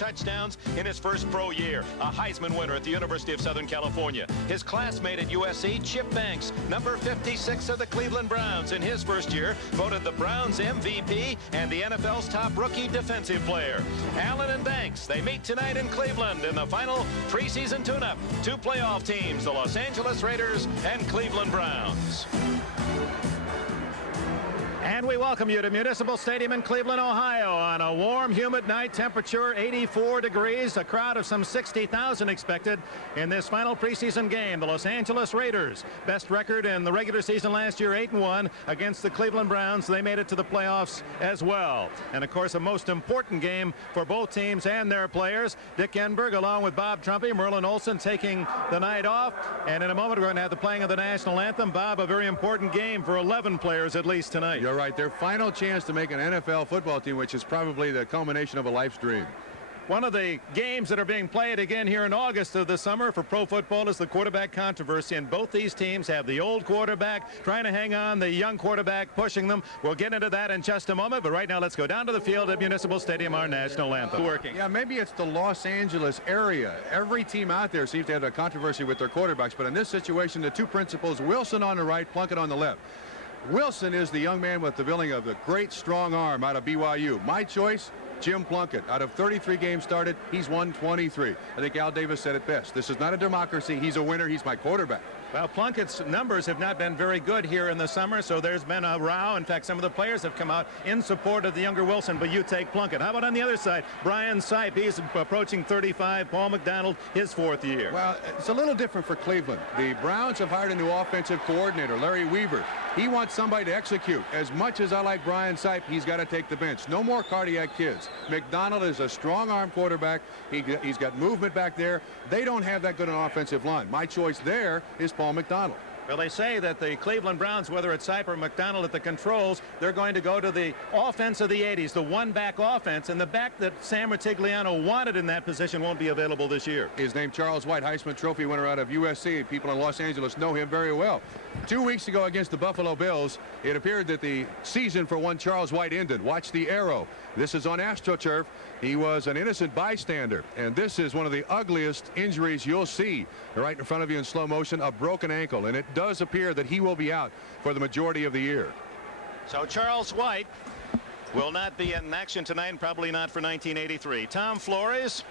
touchdowns in his first pro year. A Heisman winner at the University of Southern California. His classmate at USC, Chip Banks, number 56 of the Cleveland Browns in his first year, voted the Browns MVP and the NFL's top rookie defensive player. Allen and Banks, they meet tonight in Cleveland in the final preseason tune-up. Two playoff teams, the Los Angeles Raiders and Cleveland Browns. And we welcome you to Municipal Stadium in Cleveland, Ohio on a warm, humid night. Temperature 84 degrees. A crowd of some 60,000 expected in this final preseason game. The Los Angeles Raiders, best record in the regular season last year, 8-1 against the Cleveland Browns. They made it to the playoffs as well. And of course, a most important game for both teams and their players. Dick Enberg along with Bob Trumpy, Merlin Olsen taking the night off. And in a moment, we're going to have the playing of the national anthem. Bob, a very important game for 11 players at least tonight. You're right. Their final chance to make an NFL football team, which is probably the culmination of a life's dream. One of the games that are being played again here in August of the summer for pro football is the quarterback controversy, and both these teams have the old quarterback trying to hang on, the young quarterback pushing them. We'll get into that in just a moment, but right now let's go down to the field at Municipal Stadium, our national anthem. Working. Yeah, maybe it's the Los Angeles area. Every team out there seems to have a controversy with their quarterbacks, but in this situation, the two principals, Wilson on the right, Plunkett on the left. Wilson is the young man with the billing of the great strong arm out of BYU. My choice, Jim Plunkett. Out of 33 games started, he's won 23. I think Al Davis said it best. This is not a democracy. He's a winner. He's my quarterback. Well, Plunkett's numbers have not been very good here in the summer, so there's been a row. In fact, some of the players have come out in support of the younger Wilson, but you take Plunkett. How about on the other side? Brian Sipe, he's approaching 35. Paul McDonald, his fourth year. Well, it's a little different for Cleveland. The Browns have hired a new offensive coordinator, Larry Weaver. He wants somebody to execute. As much as I like Brian Sipe, he's got to take the bench. No more cardiac kids. McDonald is a strong-arm quarterback. He's got movement back there. They don't have that good an offensive line. My choice there is Paul McDonald. Well, they say that the Cleveland Browns, whether it's Sipe or McDonald at the controls, they're going to go to the offense of the 80s, the one-back offense, and the back that Sam Rutigliano wanted in that position won't be available this year. His name, Charles White, Heisman Trophy winner out of USC. People in Los Angeles know him very well. 2 weeks ago against the Buffalo Bills, it appeared that the season for one Charles White ended. Watch the arrow. This is on AstroTurf. He was an innocent bystander, and this is one of the ugliest injuries you'll see right in front of you in slow motion, a broken ankle, and it does appear that he will be out for the majority of the year. So Charles White will not be in action tonight, and probably not for 1983. Tom Flores,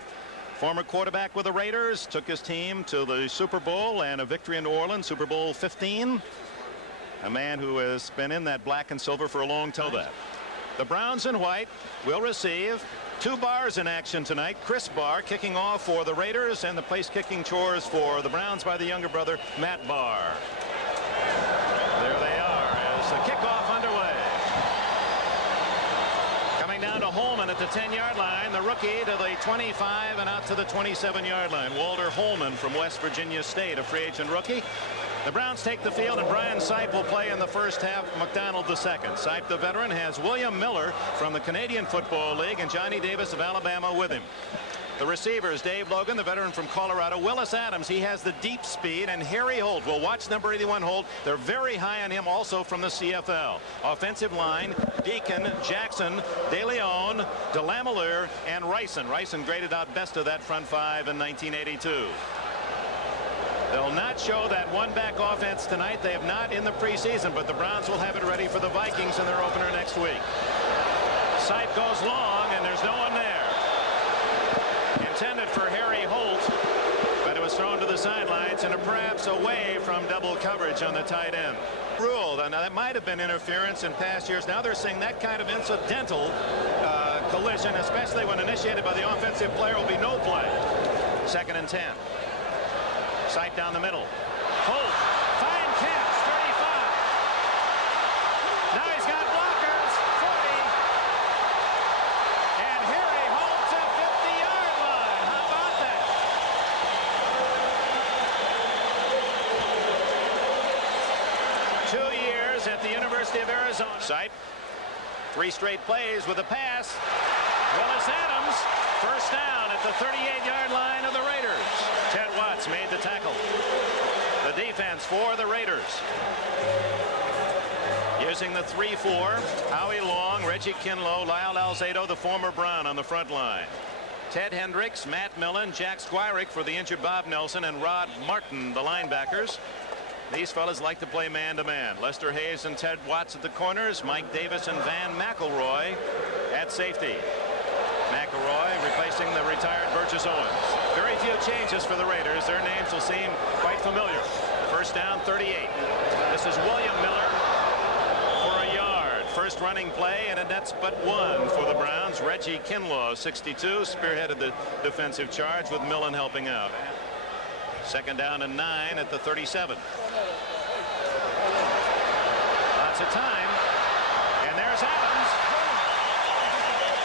former quarterback with the Raiders, took his team to the Super Bowl and a victory in New Orleans, Super Bowl 15. A man who has been in that black and silver for a long time. The Browns in white will receive. Two Bars in action tonight. Chris Barr kicking off for the Raiders, and the place kicking chores for the Browns by the younger brother, Matt Barr. There they are as the kickoff underway. Coming down to Holman at the 10-yard line. The rookie to the 25 and out to the 27-yard line. Walter Holman from West Virginia State, a free agent rookie. The Browns take the field, and Brian Sipe will play in the first half, McDonald the second. Sipe, the veteran, has William Miller from the Canadian Football League and Johnny Davis of Alabama with him. The receivers, Dave Logan, the veteran from Colorado. Willis Adams, he has the deep speed. And Harry Holt, will watch number 81 Holt. They're very high on him also from the CFL. Offensive line, Deacon, Jackson, De Leon, DeLamielleure, and Ryson. Ryson graded out best of that front five in 1982. They'll not show that one-back offense tonight. They have not in the preseason, but the Browns will have it ready for the Vikings in their opener next week. Sipe goes long, and there's no one there. Intended for Harry Holt, but it was thrown to the sidelines and perhaps away from double coverage on the tight end. Rule. Now, that might have been interference in past years. Now they're saying that kind of incidental collision, especially when initiated by the offensive player, will be no play. 2nd and 10. Sipe down the middle. Holt, fine catch, 35. Now he's got blockers, 40. And Harry Holt to 50-yard line. How about that? 2 years at the University of Arizona. Sipe, 3 straight plays with a pass. Willis Adams, first down at the 38-yard line of the Raiders. Ted Watts made the tackle. The defense for the Raiders. Using the 3-4, Howie Long, Reggie Kinlow, Lyle Alzado, the former Brown on the front line. Ted Hendricks, Matt Millen, Jack Squirick for the injured Bob Nelson, and Rod Martin, the linebackers. These fellas like to play man-to-man. Lester Hayes and Ted Watts at the corners. Mike Davis and Van McElroy at safety. McElroy replacing the retired Burgess Owens. Very few changes for the Raiders. Their names will seem quite familiar. First down, 38. This is William Miller for a yard. First running play, and a nets but one for the Browns. Reggie Kinlaw, 62, spearheaded the defensive charge with Millen helping out. Second down and 9 at the 37. Lots of time, and there's Adams.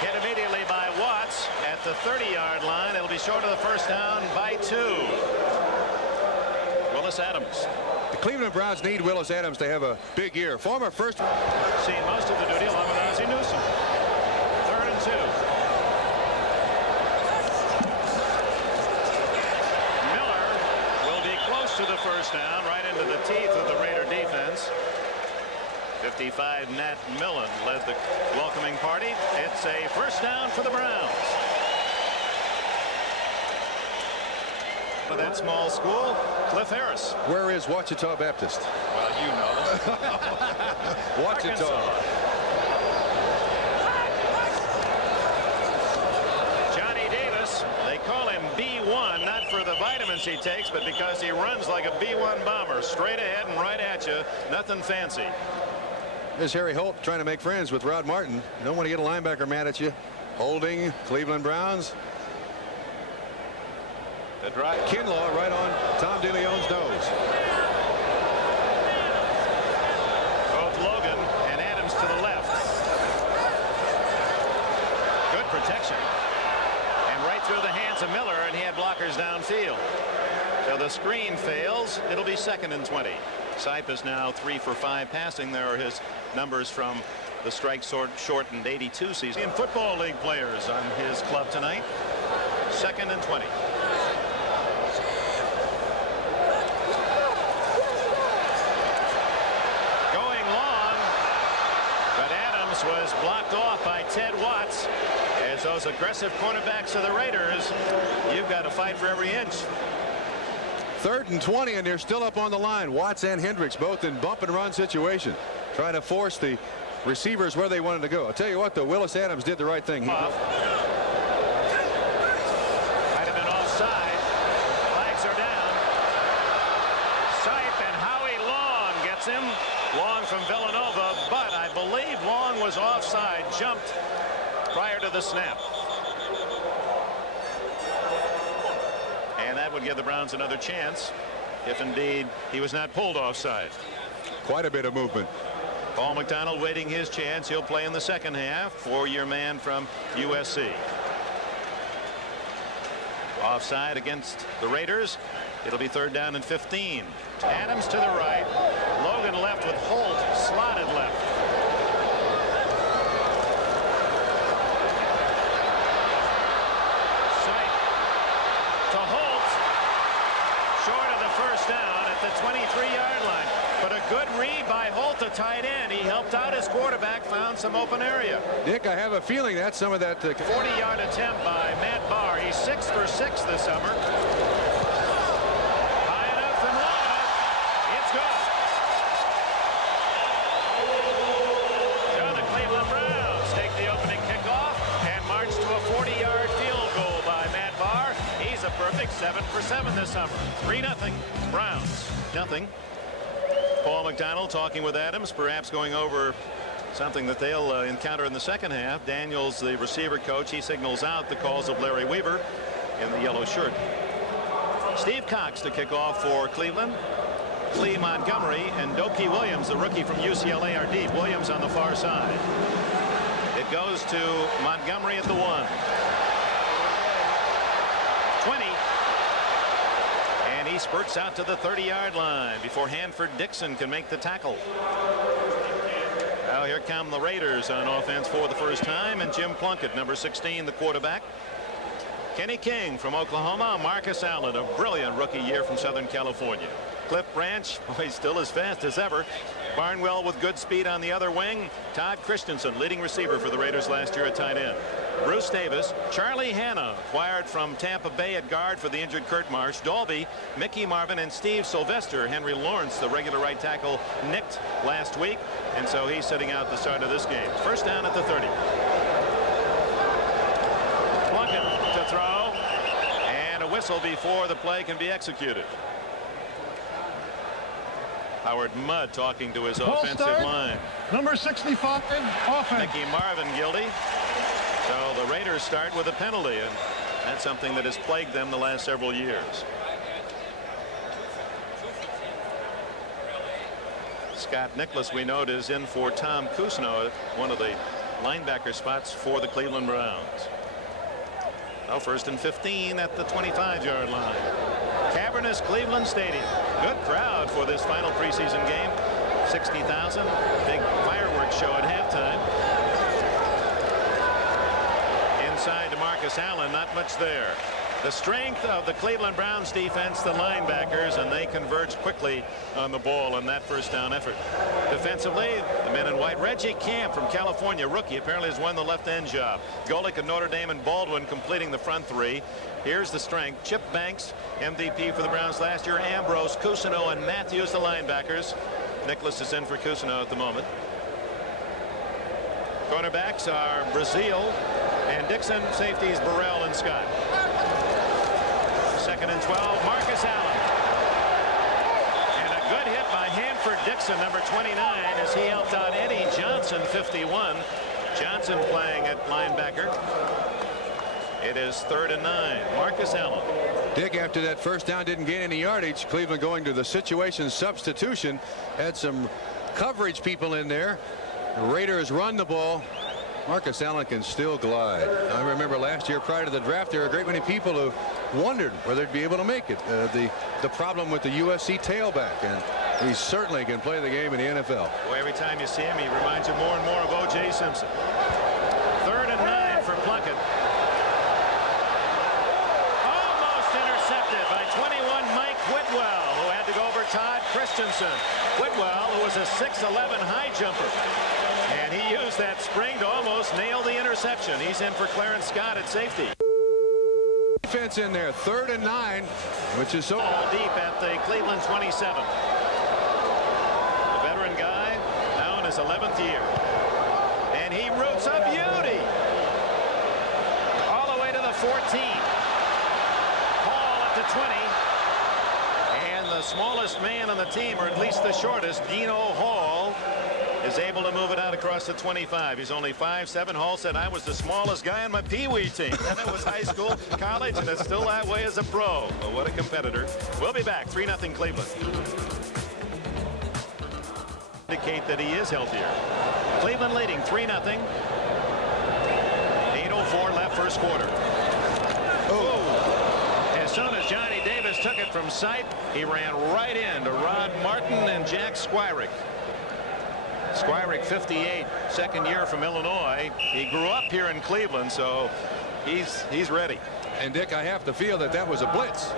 Hit immediately by Watts at the 30-yard line. It'll be short of the first down by 2. Willis Adams. The Cleveland Browns need Willis Adams to have a big year. Former first. Seen most of the duty along with Ozzie Newsome. 3rd and 2. Miller will be close to the first down, right into the teeth of the Raider defense. 55 Nat Millen led the welcoming party. It's a first down for the Browns. For that small school, Cliff Harris. Where is Ouachita Baptist? Well, you know. Ouachita. Johnny Davis, they call him B1, not for the vitamins he takes, but because he runs like a B1 bomber, straight ahead and right at you. Nothing fancy. There's Harry Holt trying to make friends with Rod Martin. You don't want to get a linebacker mad at you. Holding Cleveland Browns. The drive. Kinlaw right on Tom DeLeon's nose. Both Logan and Adams to the left. Good protection. And right through the hands of Miller, and he had blockers downfield. So the screen fails. It'll be 2nd and 20. Sipe is now 3 for 5 passing. There are his numbers from the strike shortened 82 season. In Football League players on his club tonight. 2nd and 20. Going long, but Adams was blocked off by Ted Watts. As those aggressive cornerbacks of the Raiders, you've got to fight for every inch. 3rd and 20, and they're still up on the line. Watts and Hendricks both in bump and run situation, trying to force the receivers where they wanted to go. I'll tell you what, though, Willis Adams did the right thing. Might have been offside. Flags are down. Sipe and Howie Long gets him. Long from Villanova, but I believe Long was offside, jumped prior to the snap. And that would give the Browns another chance if indeed he was not pulled offside. Quite a bit of movement. Paul McDonald waiting his chance. He'll play in the second half. 4-year man from USC. Offside against the Raiders. It'll be 3rd down and 15. Adams to the right. Logan left with Holt slotted left. To Holt, short of the first down at the 23-yard line. But a good read by Holt, the tight end. He helped out his quarterback, found some open area. Nick, I have a feeling that's some of that. 40-yard attempt by Matt Barr. He's 6 for 6 this summer. High enough and long enough. It's good. So the Cleveland Browns take the opening kickoff and march to a 40-yard field goal by Matt Barr. He's a perfect 7 for 7 this summer. 3-0 Browns. Nothing. Paul McDonald talking with Adams, perhaps going over something that they'll encounter in the second half. Daniels, the receiver coach, he signals out the calls of Larry Weaver in the yellow shirt. Steve Cox to kick off for Cleveland. Clee Montgomery and Doki Williams, the rookie from UCLA, are deep. Williams on the far side. It goes to Montgomery at the 1. 20. And he spurts out to the 30-yard line before Hanford Dixon can make the tackle. Well, here come the Raiders on offense for the first time, and Jim Plunkett, number 16, the quarterback. Kenny King from Oklahoma. Marcus Allen, a brilliant rookie year from Southern California. Cliff Branch, he's still as fast as ever. Barnwell with good speed on the other wing. Todd Christensen, leading receiver for the Raiders last year at tight end. Bruce Davis, Charlie Hanna, acquired from Tampa Bay at guard for the injured Kurt Marsh. Dalby, Mickey Marvin, and Steve Sylvester. Henry Lawrence, the regular right tackle, nicked last week, and so he's sitting out the start of this game. First down at the 30. Plunkett to throw, and a whistle before the play can be executed. Howard Mudd talking to his offensive line. Number 65, offense. Mickey Marvin guilty. So the Raiders start with a penalty, and that's something that has plagued them the last several years. Scott Nicholas, we note, is in for Tom Cousineau at one of the linebacker spots for the Cleveland Browns. Now first and 15 at the 25-yard line. Cavernous Cleveland Stadium. Good crowd for this final preseason game. 60,000. Big fireworks show at halftime. Inside to Marcus Allen, not much there. The strength of the Cleveland Browns defense, the linebackers, and they converge quickly on the ball in that first down effort. Defensively, the men in white. Reggie Camp from California, rookie, apparently has won the left end job. Golick of Notre Dame and Baldwin completing the front three. Here's the strength. Chip Banks, MVP for the Browns last year. Ambrose, Cousineau, and Matthews, the linebackers. Nicholas is in for Cousineau at the moment. Cornerbacks are Brazil and Dixon. Safeties Burrell and Scott. Second and 12, Marcus Allen. And a good hit by Hanford Dixon, number 29, as he helped out Eddie Johnson, 51. Johnson playing at linebacker. It is 3rd and 9. Marcus Allen. Dick, after that first down, didn't gain any yardage. Cleveland going to the situation substitution. Had some coverage people in there. The Raiders run the ball. Marcus Allen can still glide. I remember last year prior to the draft, there were a great many people who wondered whether they'd be able to make it. The problem with the USC tailback, and he certainly can play the game in the NFL. Well, every time you see him, he reminds you more and more of O.J. Simpson. 3rd and 9 for Plunkett. Almost intercepted by 21 Mike Whitwell, who had to go over Todd Christensen. Whitwell, who was a 6'11" high jumper. And he used that spring to almost nail the interception. He's in for Clarence Scott at safety. Defense in there, 3rd and 9, which is so deep at the Cleveland 27. The veteran guy now in his 11th year. And he roots a beauty. All the way to the 14. Hall at the 20. And the smallest man on the team, or at least the shortest, Dino Hall, is able to move it out across the 25. He's only 5'7". Hall said, I was the smallest guy on my Pee-wee team. And it was high school, college, and it's still that way as a pro. But what a competitor. We'll be back. 3-0 Cleveland. Indicate that he is healthier. Cleveland leading 3-0. 8:04 left first quarter. Oh. As soon as Johnny Davis took it from sight, he ran right into Rod Martin and Jack Squirick. Squirick, 58, second year from Illinois. He grew up here in Cleveland, so he's ready. And Dick, I have to feel that that was a blitz.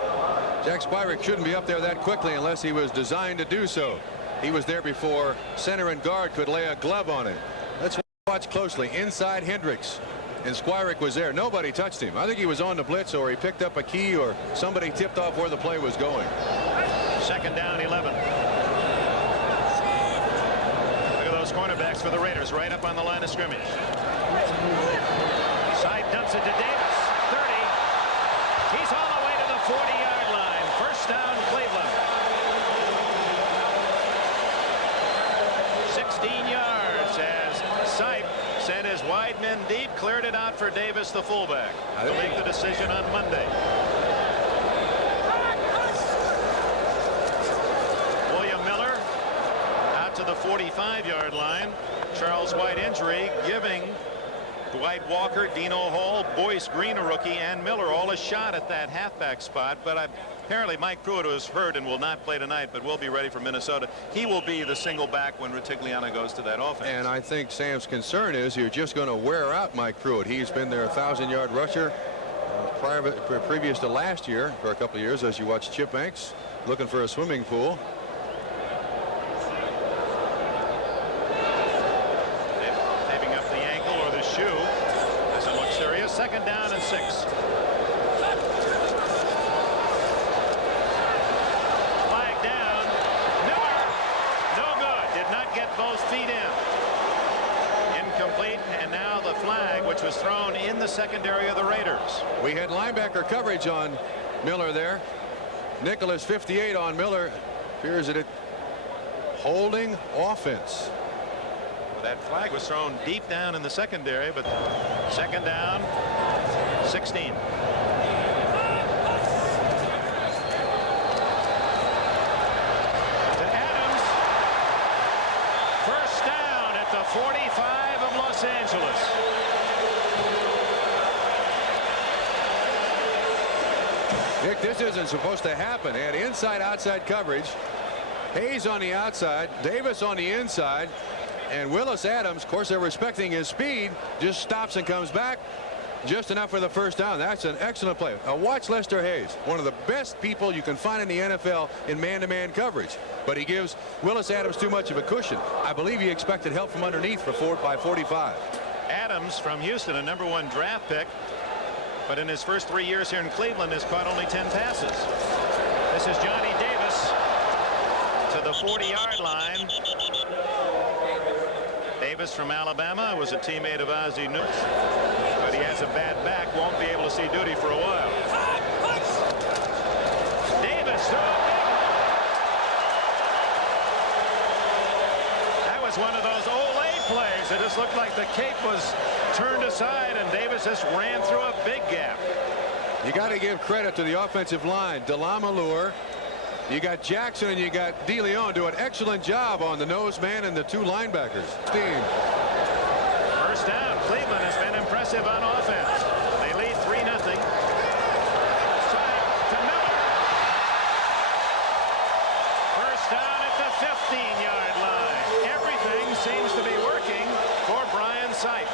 Jack Squirick shouldn't be up there that quickly unless he was designed to do so. He was there before center and guard could lay a glove on him. Let's watch closely. Inside Hendricks, and Squirick was there. Nobody touched him. I think he was on the blitz, or he picked up a key, or somebody tipped off where the play was going. Second down, 11. Cornerbacks for the Raiders right up on the line of scrimmage. Side dumps it to Davis. 30. He's all the way to the 40-yard line. First down, Cleveland. 16 yards as Sipe sent his wide men deep, cleared it out for Davis, the fullback. He'll make the decision on Monday. To the 45-yard line. Charles White injury giving Dwight Walker, Dino Hall, Boyce Green, a rookie, and Miller all a shot at that halfback spot. But apparently Mike Pruitt is hurt and will not play tonight, but will be ready for Minnesota. He will be the single back when Retigliano goes to that offense. And I think Sam's concern is you're just going to wear out Mike Pruitt. He's been their 1,000-yard rusher previous to last year for a couple of years, as you watch Chip Banks looking for a swimming pool. second down and 6. Flag down. Miller, no good. Did not get both feet in. Incomplete, and now the flag, which was thrown in the secondary of the Raiders. We had linebacker coverage on Miller there. Nicholas 58 on Miller. Appears that it holding offense. Well, that flag was thrown deep down in the secondary, but second down, 16. To Adams. First down at the 45 of Los Angeles. Nick, this isn't supposed to happen. They had inside-outside coverage. Hayes on the outside, Davis on the inside, and Willis Adams, of course, they're respecting his speed, just stops and comes back just enough for the first down. That's an excellent play. Watch Lester Hayes, one of the best people you can find in the NFL in man-to-man coverage, but he gives Willis Adams too much of a cushion. I believe he expected help from underneath by 45. Adams from Houston, a #1 draft pick, but in his first 3 years here in Cleveland has caught only 10 passes. This is Johnny Davis to the 40-yard line. Davis from Alabama was a teammate of Ozzie Newsome, but he has a bad back, won't be able to see duty for a while. Davis threw a big one. That was one of those Olay plays. It just looked like the cape was turned aside and Davis just ran through a big gap. You got to give credit to the offensive line. Delamalure, you got Jackson, and you got DeLeon do an excellent job on the nose man and the two linebackers. First down. Cleveland has been impressive on offense. They lead 3-0. Side to Miller. First down at the 15-yard line. Everything seems to be working for Brian Sipe.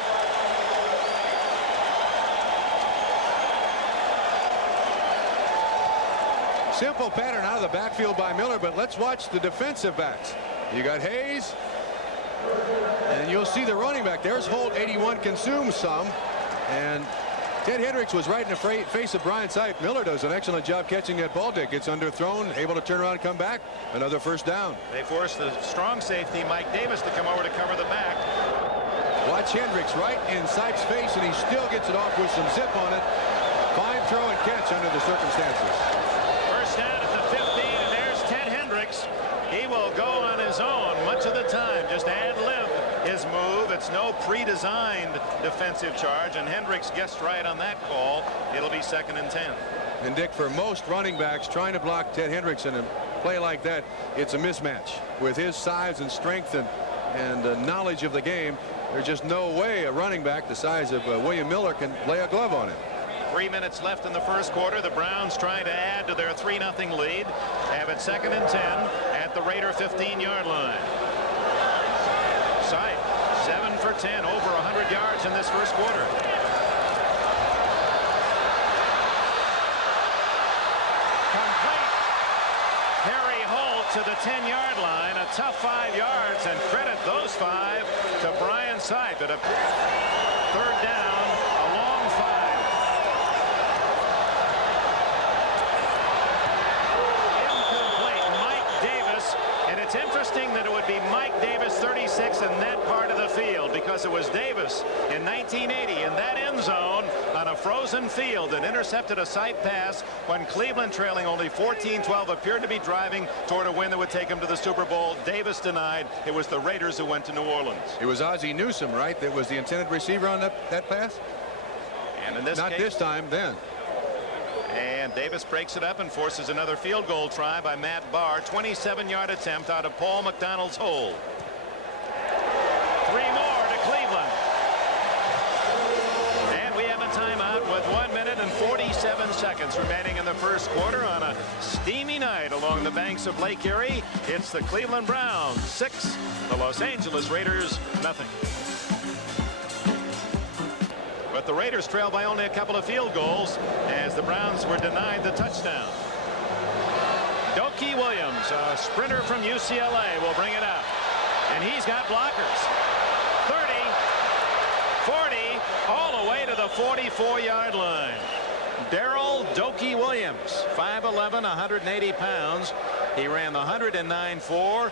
Simple pattern out of the backfield by Miller, but let's watch the defensive backs. You got Hayes, and you'll see the running back. There's Holt, 81, consumes some, and Ted Hendricks was right in the face of Brian Sipe. Miller does an excellent job catching that ball. Dick gets underthrown, able to turn around and come back. Another first down. They forced the strong safety Mike Davis to come over to cover the back. Watch Hendricks right in Sipe's face, and he still gets it off with some zip on it. Fine throw and catch under the circumstances. First down at the 15, and there's Ted Hendricks. He will go on his own much of the time, just ad-lib his move. It's no pre-designed defensive charge, and Hendricks guessed right on that call. It'll be 2nd and 10. And Dick, for most running backs trying to block Ted Hendricks in a play like that, it's a mismatch. With his size and strength and knowledge of the game, there's just no way a running back the size of William Miller can lay a glove on him. 3 minutes left in the first quarter. The Browns trying to add to their 3-0 lead. Have it 2nd and 10 at the Raider 15-yard line. Sipe 7 for 10, over 100 yards in this first quarter. Complete. Harry Holt to the 10-yard line. A tough 5 yards, and credit those 5 to Brian Sipe at a 3rd down, a long 5. And it's interesting that it would be Mike Davis, 36, in that part of the field, because it was Davis in 1980 in that end zone on a frozen field that intercepted a sight pass when Cleveland, trailing only 14-12, appeared to be driving toward a win that would take them to the Super Bowl. Davis denied. It was the Raiders who went to New Orleans. It was Ozzie Newsome, right, that was the intended receiver on that pass? And in this Not case, this time, then. And Davis breaks it up and forces another field goal try by Matt Barr. 27-yard attempt out of Paul McDonald's hole. 3 more to Cleveland. And we have a timeout with 1 minute and 47 seconds remaining in the first quarter on a steamy night along the banks of Lake Erie. It's the Cleveland Browns 6, the Los Angeles Raiders nothing. But the Raiders trail by only a couple of field goals as the Browns were denied the touchdown. Doki Williams, a sprinter from UCLA, will bring it up. And he's got blockers. 30, 40, all the way to to the 44-yard line. Darrell Dokie Williams, 5'11", 180 pounds. He ran the 109.4,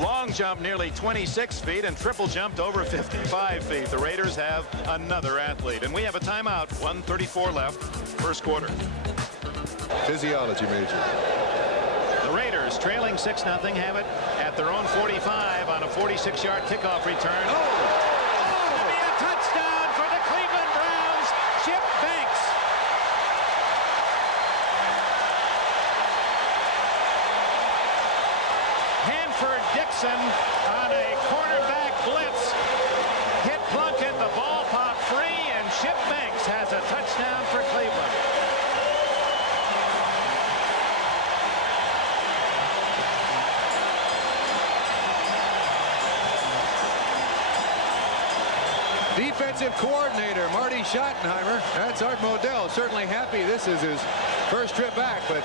long jump nearly 26 feet, and triple jumped over 55 feet. The Raiders have another athlete, and we have a timeout. 1:34 left, first quarter. Physiology major. The Raiders, trailing 6-0, have it at their own 45 on a 46-yard kickoff return. It'll be a touchdown for the Cleveland Browns. Chip Banks. Dixon on a cornerback blitz hit Plunkett. The ball popped free, and Chip Banks has a touchdown for Cleveland. Defensive coordinator Marty Schottenheimer. That's Art Modell. Certainly happy this is his first trip back, but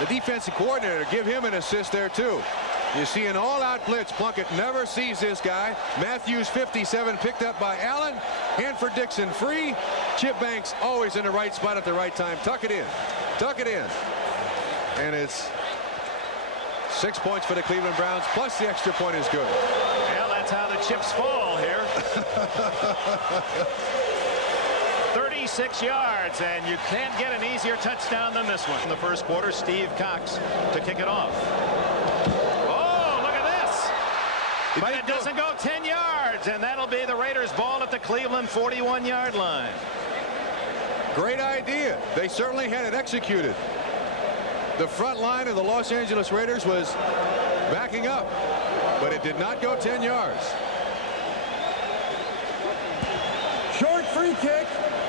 the defensive coordinator give him an assist there too. You see an all-out blitz. Plunkett never sees this guy. Matthews 57 picked up by Allen. Hanford Dixon free. Chip Banks always in the right spot at the right time. Tuck it in. Tuck it in. And it's 6 points for the Cleveland Browns, plus the extra point is good. Well, that's how the chips fall here. 36 yards, and you can't get an easier touchdown than this one. In the first quarter, Steve Cox to kick it off. But it doesn't go 10 yards, and that'll be the Raiders' ball at the Cleveland 41-yard line. Great idea. They certainly had it executed. The front line of the Los Angeles Raiders was backing up, but it did not go 10 yards. Short free kick,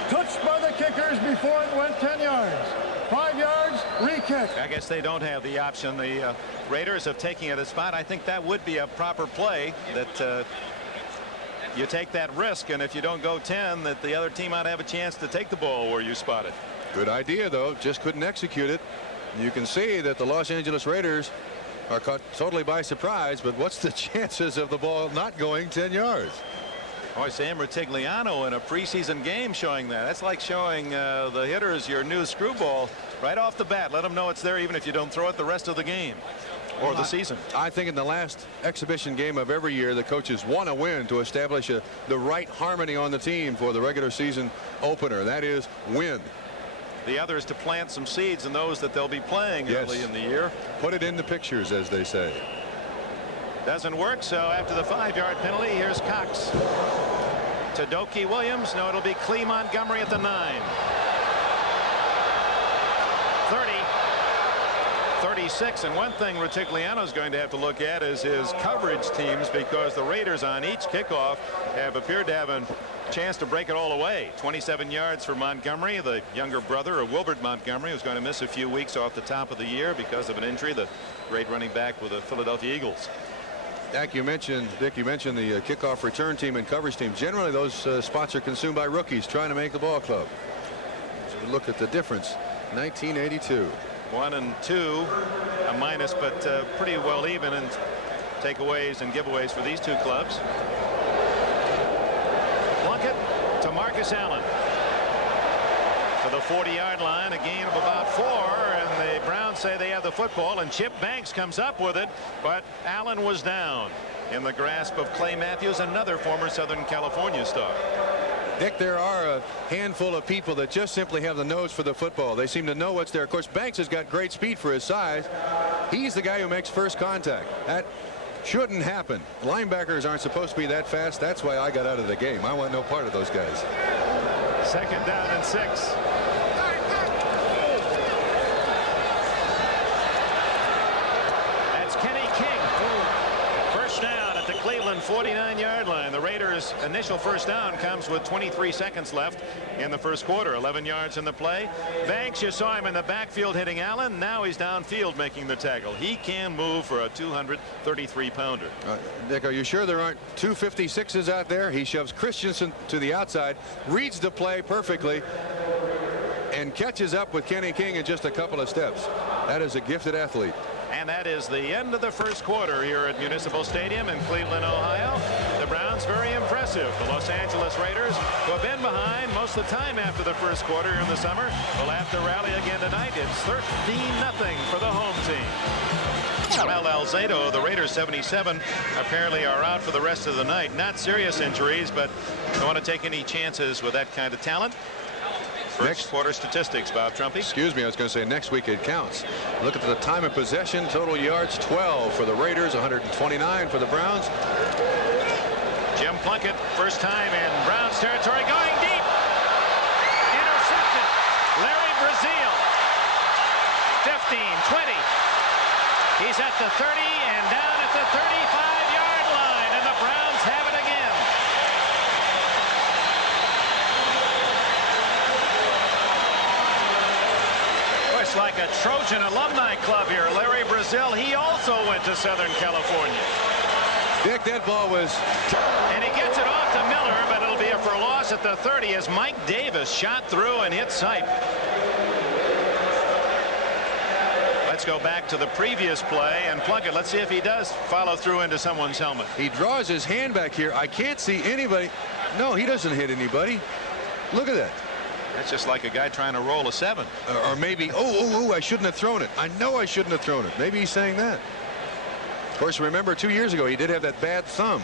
touched by the kickers before it went 10 yards. 5 yards, re-kick. I guess they don't have the option. The Raiders have taken it a spot. I think that would be a proper play, that you take that risk, and if you don't go 10, that the other team might have a chance to take the ball where you spot it. Good idea, though. Just couldn't execute it. You can see that the Los Angeles Raiders are caught totally by surprise, but what's the chances of the ball not going 10 yards? Boy, Sam Rutigliano in a preseason game showing that. That's like showing the hitters your new screwball right off the bat. Let them know it's there even if you don't throw it the rest of the game or the season. I think in the last exhibition game of every year, the coaches want to win to establish the right harmony on the team for the regular season opener. That is, win. The other is to plant some seeds in those that they'll be playing early in the year. Put it in the pictures, as they say. Doesn't work, so after the 5-yard penalty, here's Cox to Dokie Williams. No, it'll be Clee Montgomery at the 9. 30, 36, and one thing Rutigliano's going to have to look at is his coverage teams, because the Raiders on each kickoff have appeared to have a chance to break it all away. 27 yards for Montgomery, the younger brother of Wilbert Montgomery, who's going to miss a few weeks off the top of the year because of an injury. The great running back with the Philadelphia Eagles. Dick, you mentioned the kickoff return team and coverage team. Generally, those spots are consumed by rookies trying to make the ball club. So we look at the difference. 1982. 1 and 2, a minus, but pretty well even in takeaways and giveaways for these two clubs. Plunkett to Marcus Allen to the 40-yard line, a gain of about 4, and the Browns say they have the football, and Chip Banks comes up with it, but Allen was down in the grasp of Clay Matthews, another former Southern California star. Dick, there are a handful of people that just simply have the nose for the football. They seem to know what's there. Of course, Banks has got great speed for his size. He's the guy who makes first contact. That shouldn't happen. Linebackers aren't supposed to be that fast. That's why I got out of the game. I want no part of those guys. 2nd down and 6. That's Kenny King. First down at the Cleveland 49-yard line. The Raiders' initial first down comes with 23 seconds left in the first quarter. 11 yards in the play. Banks, you saw him in the backfield hitting Allen. Now he's downfield making the tackle. He can move for a 233-pounder. Dick, are you sure there aren't 256s out there? He shoves Christensen to the outside, reads the play perfectly, and catches up with Kenny King in just a couple of steps. That is a gifted athlete. And that is the end of the first quarter here at Municipal Stadium in Cleveland, Ohio. The Browns Browns very impressive. The Los Angeles Raiders, who have been behind most of the time after the first quarter in the summer, will have to rally again tonight. It's 13-0 for the home team. Mel Alzado, the Raiders 77, apparently are out for the rest of the night. Not serious injuries, but don't want to take any chances with that kind of talent. Next quarter statistics, Bob Trumpy. Excuse me, I was going to say next week it counts. Look at the time of possession, total yards 12 for the Raiders, 129 for the Browns. Jim Plunkett, first time in Browns territory, going deep. Intercepted. Larry Brazil. 15, 20. He's at the 30 and down at the 35-yard line, and the Browns have it again. It's like a Trojan alumni club here. Larry Brazil, he also went to Southern California. Dick, that ball was... And he gets it off to Miller, but it'll be for a loss at the 30 as Mike Davis shot through and hit Sipe. Let's go back to the previous play and Plunkett. Let's see if he does follow through into someone's helmet. He draws his hand back here. I can't see anybody. No, he doesn't hit anybody. Look at that. That's just like a guy trying to roll a 7. Or maybe, oh, I shouldn't have thrown it. I know I shouldn't have thrown it. Maybe he's saying that. Of course, remember 2 years ago, he did have that bad thumb.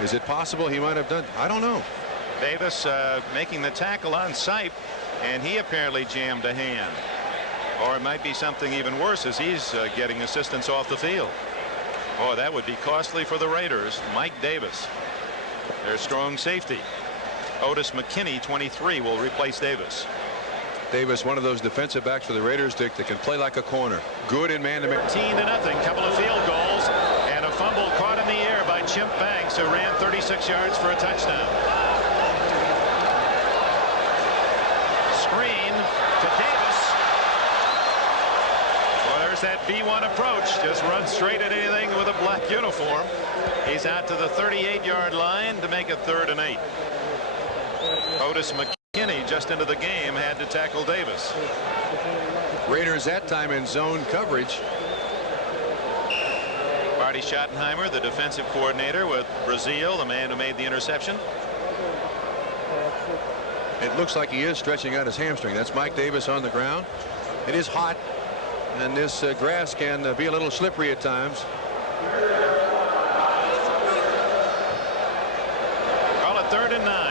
Is it possible he might have done? I don't know. Davis making the tackle on Sipe, and he apparently jammed a hand. Or it might be something even worse as he's getting assistance off the field. Oh, that would be costly for the Raiders. Mike Davis, their strong safety. Otis McKinney, 23, will replace Davis. Davis, one of those defensive backs for the Raiders, Dick, that can play like a corner. Good in man-to-man. 13-0. Couple of field goals and a fumble caught in the air by Chimp Banks, who ran 36 yards for a touchdown. Screen to Davis. Well, there's that B1 approach. Just run straight at anything with a black uniform. He's out to the 38-yard line to make it 3rd and 8. Otis McKinney, just into the game, had to tackle Davis. Raiders that time in zone coverage. Marty Schottenheimer, the defensive coordinator, with Brazil, the man who made the interception. It looks like he is stretching out his hamstring. That's Mike Davis on the ground. It is hot, and this grass can be a little slippery at times. Call it 3rd and 9.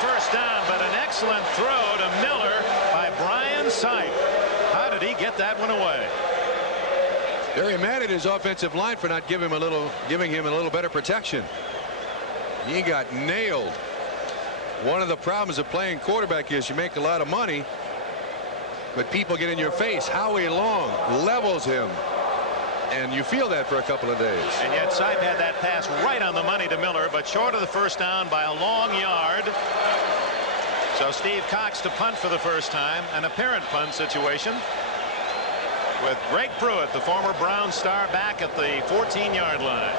First down, but an excellent throw to Miller by Brian Sipe. How did he get that one away? Very mad at his offensive line for not giving him a little better protection. He got nailed. One of the problems of playing quarterback is you make a lot of money, but people get in your face. Howie Long levels him, and you feel that for a couple of days. And yet Sipe had that pass right on the money to Miller, but short of the first down by a long yard. So Steve Cox to punt for the first time, an apparent punt situation, with Greg Pruitt, the former Brown star, back at the 14-yard line.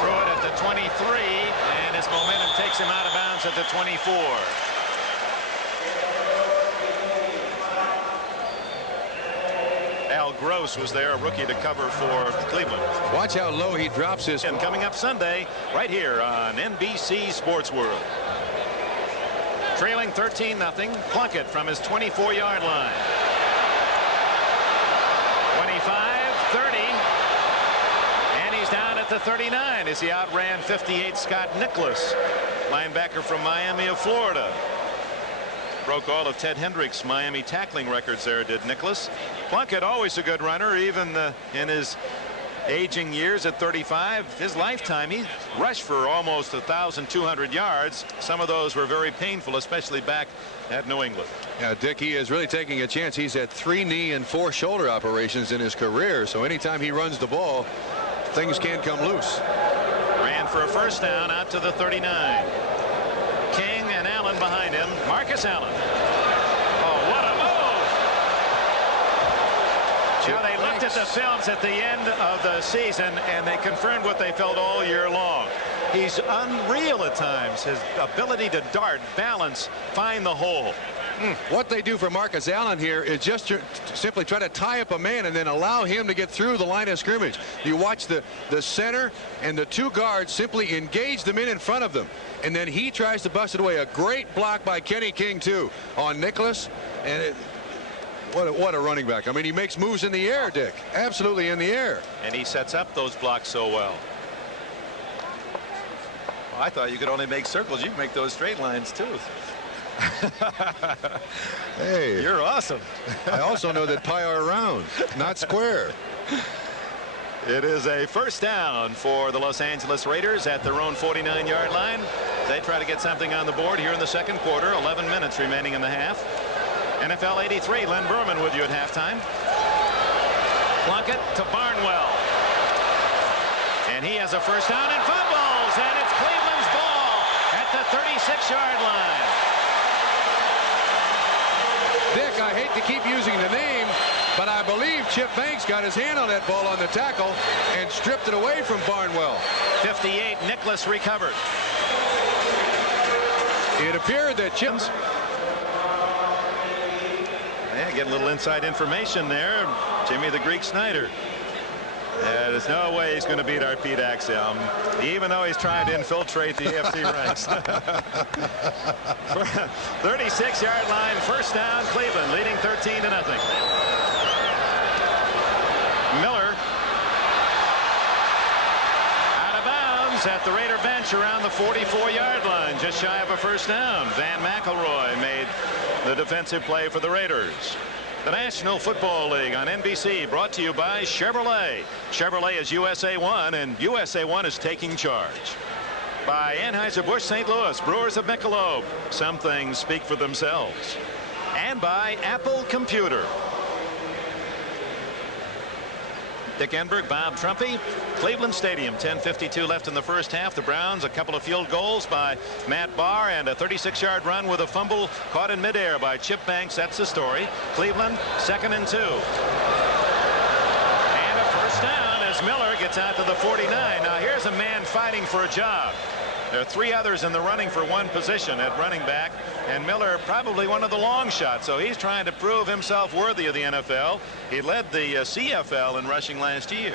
Pruitt at the 23, and his momentum takes him out of bounds at the 24. Al Gross was there, a rookie to cover for Cleveland. Watch how low he drops his. And coming up Sunday, right here on NBC Sports World. Trailing 13-0, Plunkett from his 24-yard line. 25, 30, and he's down at the 39 as he outran 58 Scott Nicholas, linebacker from Miami of Florida. Broke all of Ted Hendricks' Miami tackling records there, did Nicholas. Plunkett, always a good runner, even in his aging years at 35. His lifetime, he rushed for almost 1,200 yards. Some of those were very painful, especially back at New England. Yeah, Dick, he is really taking a chance. He's had 3 knee and 4 shoulder operations in his career, so anytime he runs the ball, things can come loose. Ran for a first down out to the 39. King and Allen behind him. Marcus Allen. Oh, what a move! Now, they looked at the films at the end of the season, and they confirmed what they felt all year long. He's unreal at times. His ability to dart, balance, find the hole. What they do for Marcus Allen here is just simply try to tie up a man and then allow him to get through the line of scrimmage. You watch the center and the two guards simply engage the men in front of them, and then he tries to bust it away. A great block by Kenny King too on Nicholas, and what a running back. I mean, he makes moves in the air, Dick. Absolutely in the air. And he sets up those blocks so well. I thought you could only make circles. You can make those straight lines too. Hey, you're awesome. I also know that pi are round, not square. It is a first down for the Los Angeles Raiders at their own 49-yard line. They try to get something on the board here in the second quarter. 11 minutes remaining in the half. NFL 83, Len Berman with you at halftime. Plunkett to Barnwell. And he has a first down and fumbles, and it's Cleveland's ball at the 36-yard line. Dick, I hate to keep using the name, but I believe Chip Banks got his hand on that ball on the tackle and stripped it away from Barnwell. 58, Nicholas recovered. It appeared that Chip's... Yeah, get a little inside information there. Jimmy the Greek Snyder. There's no way he's going to beat our Pete Axel, even though he's trying to infiltrate the AFC ranks. 36-yard line, first down, Cleveland leading 13-0. Miller out of bounds at the Raider bench around the 44-yard line, just shy of a first down. Van McElroy made the defensive play for the Raiders. The National Football League on NBC, brought to you by Chevrolet. Chevrolet is USA 1, and USA 1 is taking charge. By Anheuser-Busch St. Louis, Brewers of Michelob. Some things speak for themselves. And by Apple Computer. Dick Enberg, Bob Trumpy, Cleveland Stadium, 10:52 left in the first half. The Browns, a couple of field goals by Matt Barr and a 36-yard run with a fumble caught in midair by Chip Banks. That's the story. Cleveland, 2nd and 2. And a first down as Miller gets out to the 49. Now here's a man fighting for a job. There are 3 others in the running for one position at running back, and Miller probably one of the long shots, so he's trying to prove himself worthy of the NFL. He led the CFL in rushing last year.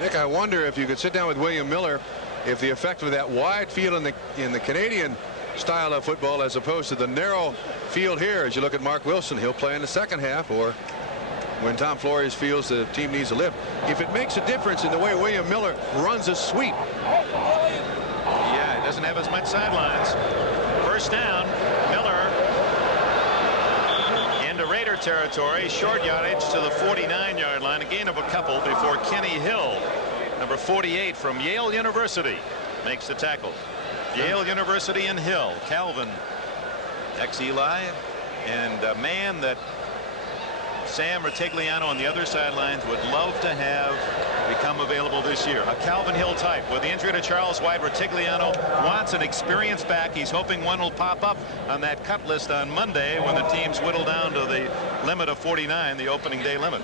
Nick, I wonder if you could sit down with William Miller, if the effect of that wide field in the Canadian style of football as opposed to the narrow field here. As you look at Mark Wilson, he'll play in the second half, or when Tom Flores feels the team needs a lift. If it makes a difference in the way William Miller runs a sweep. Yeah, he doesn't have as much sidelines. First down, Miller into Raider territory, short yardage to the 49-yard line, a gain of a couple before Kenny Hill, number 48 from Yale University, makes the tackle. Yale University and Hill. Calvin, ex-Eli, and a man that Sam Retigliano on the other sidelines would love to have become available this year. A Calvin Hill type. With the injury to Charles White, Retigliano wants an experienced back. He's hoping one will pop up on that cut list on Monday when the teams whittle down to the limit of 49, the opening day limit.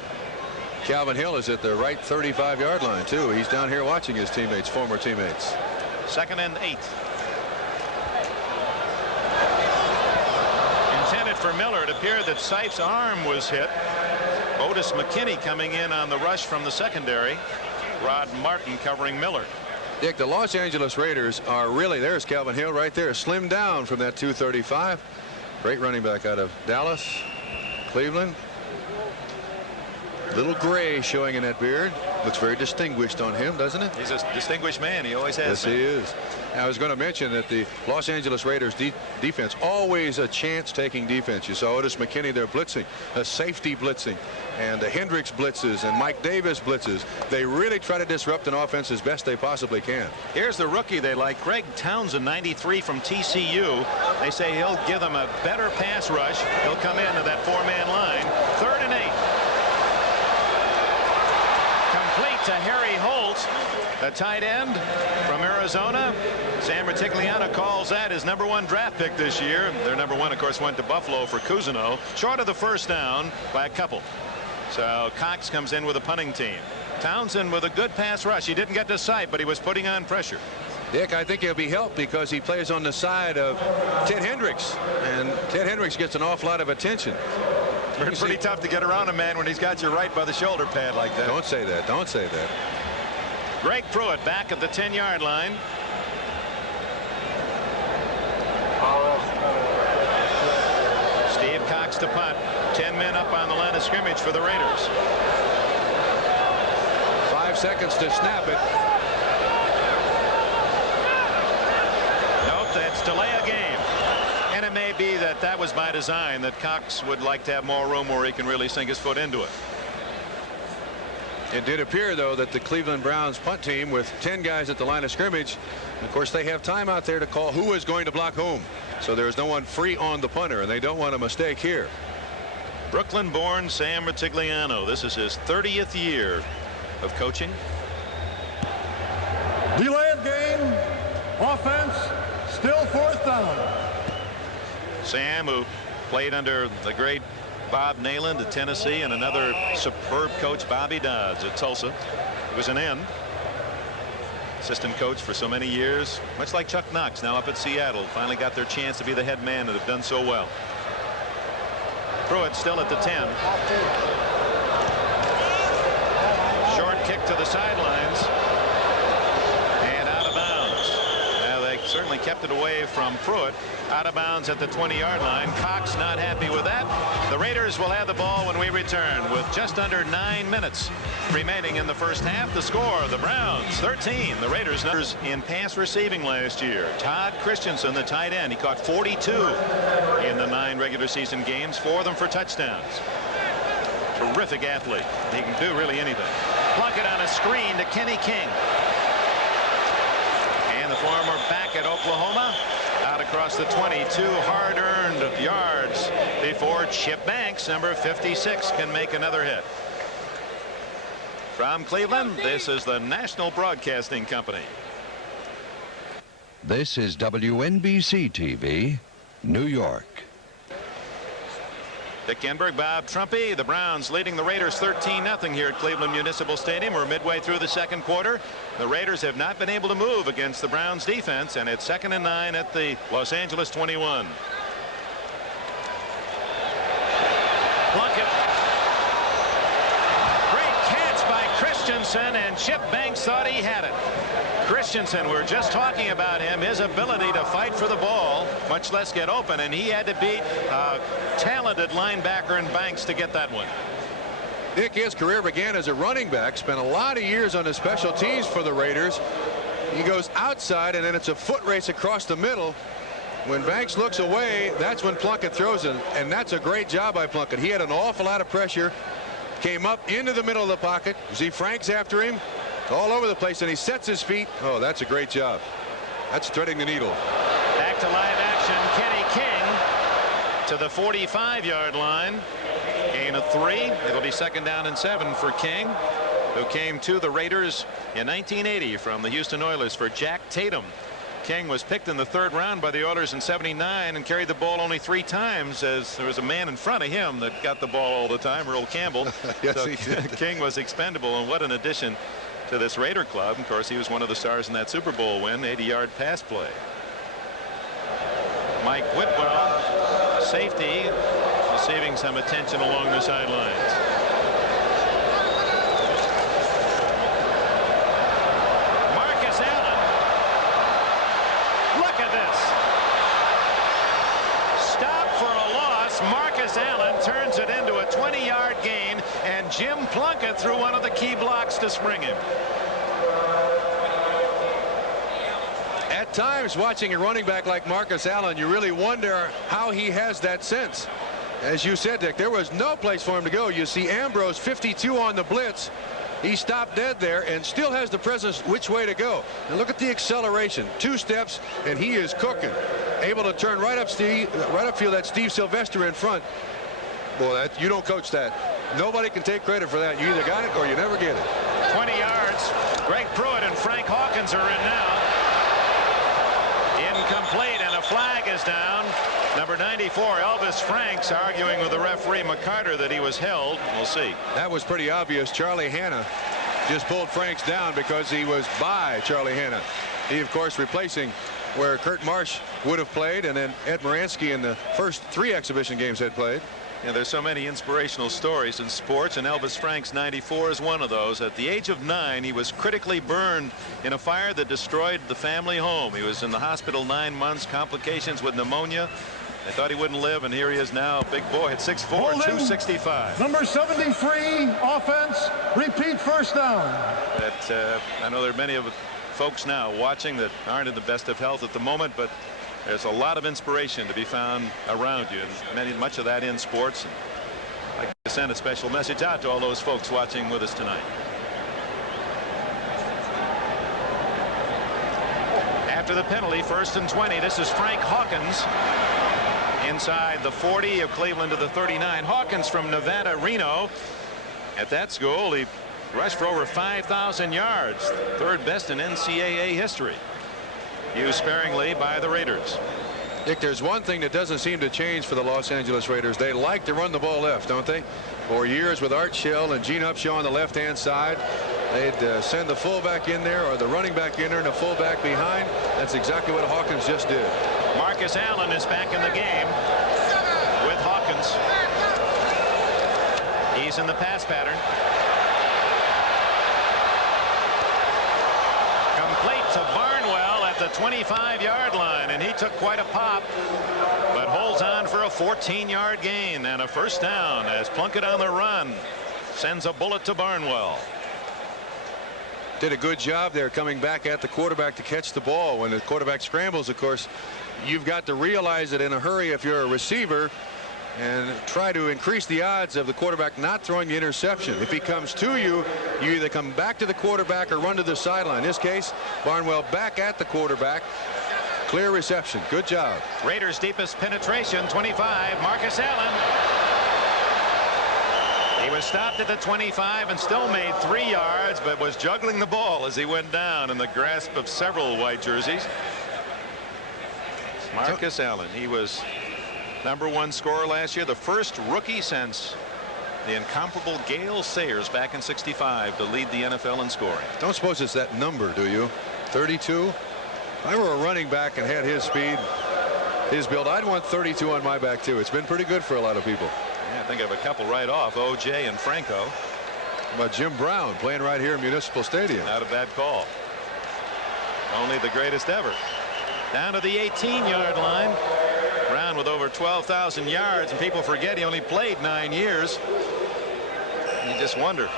Calvin Hill is at the right 35-yard line too. He's down here watching his teammates, former teammates. 2nd and 8. Intended for Miller. It appeared that Sipes' arm was hit. Otis McKinney coming in on the rush from the secondary. Rod Martin covering Miller. Dick, the Los Angeles Raiders are really, there's Calvin Hill right there, slimmed down from that 235. Great running back out of Dallas. Cleveland. Little gray showing in that beard. Looks very distinguished on him, doesn't it? He's a distinguished man. He always has. Yes, he is. I was going to mention that the Los Angeles Raiders defense, always a chance-taking defense. You saw Otis McKinney there blitzing, a safety blitzing, and the Hendricks blitzes and Mike Davis blitzes. They really try to disrupt an offense as best they possibly can. Here's the rookie they like, Greg Townsend, 93 from TCU. They say he'll give them a better pass rush. He'll come into that 4-man line. 3rd and 8. Complete to Harry Holt, a tight end from Arizona. Sam Retigliano calls that his #1 draft pick this year. Their #1, of course, went to Buffalo for Cousineau. Short of the first down by a couple. So Cox comes in with a punting team. Townsend with a good pass rush. He didn't get to sight, but he was putting on pressure. Dick, I think he'll be helped because he plays on the side of Ted Hendricks, and Ted Hendricks gets an awful lot of attention. It's pretty tough to get around a man when he's got you right by the shoulder pad like that. Don't say that. Don't say that. Greg Pruitt back at the 10-yard line. Steve Cox to punt. 10 men up on the line of scrimmage for the Raiders. 5 seconds to snap it. Nope, that's delay a game. And it may be that that was by design, that Cox would like to have more room where he can really sink his foot into it. It did appear, though, that the Cleveland Browns punt team with 10 guys at the line of scrimmage, of course, they have time out there to call who is going to block whom. So there's no one free on the punter, and they don't want a mistake here. Brooklyn-born Sam Rutigliano. This is his 30th year of coaching. Delay of game. Offense. Still 4th down. Sam, who played under the great Bob Nayland at Tennessee and another superb coach, Bobby Dodds, at Tulsa. He was an end. Assistant coach for so many years, much like Chuck Knox now up at Seattle. Finally got their chance to be the head man and have done so well. Pruitt still at the 10. Short kick to the sidelines. And out of bounds. Now they certainly kept it away from Pruitt. Out of bounds at the 20-yard line. Cox not happy with that. The Raiders will have the ball when we return with just under 9 minutes remaining in the first half. The score, the Browns 13. The Raiders numbers in pass receiving last year. Todd Christensen, the tight end. He caught 42 in the 9 regular season games, 4 of them for touchdowns. Terrific athlete. He can do really anything. Plunkett on a screen to Kenny King. And the former back at Oklahoma out across the 22, hard-earned yards before Chip Banks, number 56, can make another hit. From Cleveland, this is the National Broadcasting Company. This is WNBC TV, New York. Dick Enberg, Bob Trumpy. The Browns leading the Raiders 13-0 here at Cleveland Municipal Stadium. We're midway through the second quarter. The Raiders have not been able to move against the Browns defense, and it's 2nd and 9 at the Los Angeles 21. Plunkett. Great catch by Christensen, and Chip Banks thought he had it. Christensen, we're just talking about him, his ability to fight for the ball, much less get open, and he had to beat a talented linebacker in Banks to get that one. Dick, his career began as a running back, spent a lot of years on the special teams for the Raiders. He goes outside, and then it's a foot race across the middle. When Banks looks away, that's when Plunkett throws it, and that's a great job by Plunkett. He had an awful lot of pressure, came up into the middle of the pocket. Z. Frank's after him, all over the place, and he sets his feet. Oh, that's a great job. That's threading the needle. Back to live action. Kenny King to the 45-yard line. Gain of 3. It'll be 2nd down and 7 for King, who came to the Raiders in 1980 from the Houston Oilers for Jack Tatum. King was picked in the 3rd round by the Oilers in '79 and carried the ball only 3 times, as there was a man in front of him that got the ball all the time, Earl Campbell. Yes, so he did. King was expendable, and what an addition to this Raider club. Of course, he was one of the stars in that Super Bowl win, 80-yard pass play. Mike Whitwell, safety, receiving some attention along the sidelines. Marcus Allen. Look at this. Stop for a loss. Marcus Allen turns it into a 20-yard gain, and Jim Plunkett threw one of the key blocks to spring him. At times, watching a running back like Marcus Allen, you really wonder how he has that sense. As you said, Dick, there was no place for him to go. You see Ambrose 52 on the blitz. He stopped dead there and still has the presence which way to go. And look at the acceleration. 2 steps, and he is cooking. Able to turn right upfield that Steve Sylvester in front. Boy, you don't coach that. Nobody can take credit for that. You either got it or you never get it. 20 yards. Greg Pruitt and Frank Hawkins are in now. Incomplete, and a flag is down. Number 94, Elvis Franks, arguing with the referee McCarter that he was held. We'll see. That was pretty obvious. Charlie Hanna just pulled Franks down because he was by Charlie Hanna. He, of course, replacing where Kurt Marsh would have played, and then Ed Moransky in the first 3 exhibition games had played. Yeah, there's so many inspirational stories in sports, and Elvis Franks 94 is one of those. At the age of 9, he was critically burned in a fire that destroyed the family home. He was in the hospital 9 months, complications with pneumonia. They thought he wouldn't live, and here he is now, big boy at 6'4", 265. Number 73, offense, repeat first down. I know there are many of folks now watching that aren't in the best of health at the moment, but there's a lot of inspiration to be found around you, and much of that in sports. And I'd like to send a special message out to all those folks watching with us tonight. After the penalty, 1st and 20. This is Frank Hawkins inside the 40 of Cleveland to the 39. Hawkins from Nevada, Reno. At that school, he rushed for over 5,000 yards, 3rd best in NCAA history. Used sparingly by the Raiders. Dick, there's one thing that doesn't seem to change for the Los Angeles Raiders. They like to run the ball left, don't they? For years with Art Shell and Gene Upshaw on the left-hand side, they'd send the fullback in there or the running back in there and the fullback behind. That's exactly what Hawkins just did. Marcus Allen is back in the game with Hawkins. He's in the pass pattern. Complete to Barnwell at the 25-yard line, and he took quite a pop, but holds on for a 14-yard gain and a first down as Plunkett on the run sends a bullet to Barnwell. Did a good job there coming back at the quarterback to catch the ball. When the quarterback scrambles, of course, you've got to realize it in a hurry if you're a receiver and try to increase the odds of the quarterback not throwing the interception. If he comes to you, you either come back to the quarterback or run to the sideline. In this case, Barnwell back at the quarterback. Clear reception. Good job. Raiders' deepest penetration, 25, Marcus Allen. He was stopped at the 25 and still made 3 yards, but was juggling the ball as he went down in the grasp of several white jerseys. Marcus Allen, he was #1 scorer last year, the first rookie since the incomparable Gale Sayers back in '65 to lead the NFL in scoring. Don't suppose it's that number, do you? 32? If I were a running back and had his speed, his build, I'd want 32 on my back too. It's been pretty good for a lot of people. Yeah, I think of a couple right off, O.J. and Franco. How about Jim Brown playing right here in Municipal Stadium? Not a bad call. Only the greatest ever. Down to the 18-yard line. Brown with over 12,000 yards, and people forget he only played 9 years. You just wonder.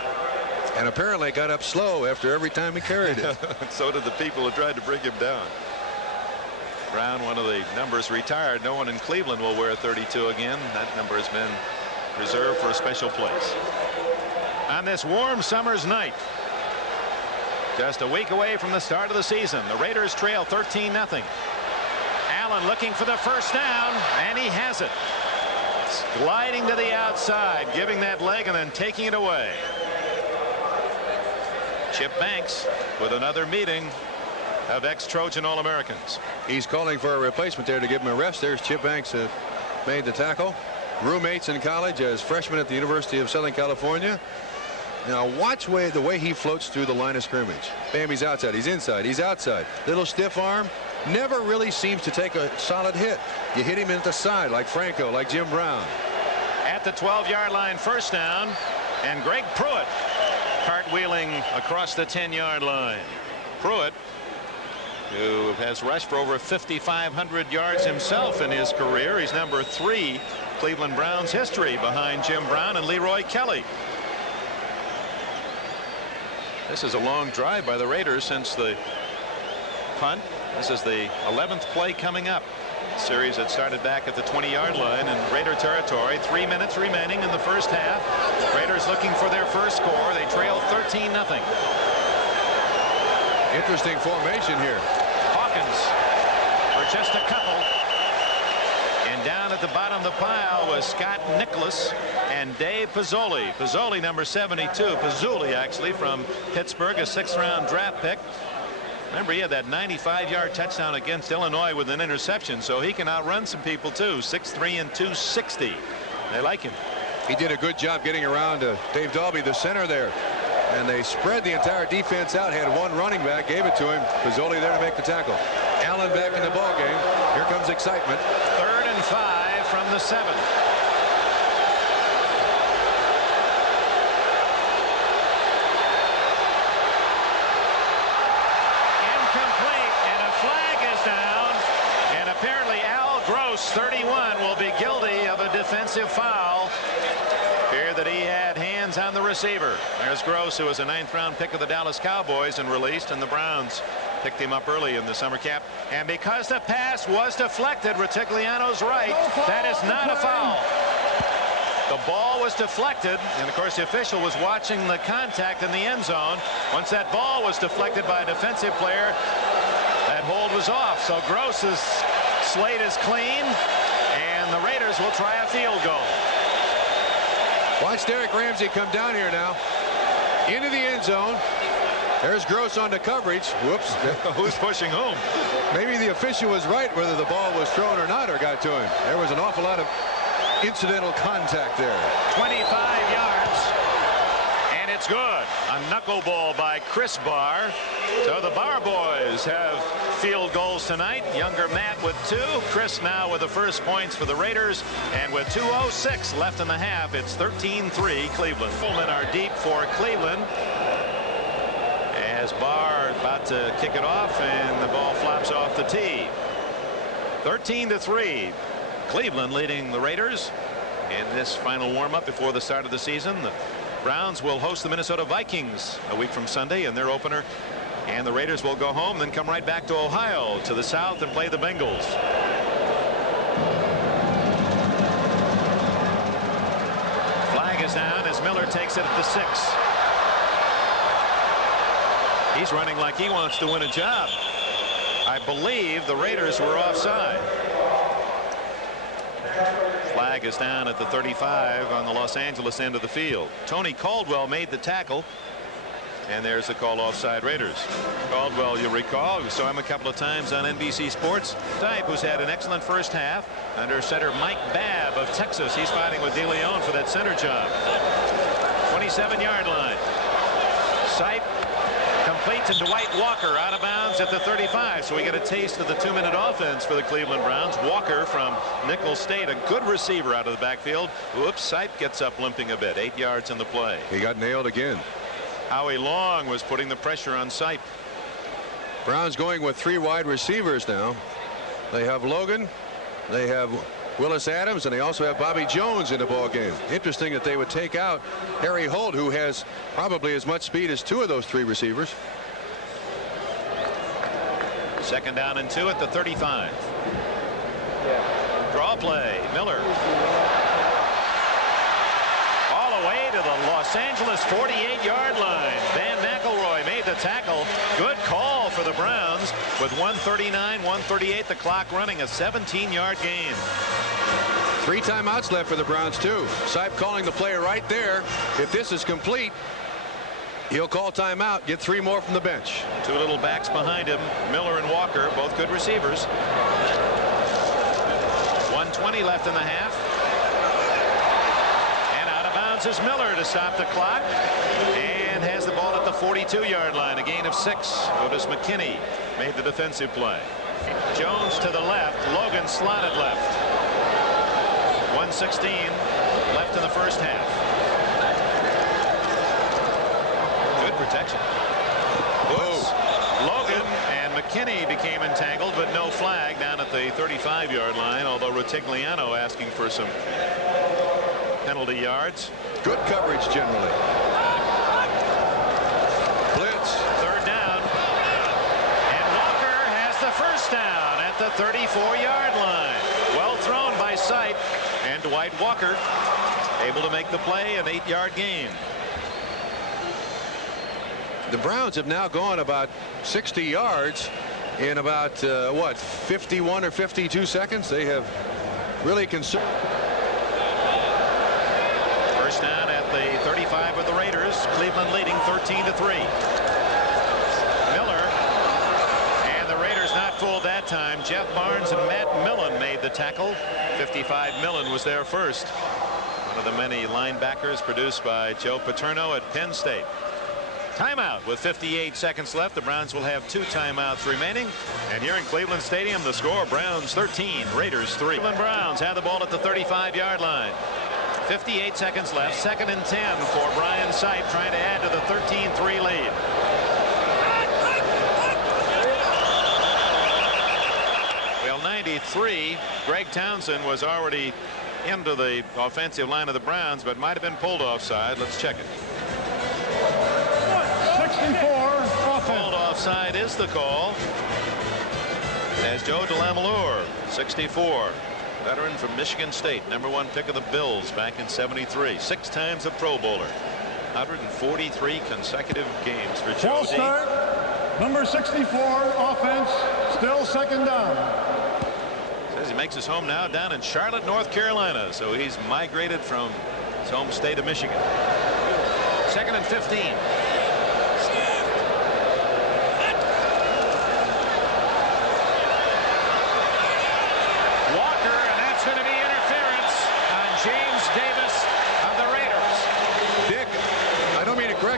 And apparently got up slow after every time he carried it. So did the people who tried to bring him down. Brown, one of the numbers retired. No one in Cleveland will wear 32 again. That number has been reserved for a special place. On this warm summer's night, just a week away from the start of the season, the Raiders trail 13-0. Allen looking for the first down, and he has it. Gliding to the outside, giving that leg and then taking it away. Chip Banks with another meeting of ex-Trojan All-Americans. He's calling for a replacement there to give him a rest. There's Chip Banks, made the tackle. Roommates in college as freshman at the University of Southern California. Now watch the way he floats through the line of scrimmage. Bam, he's outside, he's inside, he's outside. Little stiff arm. Never really seems to take a solid hit. You hit him at the side like Franco, like Jim Brown. At the 12-yard line, first down, and Greg Pruitt cartwheeling across the 10-yard line. Pruitt, who has rushed for over 5,500 yards himself in his career. He's #3 Cleveland Browns history behind Jim Brown and Leroy Kelly. This is a long drive by the Raiders since the punt. This is the 11th play coming up. Series that started back at the 20-yard line in Raider territory. 3 minutes remaining in the first half. Raiders looking for their first score. They trail 13-0. Interesting formation here. Hawkins for just a couple. And down at the bottom of the pile was Scott Nicholas and Dave Pizzoli. Pizzoli, #72. Pizzoli, actually, from Pittsburgh, a 6th-round draft pick. Remember, he had that 95-yard touchdown against Illinois with an interception, so he can outrun some people too. 6'3" and 260. They like him. He did a good job getting around Dave Dalby, the center there. And they spread the entire defense out. Had one running back, gave it to him. Pizzoli there to make the tackle. Allen back in the ball game. Here comes excitement. 3rd and 5 from the 7. Incomplete, and a flag is down. And apparently Al Gross, 31, will be guilty of a defensive foul. Here that he had hands on the receiver. There's Gross, who was a 9th-round pick of the Dallas Cowboys and released, and the Browns picked him up early in the summer camp. And because the pass was deflected, Retigliano's right. That is not a foul. The ball was deflected, and of course the official was watching the contact in the end zone. Once that ball was deflected by a defensive player, that hold was off. So Gross's slate is clean, and the Raiders will try a field goal. Watch Derek Ramsey come down here now into the end zone. There's Gross on the coverage. Whoops. Who's pushing whom? Maybe the official was right whether the ball was thrown or not or got to him. There was an awful lot of incidental contact there. 25 yards, and it's good. A knuckleball by Chris Barr. So the Barr boys have field goals tonight. Younger Matt with 2. Chris now with the first points for the Raiders. And with 2:06 left in the half, it's 13-3 Cleveland. Pullmen are deep for Cleveland. As Barr about to kick it off, and the ball flops off the tee. 13-3. Cleveland leading the Raiders in this final warm-up before the start of the season. The Browns will host the Minnesota Vikings a week from Sunday in their opener, and the Raiders will go home, then come right back to Ohio to the south and play the Bengals. Flag is down as Miller takes it at the 6. He's running like he wants to win a job. I believe the Raiders were offside. Flag is down at the 35 on the Los Angeles end of the field. Tony Caldwell made the tackle, and there's the call offside Raiders. Caldwell, you recall, we saw him a couple of times on NBC Sports. Type, who's had an excellent first half under center Mike Babb of Texas. He's fighting with DeLeon for that center job. 27-yard line. Sipe completes, and Dwight Walker out of bounds at the 35. So we get a taste of the 2-minute offense for the Cleveland Browns. Walker from Nicholls State, a good receiver out of the backfield. Whoops, Sipe gets up limping a bit. 8 yards in the play. He got nailed again. Howie Long was putting the pressure on Sipe. Browns going with 3 wide receivers now. They have Logan, they have Willis Adams, and they also have Bobby Jones in the ball game. Interesting that they would take out Harry Holt, who has probably as much speed as 2 of those 3 receivers. 2nd down and 2 at the 35. Draw play. Miller. All the way to the Los Angeles 48-yard line. Van McElroy made the tackle. Good call for the Browns with 1:39, the clock running, a 17-yard gain. 3 timeouts left for the Browns too. Sipe calling the play right there. If this is complete, he'll call timeout, get 3 more from the bench. 2 little backs behind him, Miller and Walker, both good receivers. 1:20 left in the half. And out of bounds is Miller to stop the clock, and has the ball at the 42-yard line, a gain of 6. Otis McKinney made the defensive play. Jones to the left, Logan slotted left. 1:16 left in the first half. Good protection. Whoops. Logan and McKinney became entangled, but no flag down at the 35-yard line, although Retigliano asking for some penalty yards. Good coverage generally. Blitz. 3rd down. And Walker has the first down at the 34-yard line. Well thrown by Sipe, and Dwight Walker able to make the play, an 8-yard gain. The Browns have now gone about 60 yards in about what, 51 or 52 seconds. They have really concerned. First down at the 35 of the Raiders. Cleveland leading 13-3. Miller fooled that time. Jeff Barnes and Matt Millen made the tackle. 55 Millen was there first. One of the many linebackers produced by Joe Paterno at Penn State. Timeout with 58 seconds left. The Browns will have 2 timeouts remaining. And here in Cleveland Stadium, the score: Browns 13, Raiders 3. Cleveland Browns have the ball at the 35-yard line. 58 seconds left. 2nd and 10 for Brian Sipe, trying to add to the 13-3 lead. Well, 93, Greg Townsend was already into the offensive line of the Browns, but might have been pulled offside. Let's check it. 64 Pulled offside is the call, as Joe DeLamelure, 64, veteran from Michigan State, #1 pick of the Bills back in '73, 6 times a Pro Bowler, 143 consecutive games for Joe. False start. Number 64 offense, still 2nd down. Says he makes his home now down in Charlotte, North Carolina, so he's migrated from his home state of Michigan. 2nd and 15.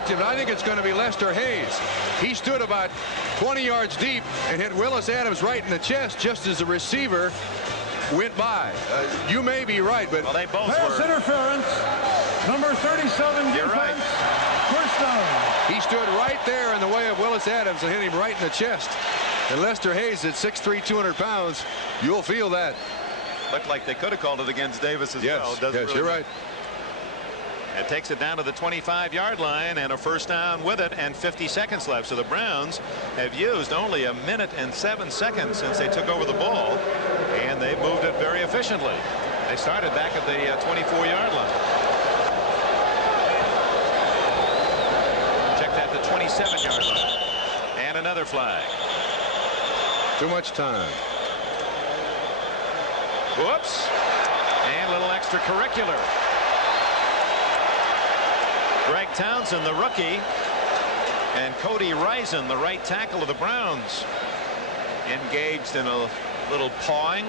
But I think it's going to be Lester Hayes. He stood about 20 yards deep and hit Willis Adams right in the chest just as the receiver went by. You may be right, but well, they both pass were. Interference. Number 37 You're defense. right. First down. He stood right there in the way of Willis Adams and hit him right in the chest. And Lester Hayes at 6'3", 200 pounds. You'll feel that. Looked like they could have called it against Davis as well. Yes, Really you're right. It takes it down to the 25-yard line and a first down with it, and 50 seconds left. So the Browns have used only 1 minute and 7 seconds since they took over the ball, and they've moved it very efficiently. They started back at the 24-yard line. Check that, the 27-yard line. And another flag. Too much time. Whoops. And a little extracurricular. Greg Townsend, the rookie, and Cody Rison, the right tackle of the Browns, engaged in a little pawing.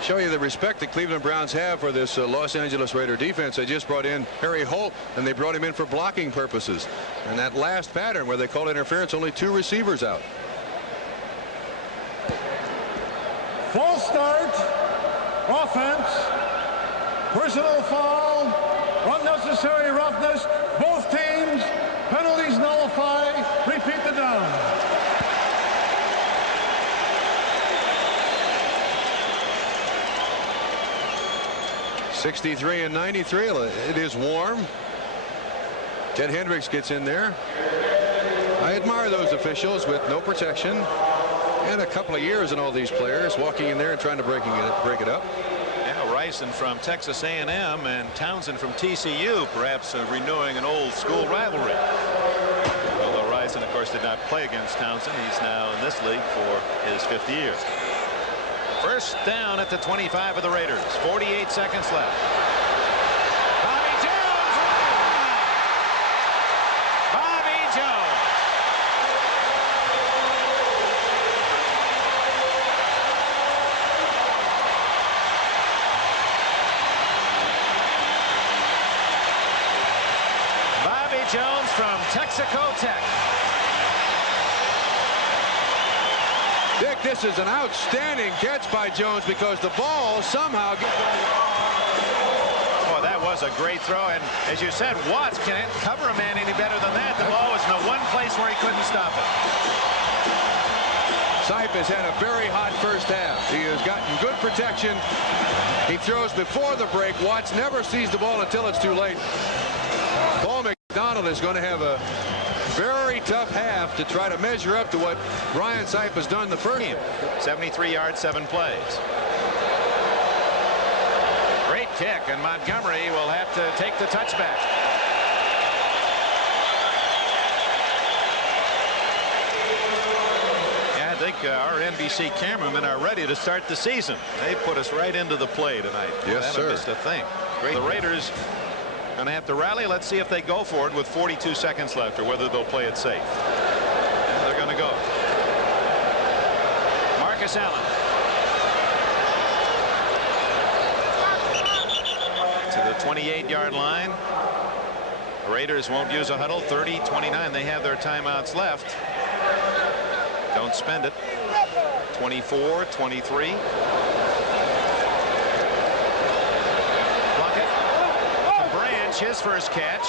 Show you the respect the Cleveland Browns have for this Los Angeles Raider defense. They just brought in Harry Holt, and they brought him in for blocking purposes. And that last pattern where they called interference, only 2 receivers out. False start. Offense. Personal foul. Unnecessary roughness. Both teams. Penalties nullify. Repeat the down. '63 and '93. It is warm. Ted Hendricks gets in there. I admire those officials with no protection and a couple of years in all these players walking in there and trying to break it up. Rison from Texas A&M and Townsend from TCU, perhaps renewing an old school rivalry. Although Rison, of course, did not play against Townsend. He's now in this league for his 5th year. First down at the 25 of the Raiders. 48 seconds left. Bobby Jones. Bobby Jones. Jones from Texaco Tech. Dick, this is an outstanding catch by Jones because the ball somehow Oh, that was a great throw, and as you said, Watts can't cover a man any better than that. The ball was in the one place where he couldn't stop it. Sipe has had a very hot first half. He has gotten good protection. He throws before the break. Watts never sees the ball until it's too late. Paul McDonald is going to have a very tough half to try to measure up to what Brian Sipe has done the first game. 73 yards, 7 plays. Great kick, and Montgomery will have to take the touchback. Yeah, I think our NBC cameramen are ready to start the season. They put us right into the play tonight. Yes, sir. Haven't missed a thing. Great. The Raiders going to have to rally. Let's see if they go for it with 42 seconds left, or whether they'll play it safe. And they're going to go. Marcus Allen. To the 28-yard line. The Raiders won't use a huddle. 30-29. They have their timeouts left. Don't spend it. 24-23. Branch, his first catch,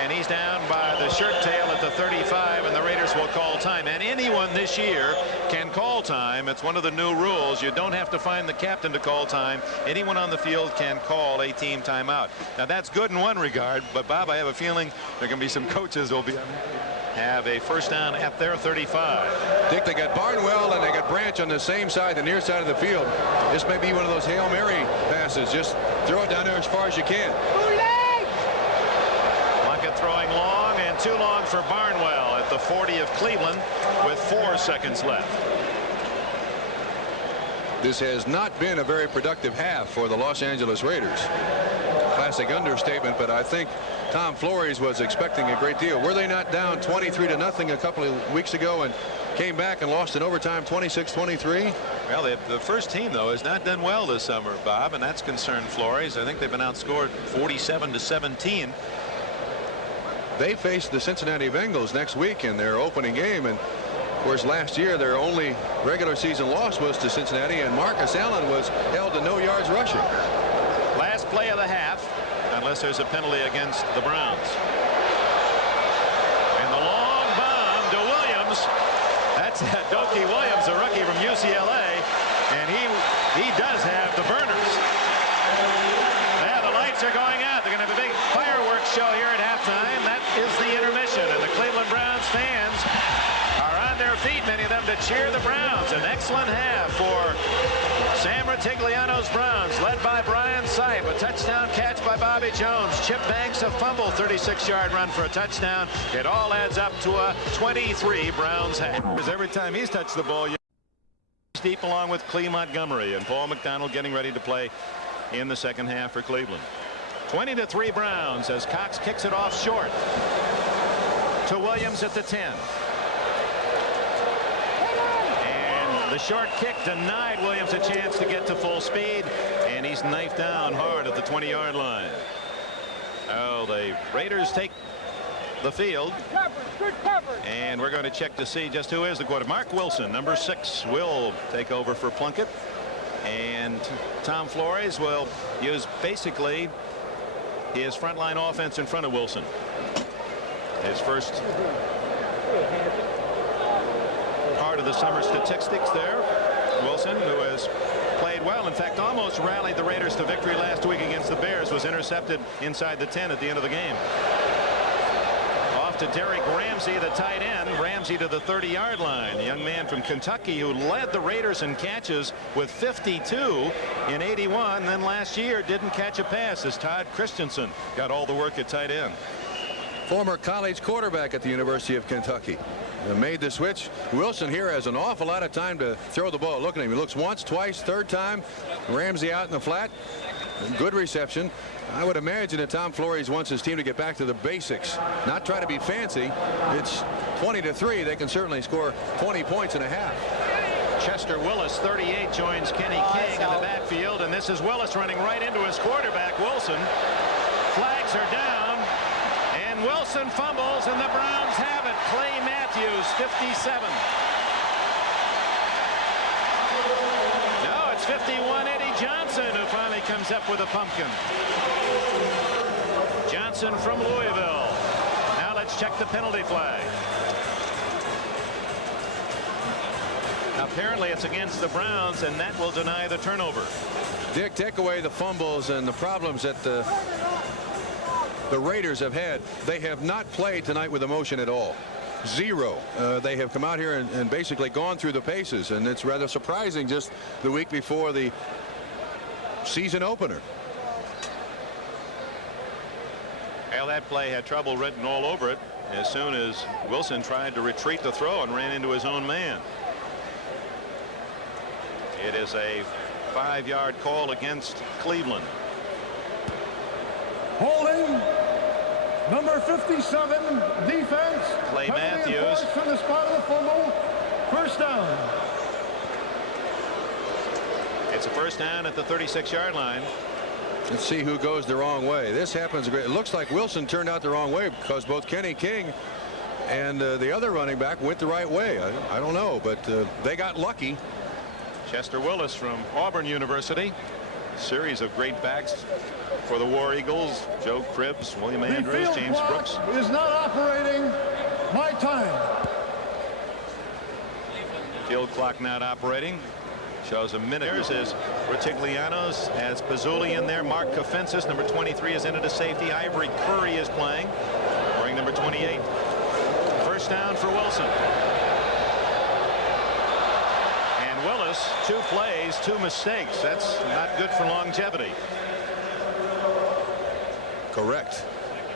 and he's down by the shirt tail at the 35, and the Raiders will call time. And anyone this year can call time. It's one of the new rules. You don't have to find the captain to call time. Anyone on the field can call a team timeout. Now that's good in one regard, but Bob, I have a feeling there can be some coaches who will have a first down at their 35. Dick, they got Barnwell and they got Branch on the same side, the near side of the field. This may be one of those Hail Mary passes. Just throw it down there as far as you can. Plunkett throwing long, and too long for Barnwell at the 40 of Cleveland with 4 seconds left. This has not been a very productive half for the Los Angeles Raiders. Classic understatement, but I think Tom Flores was expecting a great deal. Were they not down 23-0 a couple of weeks ago and came back and lost in overtime 26-23? Well, the first team, though, has not done well this summer, Bob, and that's concerned Flores. I think they've been outscored 47-17. They face the Cincinnati Bengals next week in their opening game, and of course last year their only regular season loss was to Cincinnati, and Marcus Allen was held to no yards rushing. Last play of the half, unless there's a penalty against the Browns. And the long bomb to Williams. That's Doki Williams, a rookie from UCLA, and he does have the burners. Yeah, the lights are going out. They're going to have a big fireworks show here at halftime. That is the intermission, and the Cleveland Browns fans are on their feet, many of them, to cheer the Browns. An excellent half for Sam Ratigliano's Browns, led by Brian Sipe. A touchdown catch by Bobby Jones. Chip Banks a fumble, 36-yard run for a touchdown. It all adds up to a 23 Browns half. Because every time he's touched the ball, he's deep along with Clee Montgomery and Paul McDonald getting ready to play in the second half for Cleveland. 20-3 Browns as Cox kicks it off short to Williams at the 10. The short kick denied Williams a chance to get to full speed, and he's knifed down hard at the 20-yard line. Oh, the Raiders take the field, and we're going to check to see just who is the quarterback. Mark Wilson, number 6, will take over for Plunkett, and Tom Flores will use basically his frontline offense in front of Wilson. His first part of the summer statistics there. Wilson, who has played well, in fact almost rallied the Raiders to victory last week against the Bears, was intercepted inside the 10 at the end of the game. Off to Derek Ramsey, the tight end. Ramsey to the 30-yard line. The young man from Kentucky who led the Raiders in catches with 52 in 81. Then last year didn't catch a pass as Todd Christensen got all the work at tight end. Former college quarterback at the University of Kentucky. Made the switch. Wilson here has an awful lot of time to throw the ball. Look at him. He looks once, twice, third time. Ramsey out in the flat. Good reception. I would imagine that Tom Flores wants his team to get back to the basics, not try to be fancy. It's 20-3. They can certainly score 20 points in a half. Chester Willis, 38, joins Kenny King in the backfield, and this is Willis running right into his quarterback, Wilson. Flags are down, and Wilson fumbles, and the Browns have it. Clay Matthews, 57. No, it's 51, Eddie Johnson, who finally comes up with a pumpkin. Johnson from Louisville. Now let's check the penalty flag. Apparently it's against the Browns, and that will deny the turnover. Dick, take away the fumbles and the problems that the Raiders have had. They have not played tonight with emotion at all. Zero. They have come out here and basically gone through the paces, and it's rather surprising just the week before the season opener. Well, that play had trouble written all over it as soon as Wilson tried to retreat the throw and ran into his own man. It is a 5-yard call against Cleveland. Holding number 57, defense. Clay Matthews from the spot of the fumble. First down. It's a first down at the 36-yard line. Let's see who goes the wrong way. This happens. It looks like Wilson turned out the wrong way because both Kenny King and the other running back went the right way. I don't know, but they got lucky. Chester Willis from Auburn University. Series of great backs for the War Eagles. Joe Cribbs, William Andrews, James Brooks. Is not operating. My time. Field clock not operating. Shows a minute. There's his Retiglianos, has Pazzulli in there. Mark Kofensis, number 23, is in at a safety. Ivory Curry is playing, wearing number 28. First down for Wilson. And Willis, 2 plays, 2 mistakes. That's not good for longevity. Correct.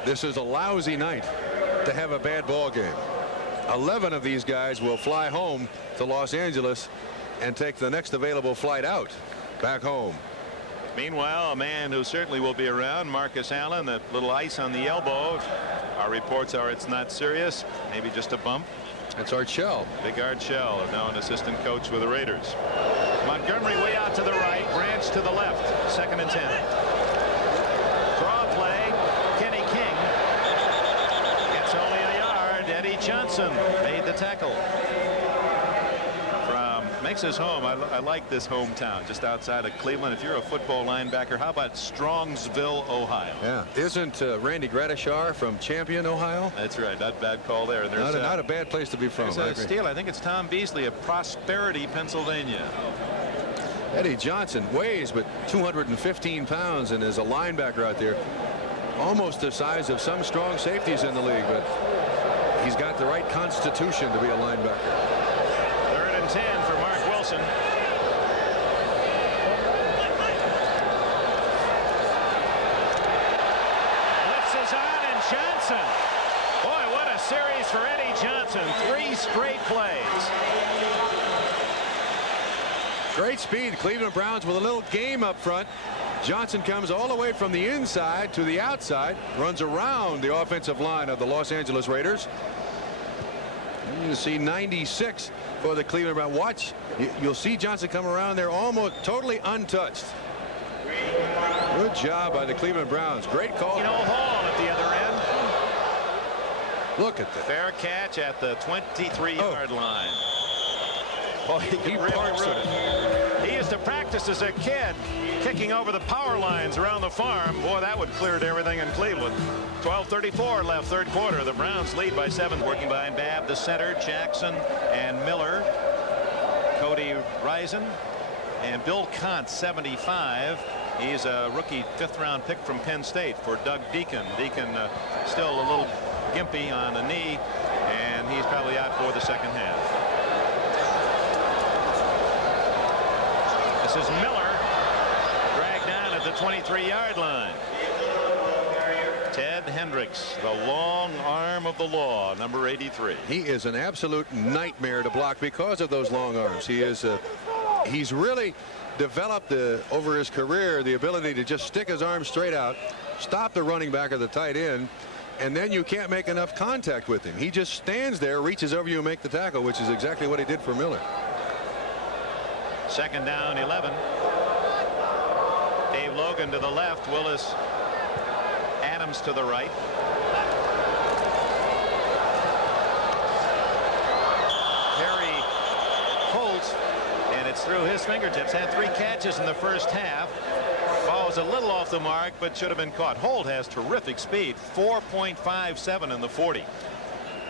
This is a lousy night to have a bad ball game. 11 of these guys will fly home to Los Angeles and take the next available flight out back home. Meanwhile, a man who certainly will be around, Marcus Allen, that little ice on the elbow. Our reports are it's not serious, maybe just a bump. It's Art Shell. Big Art Shell, now an assistant coach with the Raiders. Montgomery way out to the right, Branch to the left, 2nd and 10. Draw play, Kenny King gets only a yard. Eddie Johnson made the tackle. Makes his home. I like this hometown just outside of Cleveland. If you're a football linebacker, how about Strongsville, Ohio? Yeah. Isn't Randy Gradishar from Champion, Ohio? That's right. Not a bad call there. And there's not a bad place to be from. There's a steal. I think it's Tom Beasley of Prosperity, Pennsylvania. Eddie Johnson weighs but 215 pounds and is a linebacker out there, almost the size of some strong safeties in the league, but he's got the right constitution to be a linebacker. 3rd and 10 for Mark Wilson. Blitz is on, and Johnson. Boy, what a series for Eddie Johnson. 3 straight plays. Great speed. Cleveland Browns with a little game up front. Johnson comes all the way from the inside to the outside, runs around the offensive line of the Los Angeles Raiders. You see 96 for the Cleveland Browns. Watch, you'll see Johnson come around there almost totally untouched. Good job by the Cleveland Browns. Great call. Hall at the other end. Look at that. Fair catch at the 23-yard line. Boy, he parks it. He used to practice as a kid, kicking over the power lines around the farm. Boy, that would clear everything in Cleveland. 12:34 left, 3rd quarter. The Browns lead by 7. Working behind Babb, the center, Jackson and Miller, Cody Risen, and Bill Kant, 75. He's a rookie 5th-round pick from Penn State for Doug Deacon. Deacon still a little gimpy on the knee, and he's probably out for the 2nd half. This is Miller, dragged down at the 23-yard line. Ted Hendricks, the long arm of the law, number 83. He is an absolute nightmare to block because of those long arms. He's really developed over his career the ability to just stick his arm straight out, stop the running back or the tight end, and then you can't make enough contact with him. He just stands there, reaches over you and make the tackle, which is exactly what he did for Miller. 2nd down, 11. Dave Logan to the left, Willis Adams to the right. Harry Holt, and it's through his fingertips. Had 3 catches in the first half. Ball was a little off the mark, but should have been caught. Holt has terrific speed, 4.57 in the 40.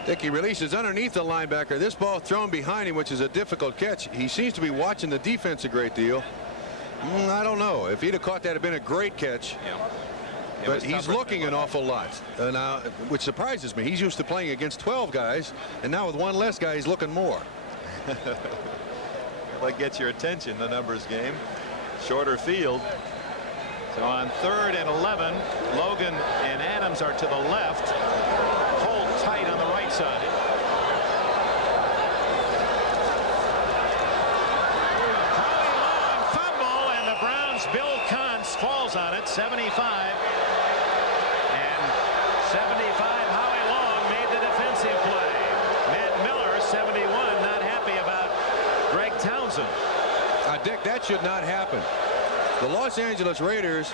Dick, he releases underneath the linebacker. This ball thrown behind him, which is a difficult catch. He seems to be watching the defense a great deal. I don't know. If he'd have caught that, it'd have been a great catch. Yeah. But he's looking an awful lot now, which surprises me. He's used to playing against 12 guys, and now with one less guy, he's looking more. That gets your attention, the numbers game. Shorter field. So on 3rd and 11, Logan and Adams are to the left. Hold tight on the right side. Howie Long fumble, and the Browns' Bill Kuntz falls on it. 75. And 75, Howie Long made the defensive play. Matt Miller, 71, not happy about Greg Townsend. Dick, that should not happen. The Los Angeles Raiders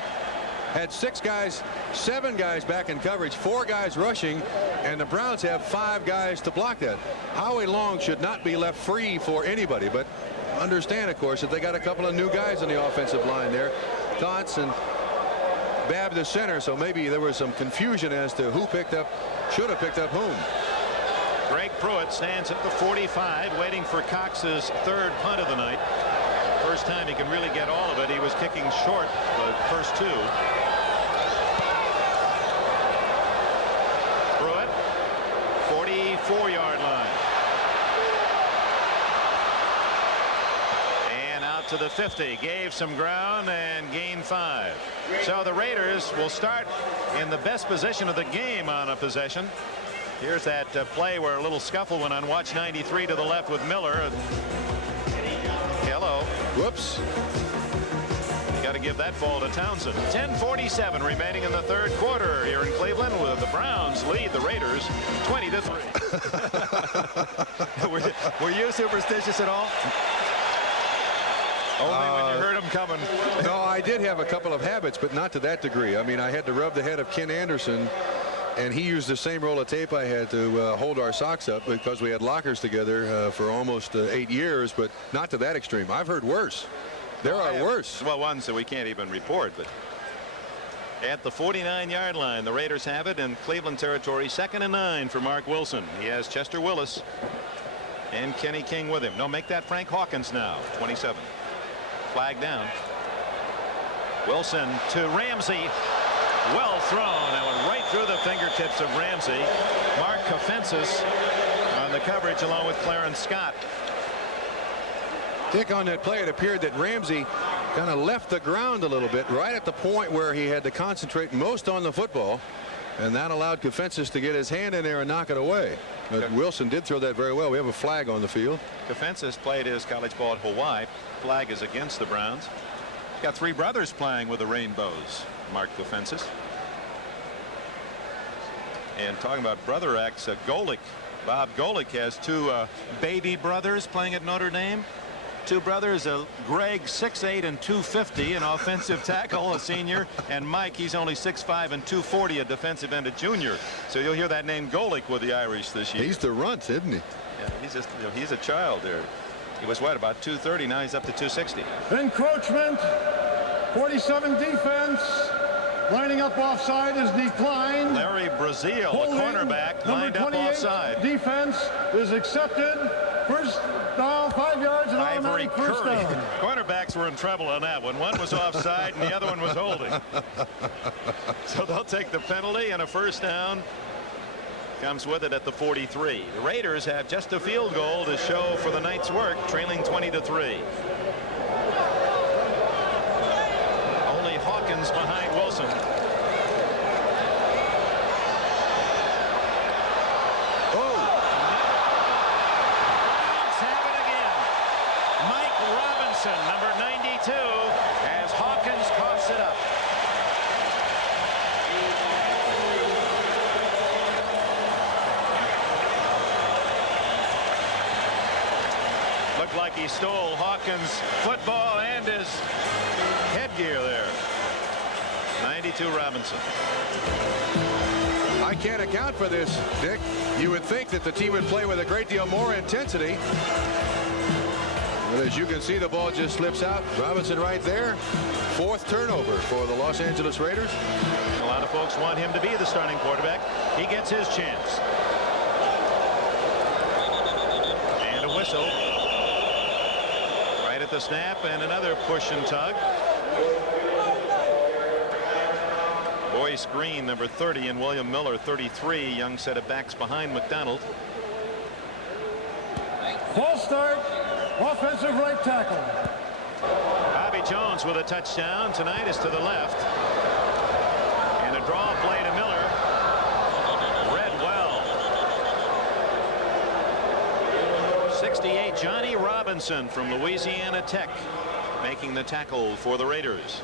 had 7 guys back in coverage, 4 guys rushing, and the Browns have 5 guys to block that. Howie Long should not be left free for anybody, but understand, of course, that they got a couple of new guys on the offensive line there. Gotts and Babb the center, so maybe there was some confusion as to who should have picked up whom. Greg Pruitt stands at the 45, waiting for Cox's 3rd punt of the night. First time he can really get all of it. He was kicking short the first 2. Pruitt, 44-yard line. And out to the 50. Gave some ground and gained 5. So the Raiders will start in the best position of the game on a possession. Here's that play where a little scuffle went on. Watch 93 to the left with Miller. Hello. Whoops. You got to give that ball to Townsend. 10:47 remaining in the 3rd quarter here in Cleveland, with the Browns lead the Raiders 20-3. Were you superstitious at all? Only when you heard them coming. No, I did have a couple of habits, but not to that degree. I mean, I had to rub the head of Ken Anderson, and he used the same roll of tape I had to hold our socks up, because we had lockers together for almost 8 years, but not to that extreme. I've heard worse. There are worse. Well, ones that we can't even report, but at the 49-yard line, the Raiders have it in Cleveland territory. 2nd and 9 for Mark Wilson. He has Chester Willis and Kenny King with him. No, make that Frank Hawkins now. 27. Flag down. Wilson to Ramsey. Well thrown. That went right through the fingertips of Ramsey. Mark Kofensis on the coverage along with Clarence Scott. Dick, on that play, it appeared that Ramsey kind of left the ground a little bit right at the point where he had to concentrate most on the football, and that allowed Kofensis to get his hand in there and knock it away. But Wilson did throw that very well. We have a flag on the field. Kofensis played his college ball at Hawaii. Flag is against the Browns. He's got 3 brothers playing with the Rainbows. Mark Kofensis. And talking about brother acts, Golick, Bob Golick has 2 baby brothers playing at Notre Dame. 2 brothers, Greg, 6'8" and 250, an offensive tackle, a senior, and Mike, he's only 6'5" and 240, a defensive end, a junior. So you'll hear that name Golick with the Irish this year. He's the runt, isn't he? Yeah, he's just, he's a child there. He was what, about 230? Now he's up to 260. Encroachment. 47 defense. Lining up offside is declined. Larry Brazil, a cornerback, lined up offside. Defense is accepted. First down, 5 yards, and automatic first down. Cornerbacks were in trouble on that one. One was offside and the other one was holding. So they'll take the penalty, and a first down comes with it at the 43. The Raiders have just a field goal to show for the night's work, trailing 20-3. Only Hawkins behind Wilson. Number 92, as Hawkins coughs it up. Looked like he stole Hawkins' football and his headgear there. 92 Robinson. I can't account for this, Dick. You would think that the team would play with a great deal more intensity. But as you can see, the ball just slips out. Robinson right there. 4th turnover for the Los Angeles Raiders. A lot of folks want him to be the starting quarterback. He gets his chance. And a whistle. Right at the snap, and another push and tug. Boyce Green, number 30, and William Miller, 33. Young set of backs behind McDonald. False start. Offensive right tackle. Bobby Jones with a touchdown tonight is to the left. And a draw play to Miller. Read well. 68 Johnny Robinson from Louisiana Tech making the tackle for the Raiders.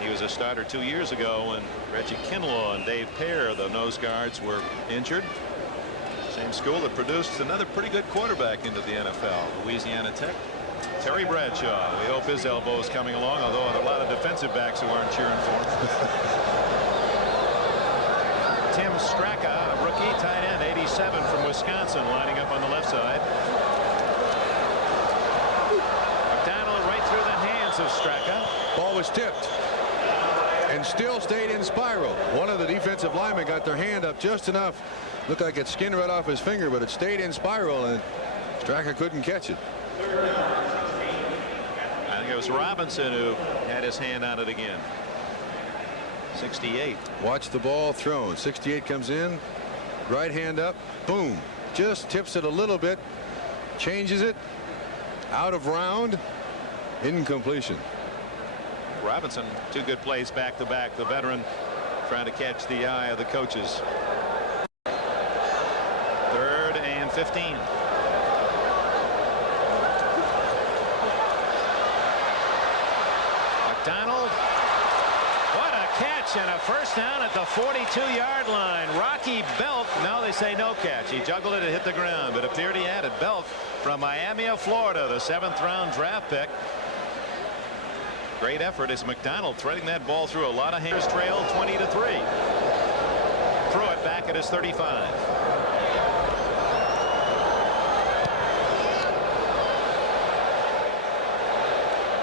He was a starter 2 years ago when Reggie Kinlaw and Dave Pear, the nose guards, were injured. Same school that produced another pretty good quarterback into the NFL, Louisiana Tech. Terry Bradshaw. We hope his elbow is coming along, although there are a lot of defensive backs who aren't cheering for him. Tim Straka, a rookie tight end, 87 from Wisconsin, lining up on the left side. McDonald right through the hands of Straka. Ball was tipped and still stayed in spiral. One of the defensive linemen got their hand up just enough. Looked like it skinned right off his finger, but it stayed in spiral, and Straka couldn't catch it. I think it was Robinson who had his hand on it again. 68. Watch the ball thrown. 68 comes in, right hand up, boom, just tips it a little bit, changes it, out of round, incompletion. Robinson, two good plays back to back. The veteran trying to catch the eye of the coaches. 3rd and 15. McDonald. What a catch, and a first down at the 42-yard line. Rocky Belt. No, they say no catch. He juggled it and hit the ground, but appeared he had it. Belt from Miami of Florida, the 7th round draft pick. Great effort as McDonald threading that ball through a lot of hands. Trail 20-3. Pruitt back at his 35.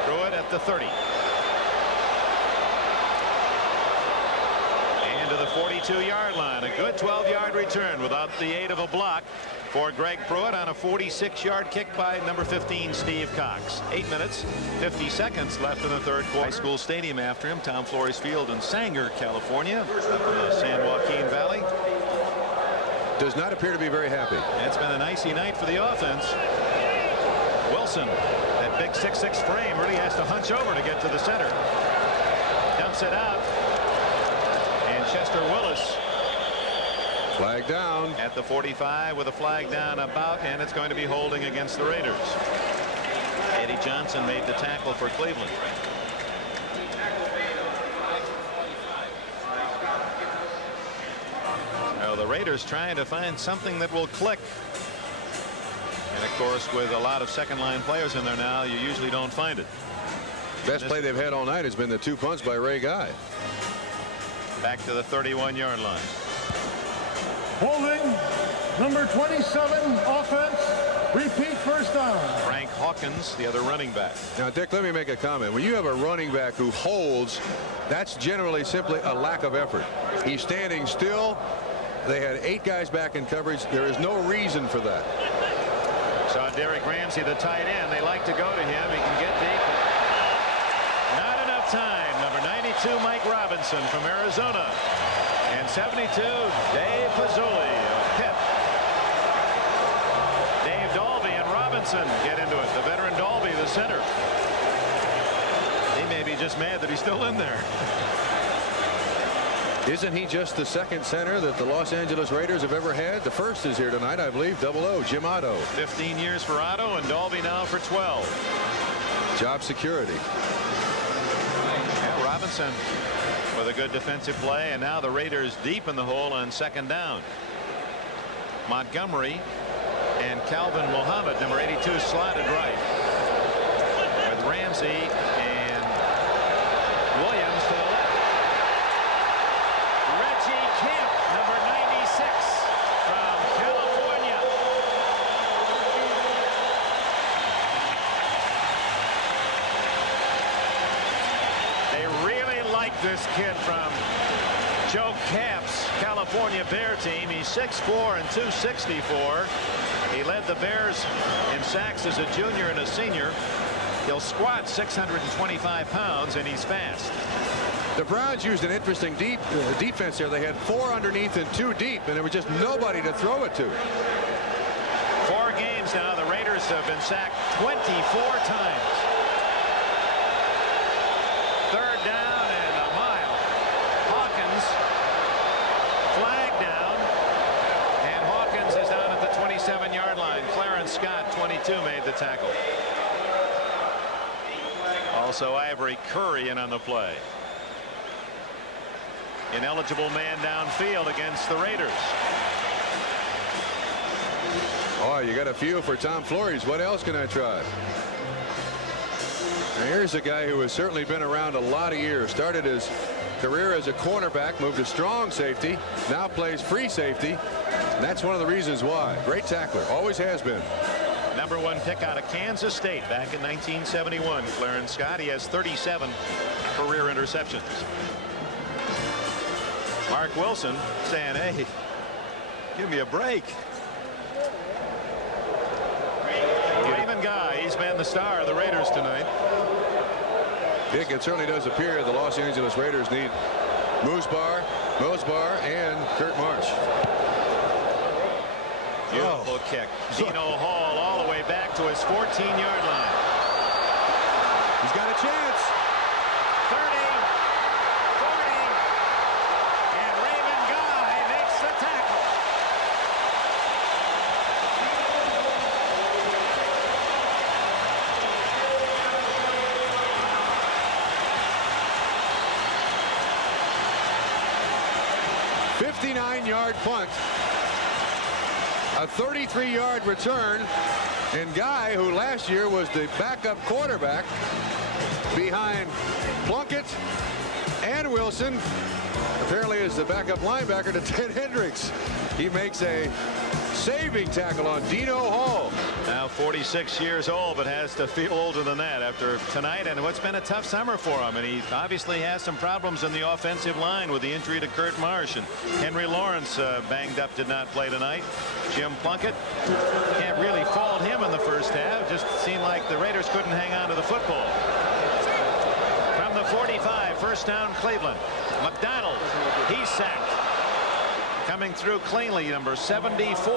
Pruitt at the 30. And to the 42-yard line. A good 12-yard return without the aid of a block for Greg Pruitt on a 46-yard kick by number 15 Steve Cox. 8 minutes 50 seconds left in the third quarter. High school stadium after him, Tom Flores Field in Sanger, California, up in the San Joaquin Valley. Does not appear to be very happy. It's been an icy night for the offense. Wilson, that big 6'6" frame, really has to hunch over to get to the center. Dumps it out. And Chester Willis Flag down at the 45 with a flag down about, and it's going to be holding against the Raiders. Eddie Johnson made the tackle for Cleveland. Now the Raiders trying to find something that will click. And of course, with a lot of second line players in there now, you usually don't find it. Best play they've had all night has been the 2 punts by Ray Guy. Back to the 31-yard line. Holding, number 27, offense, repeat first down. Frank Hawkins, the other running back. Now, Dick, let me make a comment. When you have a running back who holds, that's generally simply a lack of effort. He's standing still. They had 8 guys back in coverage. There is no reason for that. Saw Derek Ramsey, the tight end. They like to go to him. He can get deep. Not enough time. Number 92, Mike Robinson from Arizona. And 72, Dave Pazzulli of Pitt. Dave Dalby and Robinson get into it. The veteran Dalby, the center. He may be just mad that he's still in there. Isn't he just the second center that the Los Angeles Raiders have ever had? The first is here tonight, I believe. 00, Jim Otto. 15 years for Otto, and Dalby now for 12. Job security. Yeah, Robinson with a good defensive play, and now the Raiders deep in the hole on second down. Montgomery and Calvin Mohammed, number 82, slotted right with Ramsey and Williams to the left. Reggie Camp, number 96 from California. They really like this kid from Joe Camp's California Bear team. He's 6'4" and 264. He led the Bears in sacks as a junior and a senior. He'll squat 625 pounds, and he's fast. The Browns used an interesting defense there. They had 4 underneath and 2 deep, and there was just nobody to throw it to. 4 games now. The Raiders have been sacked 24 times. 3rd down and a mile. Hawkins flag down, and Hawkins is down at the 27-yard line. Clarence Scott, 22, made the tackle. Also Ivory Curry in on the play. Ineligible man downfield against the Raiders. Oh, you got a few for Tom Flores. What else can I try? Now here's a guy who has certainly been around a lot of years. Started his career as a cornerback, moved to strong safety, now plays free safety. And that's one of the reasons why. Great tackler, always has been. Number 1 pick out of Kansas State back in 1971. Clarence Scott. He has 37 career interceptions. Mark Wilson saying, hey, give me a break. Raven Guy, he's been the star of the Raiders tonight. Dick, it certainly does appear the Los Angeles Raiders need Mosbar, and Kurt Marsh. Beautiful kick. Dino Hall all the way back to his 14-yard line. He's got a chance. 30, 40, and Raven Guy makes the tackle. '59-yard punt. A 33-yard return, and Guy, who last year was the backup quarterback behind Plunkett and Wilson, apparently is the backup linebacker to Ted Hendricks. He makes a saving tackle on Dino Hall. Now 46 years old, but has to feel older than that after tonight and what's been a tough summer for him. And he obviously has some problems in the offensive line with the injury to Kurt Marsh, and Henry Lawrence banged up, did not play tonight. Jim Plunkett, can't really fault him in the first half. Just seemed like the Raiders couldn't hang on to the football. From the 45, first down Cleveland. McDonald, he's sacked. Coming through cleanly, number 74,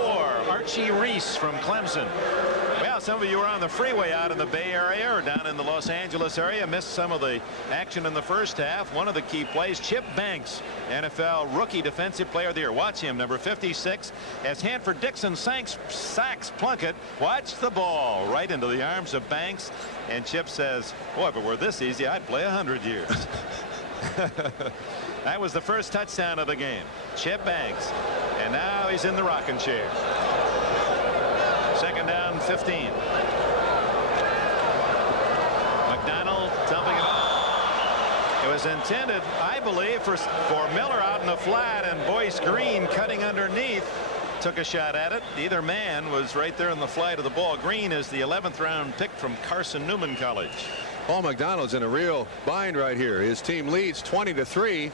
Archie Reese from Clemson. Well, some of you were on the freeway out in the Bay Area or down in the Los Angeles area, missed some of the action in the first half. One of the key plays, Chip Banks, NFL Rookie Defensive Player of the Year. Watch him, number 56, as Hanford Dixon sacks Plunkett. Watch the ball right into the arms of Banks, and Chip says, boy, if it were this easy, I'd play 100 years. That was the first touchdown of the game. Chip Banks, and now he's in the rocking chair. Second down, 15. McDonald dumping it off. It was intended, I believe, for Miller out in the flat, and Boyce Green cutting underneath took a shot at it. Either man was right there in the flight of the ball. Green is the 11th round pick from Carson Newman College. Paul McDonald's in a real bind right here. His team leads 20-3.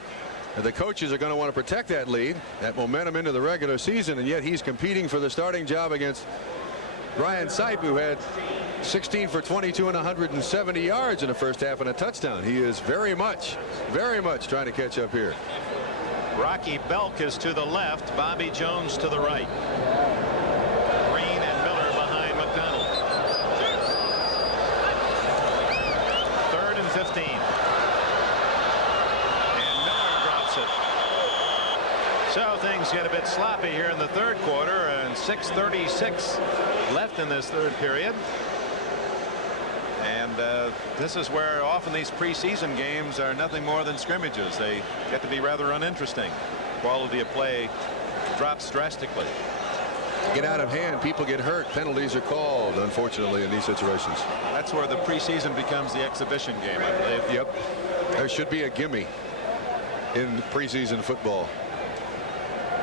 And the coaches are going to want to protect that lead, that momentum into the regular season, and yet he's competing for the starting job against Brian Sipe, who had 16 for 22 and 170 yards in the first half and a touchdown. He is very much trying to catch up here. Rocky Belk is to the left, Bobby Jones to the right. Green and Miller behind McDonald. 3rd and 15. So things get a bit sloppy here in the third quarter, and 6:36 left in this third period. And this is where often these preseason games are nothing more than scrimmages. They get to be rather uninteresting. Quality of play drops drastically. Get out of hand, people get hurt, penalties are called, unfortunately, in these situations. That's where the preseason becomes the exhibition game, I believe. Yep. There should be a gimme in preseason football.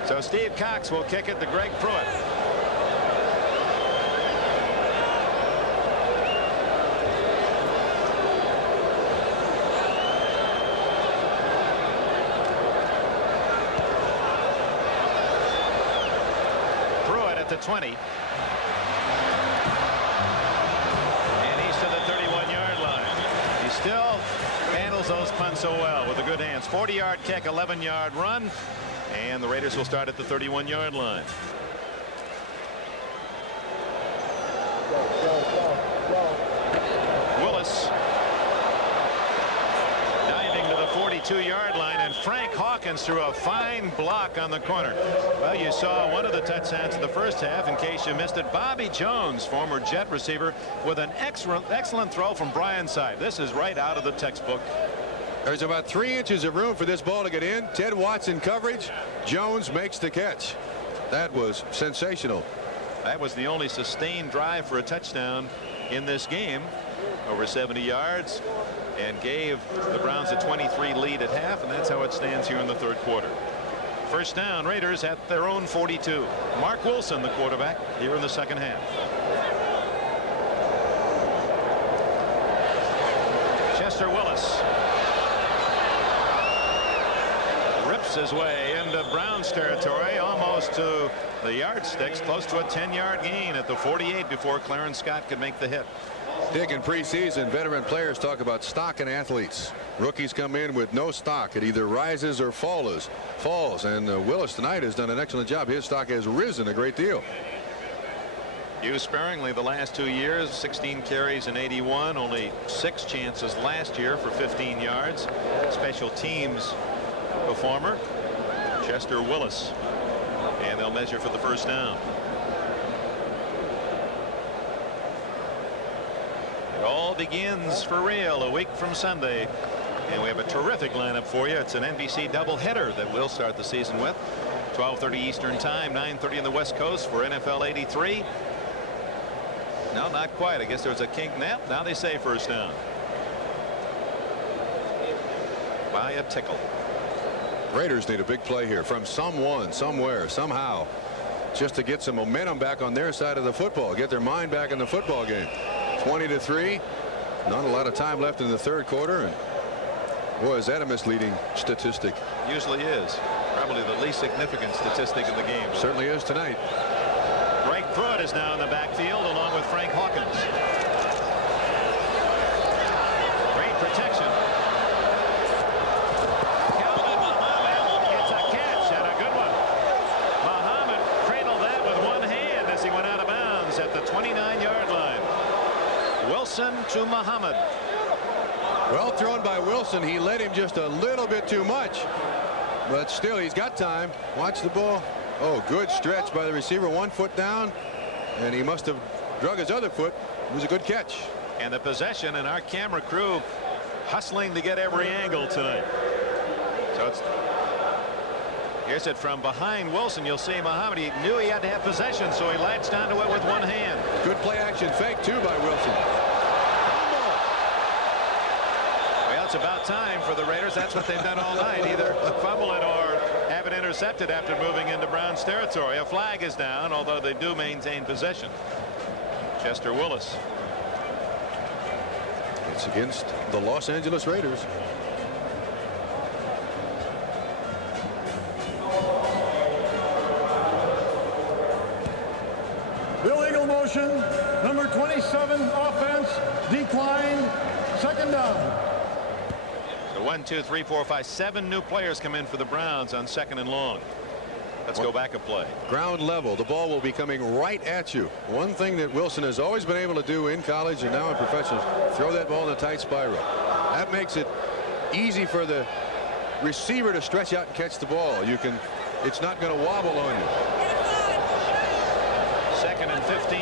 So Steve Cox will kick it to Greg Pruitt. Pruitt at the 20. And he's to the 31-yard line. He still handles those punts so well with the good hands. 40-yard kick, 11-yard run. And the Raiders will start at the 31-yard line. Willis diving to the 42-yard line, and Frank Hawkins threw a fine block on the corner. Well, you saw one of the touchdowns in the first half, in case you missed it. Bobby Jones, former Jet receiver, with an excellent throw from Brian's side. This is right out of the textbook. There's about 3 inches of room for this ball to get in. Ted Watson coverage. Jones makes the catch. That was sensational. That was the only sustained drive for a touchdown in this game, over 70 yards, and gave the Browns a 23 lead at half, and that's how it stands here in the third quarter. First down, Raiders at their own 42. Mark Wilson, the quarterback, here in the second half. Chester Willis rips his way into Browns territory, almost to the yardsticks, close to a 10-yard gain at the 48 before Clarence Scott could make the hit. Dick, in preseason, veteran players talk about stock in athletes. Rookies come in with no stock. It either rises or falls. And Willis tonight has done an excellent job. His stock has risen a great deal. Used sparingly the last 2 years, 16 carries in 81, only 6 chances last year for 15 yards. Special teams performer, Chester Willis, and they'll measure for the first down. It all begins for real a week from Sunday, and we have a terrific lineup for you. It's an NBC doubleheader that we'll start the season with. 12:30 Eastern Time, 9:30 on the West Coast for NFL 83. No, not quite. I guess there was a kink nap. Now they say first down by a tickle. Raiders need a big play here from someone, somewhere, somehow, just to get some momentum back on their side of the football, get their mind back in the football game. 20-3. Not a lot of time left in the third quarter, and boy, is that a misleading statistic. Usually is. Probably the least significant statistic in the game. Certainly is tonight. Greg Pruitt is now in the backfield along with Frank Hawkins. Great protection. Calvin Muhammad gets a catch, and a good one. Muhammad cradled that with one hand as he went out of bounds at the 29-yard line. Wilson to Muhammad. Well thrown by Wilson. He led him just a little bit too much, but still he's got time. Watch the ball. Oh, good stretch by the receiver. 1 foot down, and he must have drug his other foot. It was a good catch. And the possession, and our camera crew hustling to get every angle tonight. So it's here's it from behind Wilson. You'll see Muhammad. He knew he had to have possession, so he latched onto it with one hand. Good play action fake too by Wilson. Well, it's about time for the Raiders. That's what they've done all night. Either fumble it or have it intercepted after moving into Browns territory. A flag is down, although they do maintain possession. Chester Willis. It's against the Los Angeles Raiders. Illegal motion. Number 27 offense declined. Second down. So 1, 2, 3, 4, 5, 7 new players come in for the Browns on second and long. Let's go back a play. Ground level. The ball will be coming right at you. One thing that Wilson has always been able to do in college and now in professional, throw that ball in a tight spiral. That makes it easy for the receiver to stretch out and catch the ball. It's not going to wobble on you. Second and 15.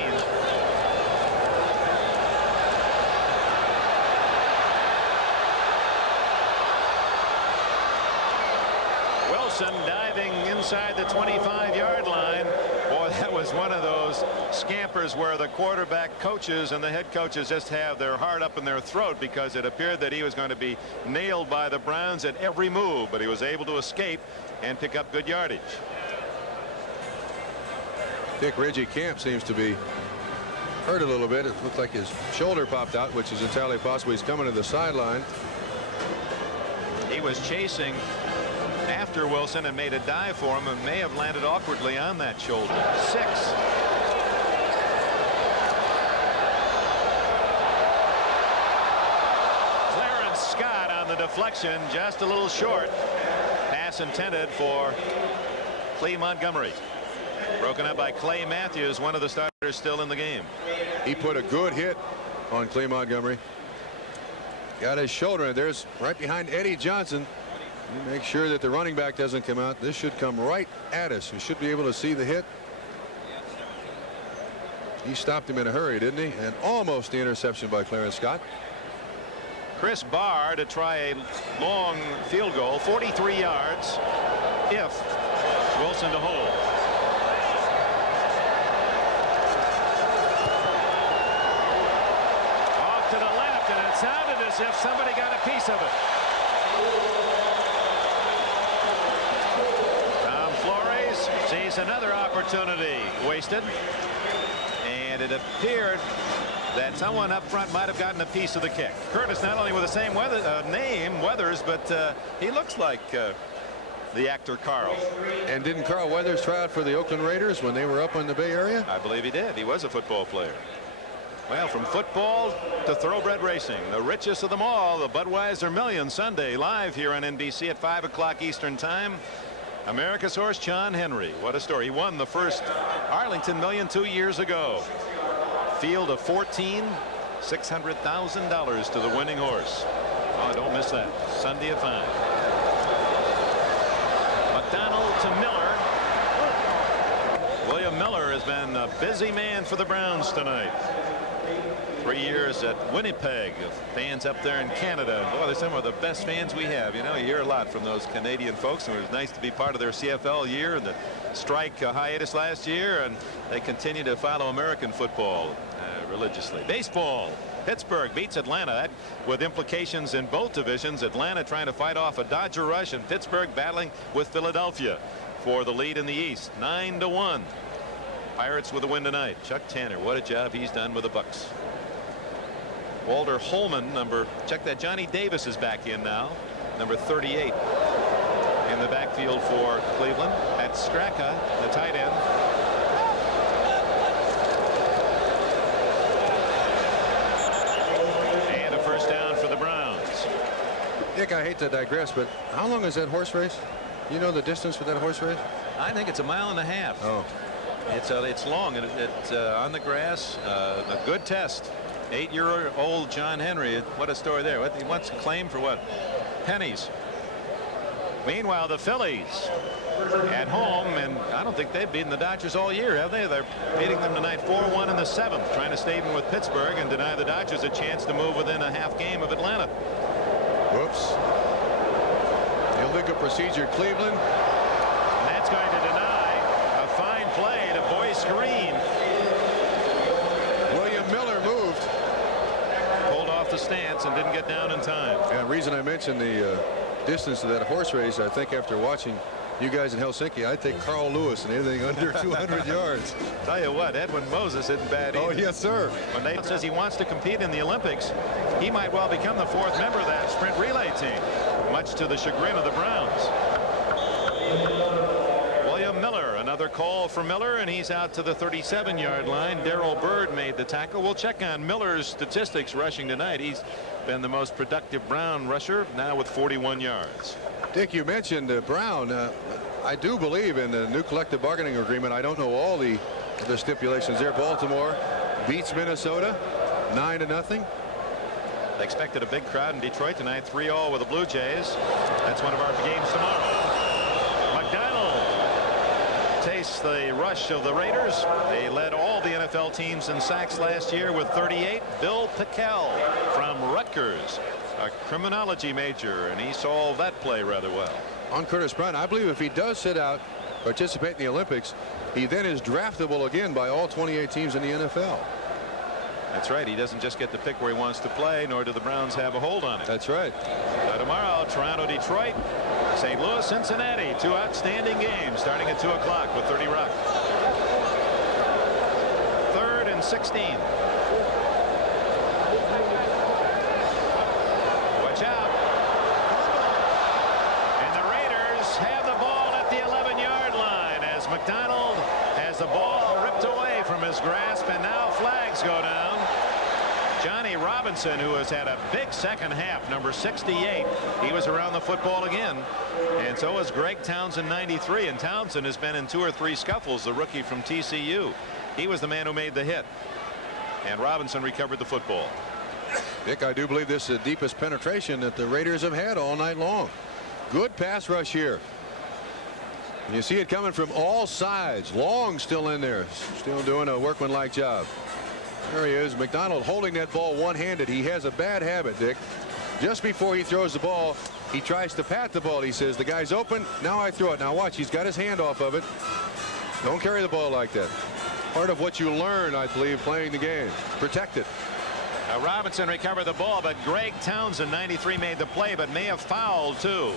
Wilson diving inside the 25-yard line. Boy, that was one of those scampers where the quarterback coaches and the head coaches just have their heart up in their throat, because it appeared that he was going to be nailed by the Browns at every move, but he was able to escape and pick up good yardage. Dick, Reggie Camp seems to be hurt a little bit. It looked like his shoulder popped out, which is entirely possible. He's coming to the sideline. He was chasing after Wilson and made a dive for him and may have landed awkwardly on that shoulder. 6. Clarence Scott on the deflection, just a little short. Pass intended for Clay Montgomery. Broken up by Clay Matthews, one of the starters still in the game. He put a good hit on Clay Montgomery. Got his shoulder in. There's right behind Eddie Johnson. You make sure that the running back doesn't come out. This should come right at us. We should be able to see the hit. He stopped him in a hurry, didn't he? And almost the interception by Clarence Scott. Chris Barr to try a long field goal, 43 yards, if Wilson to hold. somebody got a piece of it. Tom Flores sees another opportunity wasted. And it appeared that someone up front might have gotten a piece of the kick. Curtis, not only with the same name, Weathers, but he looks like the actor Carl. And didn't Carl Weathers try out for the Oakland Raiders when they were up in the Bay Area? I believe he did. He was a football player. Well, from football to thoroughbred racing, the richest of them all, the Budweiser Million, Sunday live here on NBC at 5 o'clock Eastern Time. America's horse, John Henry. What a story. He won the first Arlington Million 2 years ago. Field of 14, $600,000 to the winning horse. Oh, don't miss that. Sunday at 5. McDonald to Miller. William Miller has been a busy man for the Browns tonight. 3 years at Winnipeg. Fans up there in Canada. Boy, they're some of the best fans we have. You know, you hear a lot from those Canadian folks, and it was nice to be part of their CFL year and the strike hiatus last year, and they continue to follow American football religiously. Baseball. Pittsburgh beats Atlanta. That with implications in both divisions. Atlanta trying to fight off a Dodger rush, and Pittsburgh battling with Philadelphia for the lead in the East. 9-1. Pirates with a win tonight. Chuck Tanner, what a job he's done with the Bucks. Walter Holman, check that, Johnny Davis is back in now, number 38 in the backfield for Cleveland. That's Straka, the tight end. And a first down for the Browns. Dick, I hate to digress, but how long is that horse race? You know the distance for that horse race? I think it's 1.5 miles. Oh. It's long, and it's on the grass. A good test. 8-year-old John Henry. What a story there. He wants to claim for what? Pennies. Meanwhile, the Phillies at home, and I don't think they've beaten the Dodgers all year, have they? They're beating them tonight 4-1 in the 7th, trying to stay even with Pittsburgh and deny the Dodgers a chance to move within a half game of Atlanta. Whoops. Illegal procedure, Cleveland. And that's going to deny a fine play to Boyce Green. William Miller moved. Pulled off the stance and didn't get down in time. And the reason I mentioned the distance of that horse race, I think after watching you guys in Helsinki, I'd take Carl Lewis and anything under 200 yards. Tell you what, Edwin Moses isn't bad either. Oh, yes, sir. When Nate says he wants to compete in the Olympics, he might well become the 4th member of that sprint relay team, much to the chagrin of the Browns. William Miller, another call for Miller, and he's out to the 37-yard line. Darrell Byrd made the tackle. We'll check on Miller's statistics rushing tonight. He's been the most productive Brown rusher, now with 41 yards. Dick, you mentioned Brown. I do believe in the new collective bargaining agreement. I don't know all the stipulations there. Baltimore beats Minnesota 9-0. They expected a big crowd in Detroit tonight. 3-3 with the Blue Jays. That's one of our games tomorrow. McDonald tastes the rush of the Raiders. They led all the NFL teams in sacks last year with 38. Bill Pickel from Rutgers, a criminology major, and he solved that play rather well. On Curtis Brown, I believe if he does sit out, participate in the Olympics, he then is draftable again by all 28 teams in the NFL. That's right. He doesn't just get to pick where he wants to play, nor do the Browns have a hold on it. That's right. Tomorrow, Toronto, Detroit, St. Louis, Cincinnati. Two outstanding games starting at 2 o'clock with 30 Rock. 3rd and 16. Watch out. And the Raiders have the ball at the 11-yard line as McDonald has the ball ripped away from his grasp, and now flags go down. Johnny Robinson, who has had a big second half, number 68. He was around the football again, and so was Greg Townsend, 93. And Townsend has been in 2 or 3 scuffles, the rookie from TCU. He was the man who made the hit, and Robinson recovered the football. Dick, I do believe this is the deepest penetration that the Raiders have had all night long. Good pass rush here. And you see it coming from all sides. Long still in there, still doing a workmanlike job. There he is, McDonald holding that ball one-handed. He has a bad habit, Dick. Just before he throws the ball, he tries to pat the ball. He says, the guy's open, now I throw it. Now watch, he's got his hand off of it. Don't carry the ball like that. Part of what you learn, I believe, playing the game. Protect it. Robinson recovered the ball, but Greg Townsend, 93, made the play, but may have fouled too.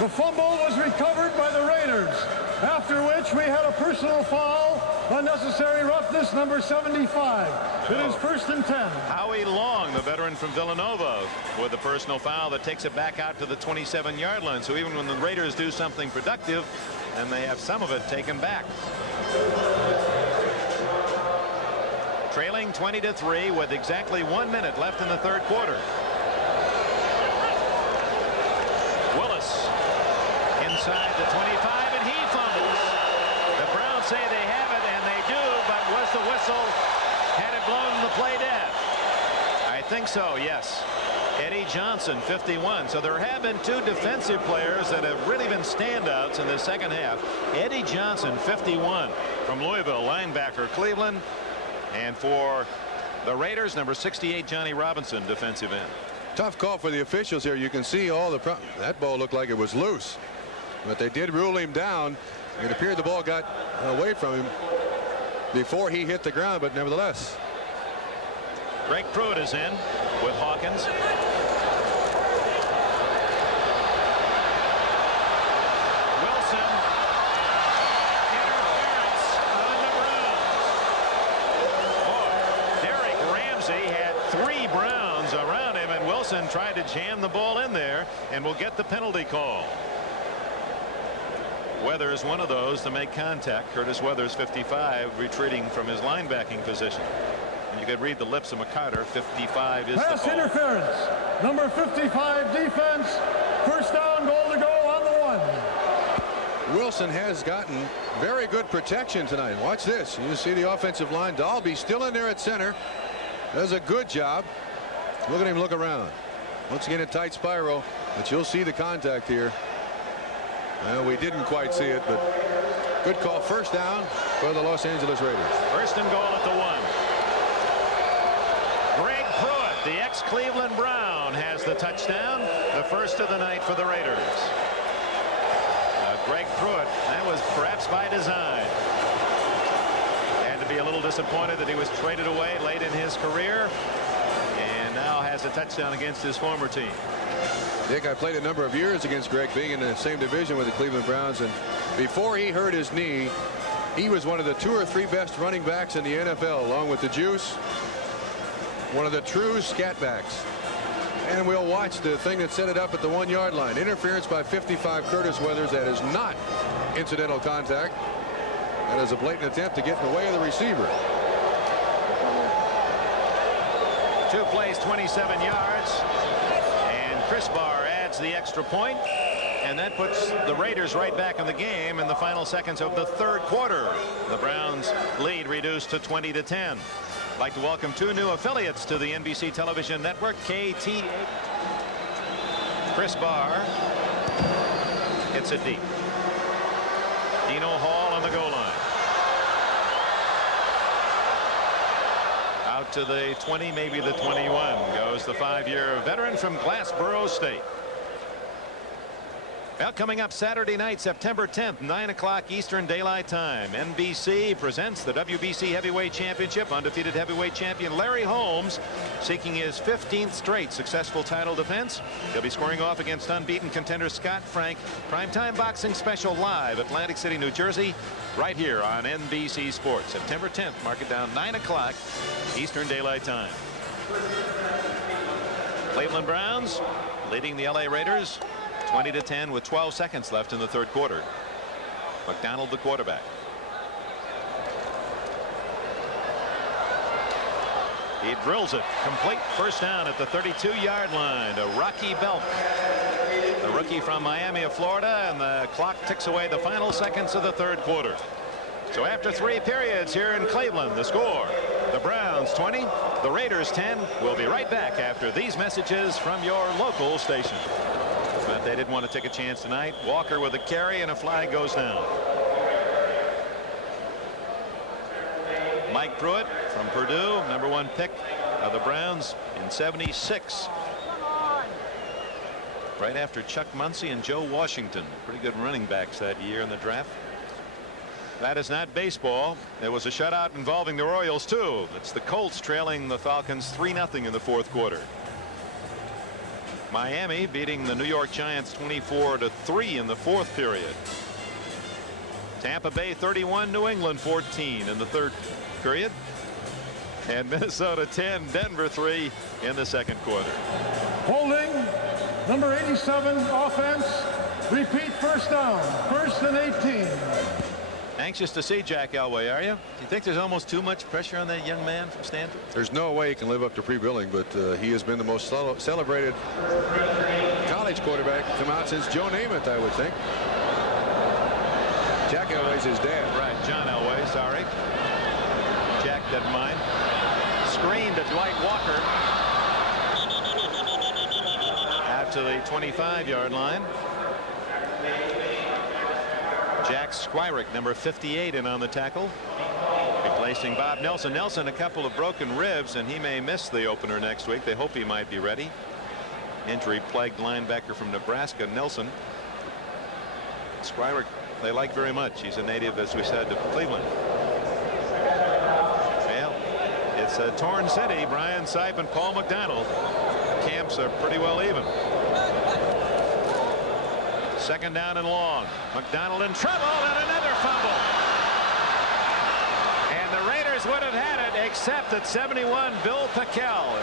The fumble was recovered by the Raiders, after which we had a personal foul, unnecessary roughness, number 75. It is 1st and 10. Howie Long, the veteran from Villanova, with a personal foul that takes it back out to the 27-yard line. So even when the Raiders do something productive, and they have some of it taken back. Trailing 20-3 with exactly 1 minute left in the third quarter. Willis inside the 25, and he fumbles. The Browns say they have it, and they do, but was the whistle, had it blown the play dead? I think so, yes. Eddie Johnson, 51. So there have been two defensive players that have really been standouts in the second half. Eddie Johnson, 51, from Louisville, linebacker, Cleveland. And for the Raiders, number 68, Johnny Robinson, defensive end. Tough call for the officials here. You can see all the that ball looked like it was loose, but they did rule him down. It appeared the ball got away from him before he hit the ground, but nevertheless. Greg Pruitt is in with Hawkins. Wilson. Interference on the Browns. Derek Ramsey had 3 Browns around him, and Wilson tried to jam the ball in there and will get the penalty call. Weathers, one of those to make contact. Curtis Weathers, 55, retreating from his linebacking position. And you could read the lips of McCarter. 55 is pass the call. interference. Number 55 defense. 1st down, goal to go on the 1. Wilson has gotten very good protection tonight. Watch this. You see the offensive line. Dalby still in there at center. Does a good job. Look at him look around. Once again a tight spiral, but you'll see the contact here. Well, we didn't quite see it, but good call. 1st down for the Los Angeles Raiders. 1st and goal at the 1. Greg Pruitt, the ex-Cleveland Brown, has the touchdown, the first of the night for the Raiders. Greg Pruitt, that was perhaps by design. Had to be a little disappointed that he was traded away late in his career, and now has a touchdown against his former team. Dick, I played a number of years against Greg, being in the same division with the Cleveland Browns, and before he hurt his knee, he was one of the 2 or 3 best running backs in the NFL, along with the Juice, one of the true scat backs. And we'll watch the thing that set it up at the 1-yard line. Interference by 55, Curtis Weathers. That is not incidental contact. That is a blatant attempt to get in the way of the receiver. 2 plays, 27 yards. Chris Barr adds the extra point, and that puts the Raiders right back in the game in the final seconds of the third quarter. The Browns lead reduced to 20-10. I'd like to welcome 2 new affiliates to the NBC television network. KT. Chris Barr hits it deep. Dino Hall on the goal line. Out to the 20, maybe the 21, goes the 5-year veteran from Glassboro State. Well, coming up Saturday night, September 10th, 9 o'clock Eastern Daylight Time. NBC presents the WBC Heavyweight Championship. Undefeated heavyweight champion Larry Holmes seeking his 15th straight successful title defense. He'll be squaring off against unbeaten contender Scott Frank. Primetime boxing special live, Atlantic City, New Jersey, right here on NBC Sports. September 10th, mark it down, 9 o'clock Eastern Daylight Time. Cleveland Browns leading the LA Raiders 20-10 with 12 seconds left in the third quarter. McDonald, the quarterback. He drills it complete. First down at the 32-yard line to Rocky Belk, the rookie from Miami of Florida, and the clock ticks away the final seconds of the third quarter. So after 3 periods here in Cleveland, the score: the Browns 20, the Raiders 10. We'll be right back after these messages from your local station. But they didn't want to take a chance tonight. Walker with a carry, and a flag goes down. Mike Pruitt from Purdue, number 1 pick of the Browns in '76. Right after Chuck Muncie and Joe Washington. Pretty good running backs that year in the draft. That is not baseball. It was a shutout involving the Royals too. It's the Colts trailing the Falcons 3-0 in the fourth quarter. Miami beating the New York Giants 24-3 in the fourth period. Tampa Bay 31, New England 14 in the third period. And Minnesota 10, Denver 3 in the second quarter. Holding, number 87, offense. Repeat, first down. First and 18. Anxious to see Jack Elway, are you? Do you think there's almost too much pressure on that young man from Stanford? There's no way he can live up to pre-billing, but he has been the most celebrated college quarterback come out since Joe Namath, I would think. Jack Elway's his dad. Right, John Elway, sorry. Jack doesn't mind. Screen to Dwight Walker. Out to the 25-yard line. Jack Squirick, number 58, in on the tackle, replacing Bob Nelson. Nelson, a couple of broken ribs, and he may miss the opener next week. They hope he might be ready. Injury-plagued linebacker from Nebraska, Nelson. Squirick, they like very much. He's a native, as we said, of Cleveland. Well, it's a torn city. Brian Sipe and Paul McDonald. Camps are pretty well even. Second down and long. McDonald in trouble, and another fumble. And the Raiders would have had it, except that 71 Bill Pickel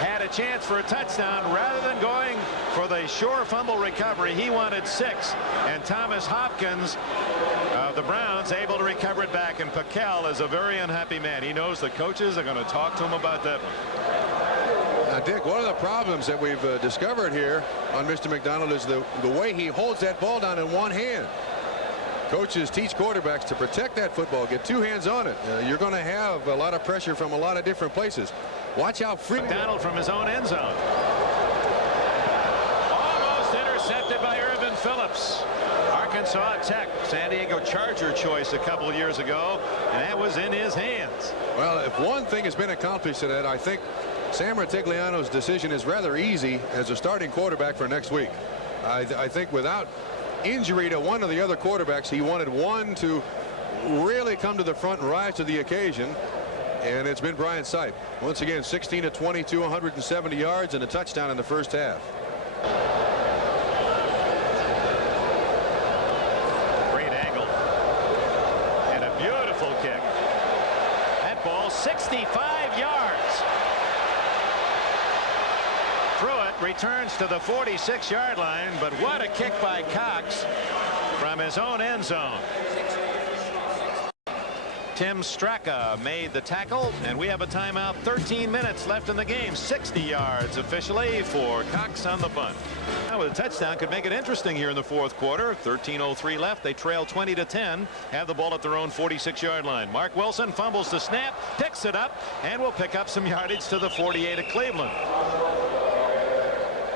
had a chance for a touchdown. Rather than going for the sure fumble recovery, he wanted 6. And Thomas Hopkins of the Browns able to recover it back. And Pickel is a very unhappy man. He knows the coaches are going to talk to him about that one. Now, Dick, one of the problems that we've discovered here on Mr. McDonald is the way he holds that ball down in one hand. Coaches teach quarterbacks to protect that football, get 2 hands on it. You're going to have a lot of pressure from a lot of different places. Watch how free. McDonald from his own end zone. Almost intercepted by Irvin Phillips. Arkansas Tech, San Diego Charger choice a couple of years ago, and that was in his hands. Well, if one thing has been accomplished today, I think Sam Ratigliano's decision is rather easy as a starting quarterback for next week. I think without injury to one of the other quarterbacks, he wanted one to really come to the front and rise to the occasion, and it's been Brian Sipe. Once again, 16 of 22, 170 yards and a touchdown in the first half. Great angle and a beautiful kick. That ball 65 yards. Returns to the 46-yard line, but what a kick by Cox from his own end zone. Tim Straka made the tackle, and we have a timeout. 13 minutes left in the game. 60 yards officially for Cox on the bunt. Now, with a touchdown could make it interesting here in the fourth quarter. 13:03 left. They trail 20-10. Have the ball at their own 46-yard line. Mark Wilson fumbles the snap, picks it up, and will pick up some yardage to the 48 of Cleveland.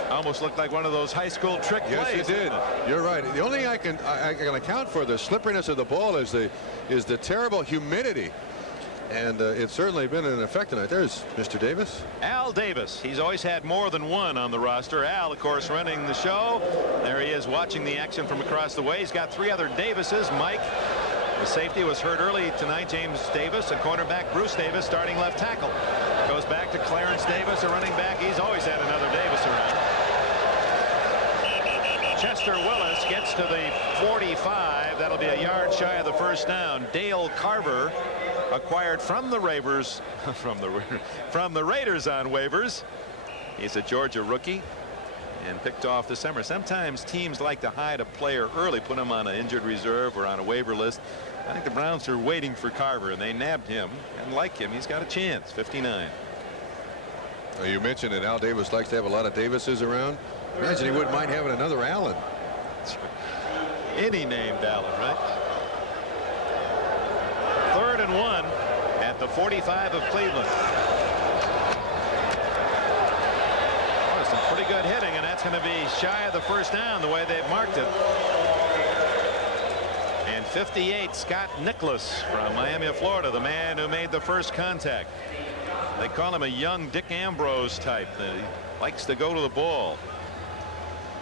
Almost looked like one of those high school trick plays. Yes, it did. You're right. The only thing I can account for the slipperiness of the ball is the terrible humidity, and it's certainly been an effect tonight. There's Mr. Davis. Al Davis. He's always had more than one on the roster. Al, of course, running the show. There he is watching the action from across the way. He's got 3 other Davises. Mike, the safety, was hurt early tonight. James Davis, a cornerback. Bruce Davis, starting left tackle. Goes back to Clarence Davis, a running back. He's always had another Davis around. Chester Willis gets to the 45. That'll be a yard shy of the first down. Dale Carver, acquired from the Raiders from the Raiders on waivers. He's a Georgia rookie and picked off this summer. Sometimes teams like to hide a player early, put him on an injured reserve or on a waiver list. I think the Browns are waiting for Carver, and they nabbed him, and like him, he's got a chance. 59. Well, you mentioned that Al Davis likes to have a lot of Davises around. Imagine he wouldn't mind having another Allen. Any named Allen, right? 3rd and 1 at the 45 of Cleveland. Oh, some pretty good hitting, and that's going to be shy of the first down the way they've marked it. And 58, Scott Nicholas from Miami of Florida, the man who made the first contact. They call him a young Dick Ambrose type. He likes to go to the ball.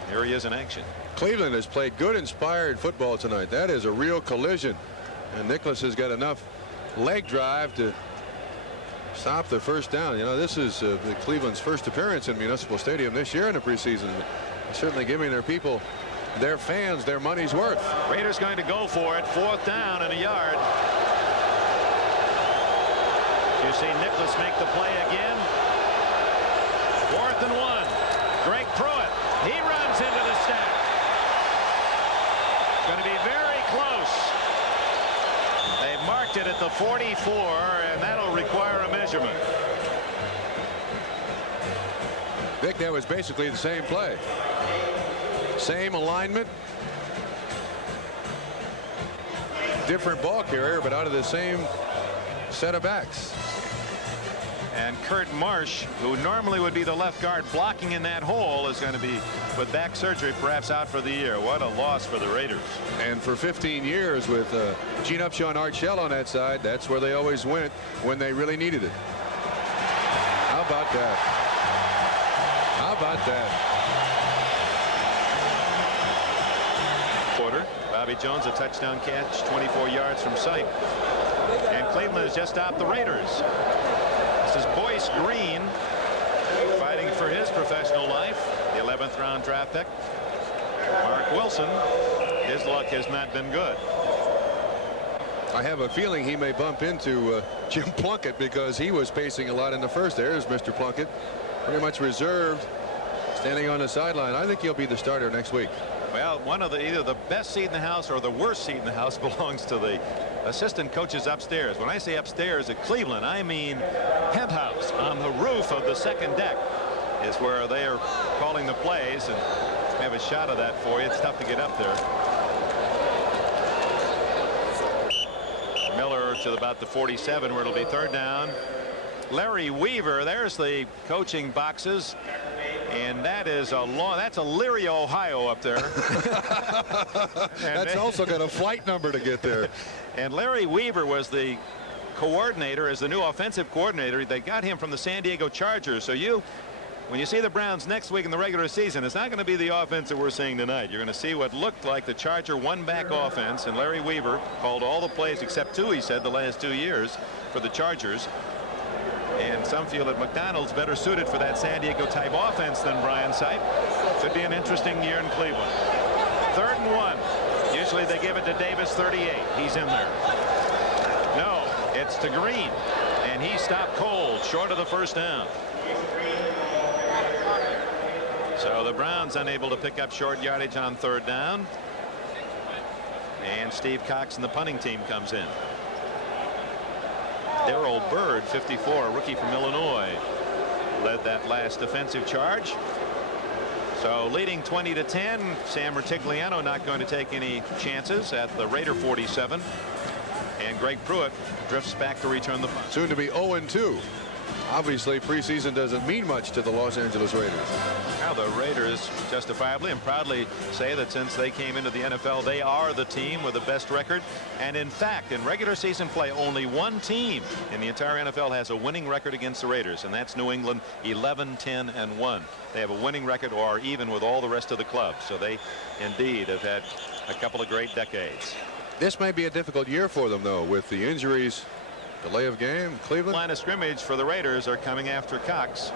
Here he is in action. Cleveland has played good, inspired football tonight. That is a real collision. And Nicholas has got enough leg drive to stop the first down. You know, this is Cleveland's first appearance in Municipal Stadium this year in the preseason. Certainly giving their people, their fans, their money's worth. Raiders going to go for it. 4th down and a yard. You see Nicholas make the play again. 4th and 1. Greg Pruitt. He runs into the stack. Going to be very close. They marked it at the 44, and that'll require a measurement. Vic, that was basically the same play. Same alignment. Different ball carrier, but out of the same set of backs. And Kurt Marsh, who normally would be the left guard blocking in that hole, is going to be with back surgery, perhaps out for the year. What a loss for the Raiders. And for 15 years with Gene Upshaw and Art Shell on that side, that's where they always went when they really needed it. How about that? How about that? Quarter. Bobby Jones, a touchdown catch, 24 yards from sight. And Cleveland has just stopped the Raiders. This is Boyce Green fighting for his professional life. The 11th round draft pick. Mark Wilson, his luck has not been good. I have a feeling he may bump into Jim Plunkett because he was pacing a lot in the first. There's Mr. Plunkett, very much reserved, standing on the sideline. I think he'll be the starter next week. Well, one of either the best seat in the house or the worst seat in the house belongs to the assistant coaches upstairs. When I say upstairs at Cleveland, I mean penthouse on the roof of the second deck is where they are calling the plays, and I have a shot of that for you. It's tough to get up there. Miller to about the 47 where it'll be 3rd down. Larry Weaver, there's the coaching boxes. And that is that's a Leary, Ohio up there. That's also got a flight number to get there. And Larry Weaver was the coordinator, as the new offensive coordinator. They got him from the San Diego Chargers. So when you see the Browns next week in the regular season, it's not going to be the offense that we're seeing tonight. You're going to see what looked like the Charger one-back offense, and Larry Weaver called all the plays except 2, he said, the last 2 years for the Chargers. And some feel that McDonald's better suited for that San Diego type offense than Brian Sipe. Should be an interesting year in Cleveland. 3rd and 1. Usually they give it to Davis, 38. He's in there. No, it's to Green, and he stopped cold short of the 1st down. So the Browns unable to pick up short yardage on 3rd down, and Steve Cox and the punting team comes in. Darrell Byrd, 54, a rookie from Illinois, led that last defensive charge. So leading 20-10. Sam Rutigliano not going to take any chances at the Raider 47. And Greg Pruitt drifts back to return the punt. Soon to be 0-2. Obviously, preseason doesn't mean much to the Los Angeles Raiders. Now the Raiders justifiably and proudly say that since they came into the NFL, they are the team with the best record. And in fact, in regular season play, only one team in the entire NFL has a winning record against the Raiders, and that's New England, 11-10-1. They have a winning record or are even with all the rest of the clubs. So they indeed have had a couple of great decades. This may be a difficult year for them, though, with the injuries. Delay of game. Cleveland. Line of scrimmage for the Raiders are coming after Cox.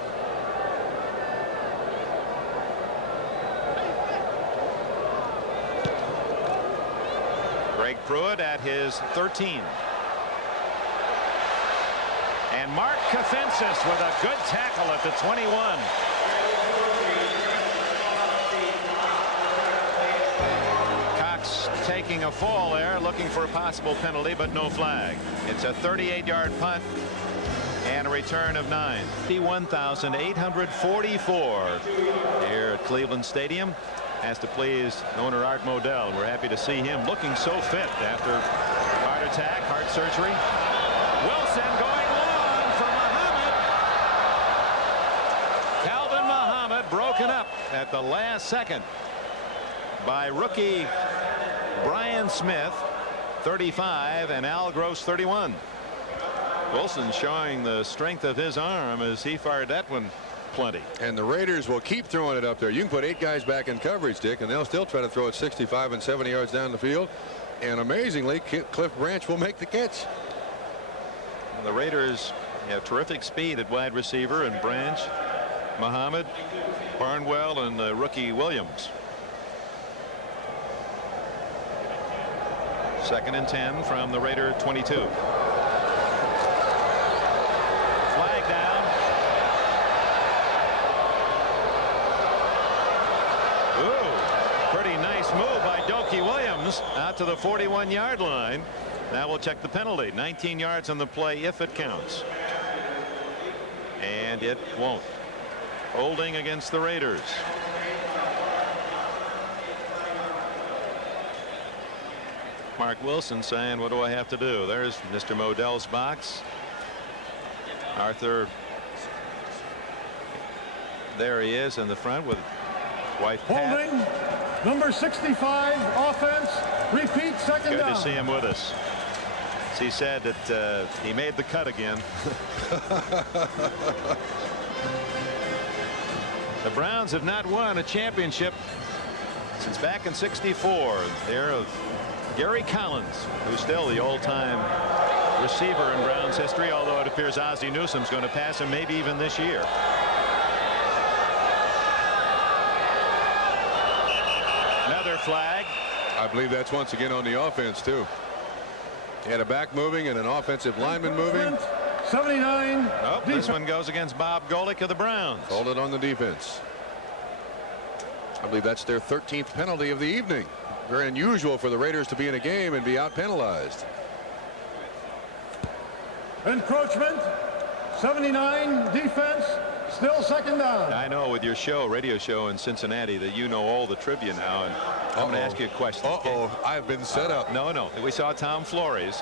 Greg Pruitt at his 13. And Mark Kafensis with a good tackle at the 21. Cox taking a fall there, looking for a possible penalty, but no flag. It's a 38-yard punt and a return of 9. 51,844 here at Cleveland Stadium. Has to please owner Art Modell. We're happy to see him looking so fit after heart attack, heart surgery. Wilson going long for Muhammad. Calvin Muhammad broken up at the last second by rookie Brian Smith, 35, and Al Gross, 31. Wilson showing the strength of his arm as he fired that one plenty. And the Raiders will keep throwing it up there. You can put 8 guys back in coverage, Dick, and they'll still try to throw it 65 and 70 yards down the field. And amazingly, Cliff Branch will make the catch. And the Raiders have terrific speed at wide receiver, and Branch, Muhammad, Barnwell, and rookie Williams. 2nd and 10 from the Raider 22. Flag down. Ooh, pretty nice move by Dokie Williams out to the 41-yard line. Now we'll check the penalty. 19 yards on the play if it counts. And it won't. Holding against the Raiders. Mark Wilson saying, what do I have to do? There's Mr. Modell's box. Arthur, there he is in the front with his wife Pat. Holding, number 65, offense, repeat, second down. Good to see him with us. He said that he made the cut again. The Browns have not won a championship since back in '64. They're of Gary Collins, who's still the all-time receiver in Browns history, although it appears Ozzie Newsome's going to pass him maybe even this year. Another flag. I believe that's once again on the offense too. He had a back moving and an offensive lineman moving. 79. Oh, this one goes against Bob Golick of the Browns. Hold it on the defense. I believe that's their 13th penalty of the evening. Very unusual for the Raiders to be in a game and be out penalized. Encroachment, 79, defense, still second down. I know with your show, radio show in Cincinnati, that you know all the trivia now, and I'm going to ask you a question. I've been set up. No. We saw Tom Flores.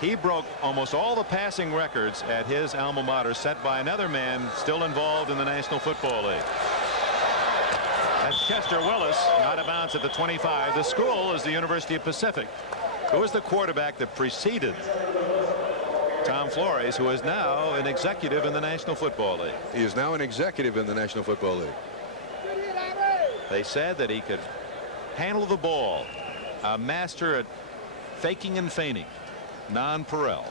He broke almost all the passing records at his alma mater set by another man still involved in the National Football League. That's Chester Willis, out of bounds at the 25. The school is the University of Pacific. Who was the quarterback that preceded Tom Flores, who is now an executive in the National Football League? He is now an executive in the National Football League. They said that he could handle the ball, a master at faking and feigning. Non-Perel.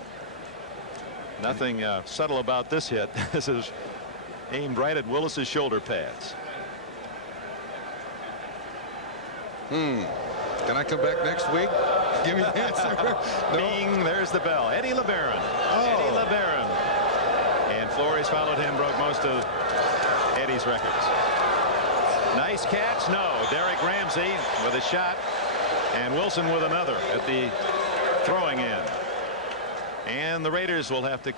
Nothing subtle about this hit. This is aimed right at Willis's shoulder pads. Can I come back next week? Give me the answer. No. Bing, there's the bell. Eddie LeBaron. Eddie LeBaron. And Flores followed him, broke most of Eddie's records. Nice catch. No. Derek Ramsey with a shot, and Wilson with another at the throwing end. And the Raiders will have to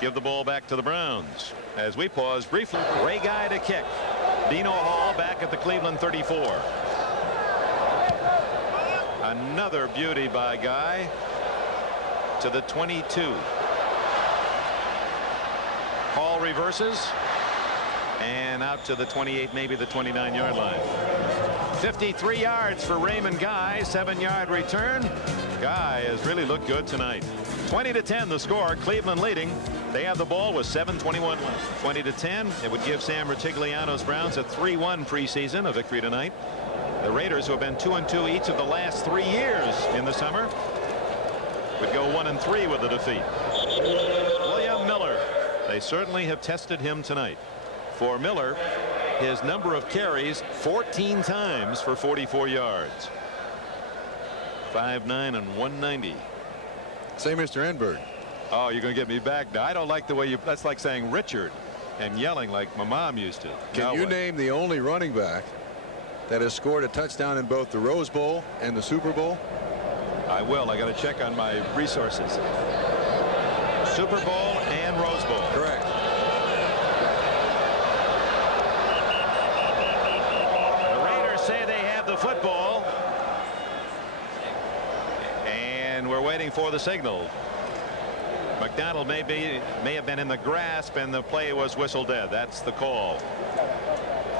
give the ball back to the Browns as we pause briefly. Ray Guy to kick. Dino Hall back at the Cleveland 34. Another beauty by Guy to the 22. Hall reverses and out to the 28, maybe the 29-yard line. 53 yards for Raymond Guy. 7-yard return. Guy has really looked good tonight. 20-10 the score. Cleveland leading. They have the ball with 7:21 left. 20-10. It would give Sam Rutigliano's Browns a 3-1 preseason, a victory tonight. The Raiders, who have been 2-2 each of the last 3 years in the summer, would go 1-3 with the defeat. William Miller. They certainly have tested him tonight. For Miller, his number of carries 14 times for 44 yards. 5'9" and 190. Say, Mr. Enberg. Oh, you're going to get me back now. I don't like the way you. That's like saying Richard and yelling like my mom used to. Can you name the only running back that has scored a touchdown in both the Rose Bowl and the Super Bowl? I will. I got to check on my resources. Super Bowl and Rose Bowl. Correct. The Raiders say they have the football. And we're waiting for the signal. McDonald may have been in the grasp, and the play was whistled dead. That's the call.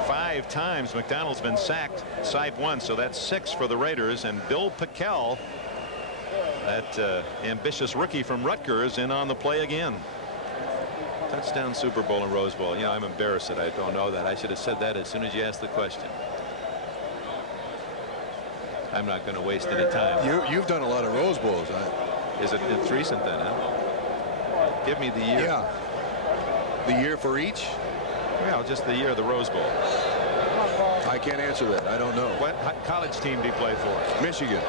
5 times McDonald's been sacked. Sipe once, so that's 6 for the Raiders. And Bill Pickel, that ambitious rookie from Rutgers, in on the play again. Touchdown, Super Bowl and Rose Bowl. You know, I'm embarrassed that I don't know that. I should have said that as soon as you asked the question. I'm not going to waste any time. You've done a lot of Rose Bowls. Is it's recent then, huh? Give me the year. Yeah. The year for each? Well, just the year of the Rose Bowl. I can't answer that. I don't know. What college team do you play for? Michigan.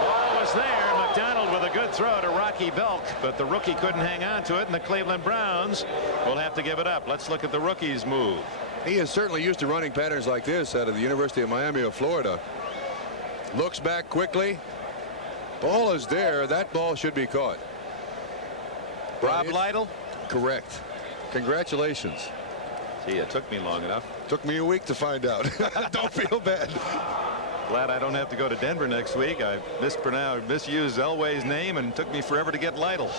Ball was there. McDonald with a good throw to Rocky Belk, but the rookie couldn't hang on to it, and the Cleveland Browns will have to give it up. Let's look at the rookie's move. He is certainly used to running patterns like this out of the University of Miami of Florida. Looks back quickly. Ball is there. That ball should be caught. Rob Lytle? Correct. Congratulations. Gee, it took me long enough. Took me a week to find out. Don't feel bad. Glad I don't have to go to Denver next week. I misused Elway's name, and it took me forever to get Lytle.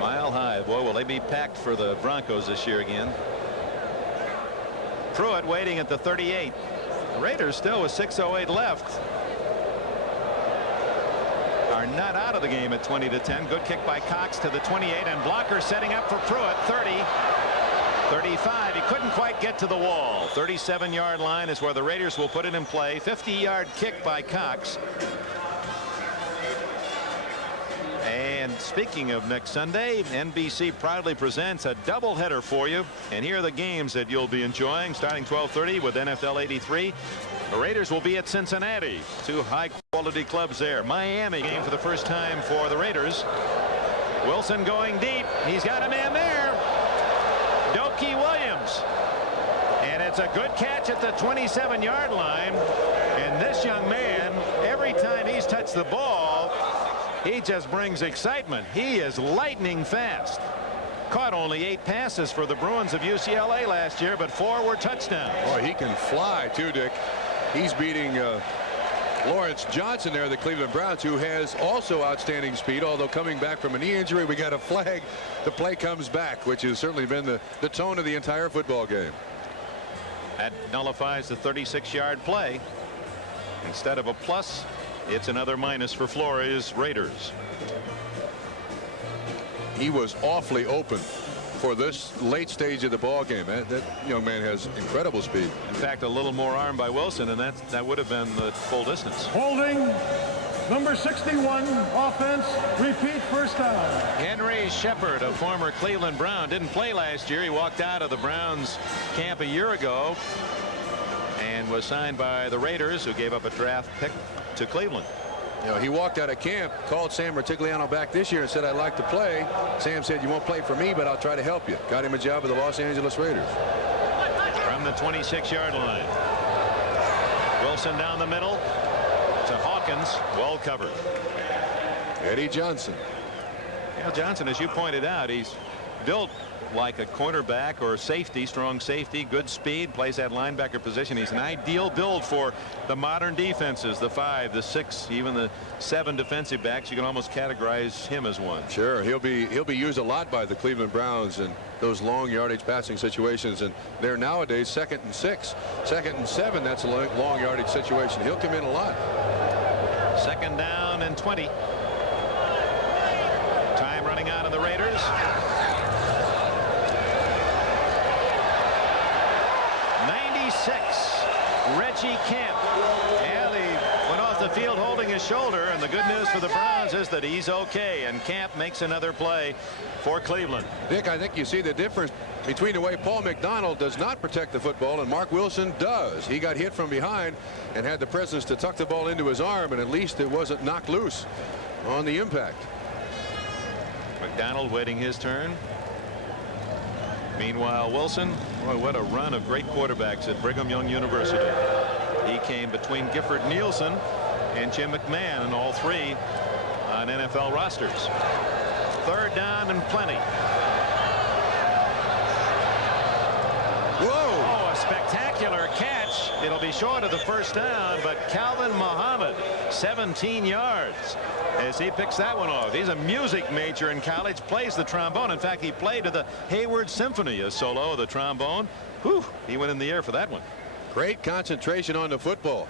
Mile High. Boy, will they be packed for the Broncos this year again. Pruitt waiting at the 38. The Raiders still with 6:08 left are not out of the game at 20-10. Good kick by Cox to the 28, and blocker setting up for Pruitt. 30, 35. He couldn't quite get to the wall. 37-yard line is where the Raiders will put it in play. 50-yard kick by Cox. And speaking of next Sunday, NBC proudly presents a doubleheader for you. And here are the games that you'll be enjoying, starting 12:30 with NFL 83. The Raiders will be at Cincinnati. Two high-quality clubs there. Miami game for the first time for the Raiders. Wilson going deep. He's got a man there. Doki Williams. And it's a good catch at the 27-yard line. And this young man, every time he's touched the ball, he just brings excitement. He is lightning fast. Caught only 8 passes for the Bruins of UCLA last year, but 4 were touchdowns. Boy, he can fly too, Dick. He's beating Lawrence Johnson there, the Cleveland Browns, who has also outstanding speed, although coming back from a knee injury. We got a flag. The play comes back, which has certainly been the tone of the entire football game. That nullifies the 36-yard play. Instead of a plus, it's another minus for Flores Raiders. He was awfully open for this late stage of the ball game. That young man has incredible speed. In fact, a little more arm by Wilson, and that would have been the full distance. Holding number 61, offense, repeat, first down. Henry Shepard, a former Cleveland Brown, didn't play last year. He walked out of the Browns camp a year ago and was signed by the Raiders, who gave up a draft pick to Cleveland. You know, he walked out of camp, called Sam Rutigliano back this year and said, I'd like to play. Sam said, you won't play for me, but I'll try to help you. Got him a job with the Los Angeles Raiders. From the 26-yard line. Wilson down the middle to Hawkins, well covered. Eddie Johnson. Yeah, Johnson, as you pointed out, he's built like a cornerback or safety, strong safety, good speed, plays that linebacker position. He's an ideal build for the modern defenses, the 5, the 6, even the 7 defensive backs. You can almost categorize him as one. Sure, he'll be used a lot by the Cleveland Browns in those long yardage passing situations, and they're nowadays 2nd and 6, 2nd and 7. That's a long yardage situation. He'll come in a lot. 2nd down and 20. Time running out of the Raiders. 96, Reggie Camp. And he went off the field holding his shoulder, and the good news for the Browns is that he's okay, and Camp makes another play for Cleveland. Dick, I think you see the difference between the way Paul McDonald does not protect the football and Mark Wilson does. He got hit from behind and had the presence to tuck the ball into his arm, and at least it wasn't knocked loose on the impact. McDonald waiting his turn. Meanwhile, Wilson, boy, what a run of great quarterbacks at Brigham Young University. He came between Gifford Nielsen and Jim McMahon, and all 3 on NFL rosters. 3rd down and plenty. Whoa! Oh, a spectacular catch. It'll be short of the first down, but Calvin Muhammad, 17 yards. As he picks that one off. He's a music major in college, plays the trombone. In fact, he played to the Hayward Symphony, a solo of the trombone. Whew, he went in the air for that one. Great concentration on the football.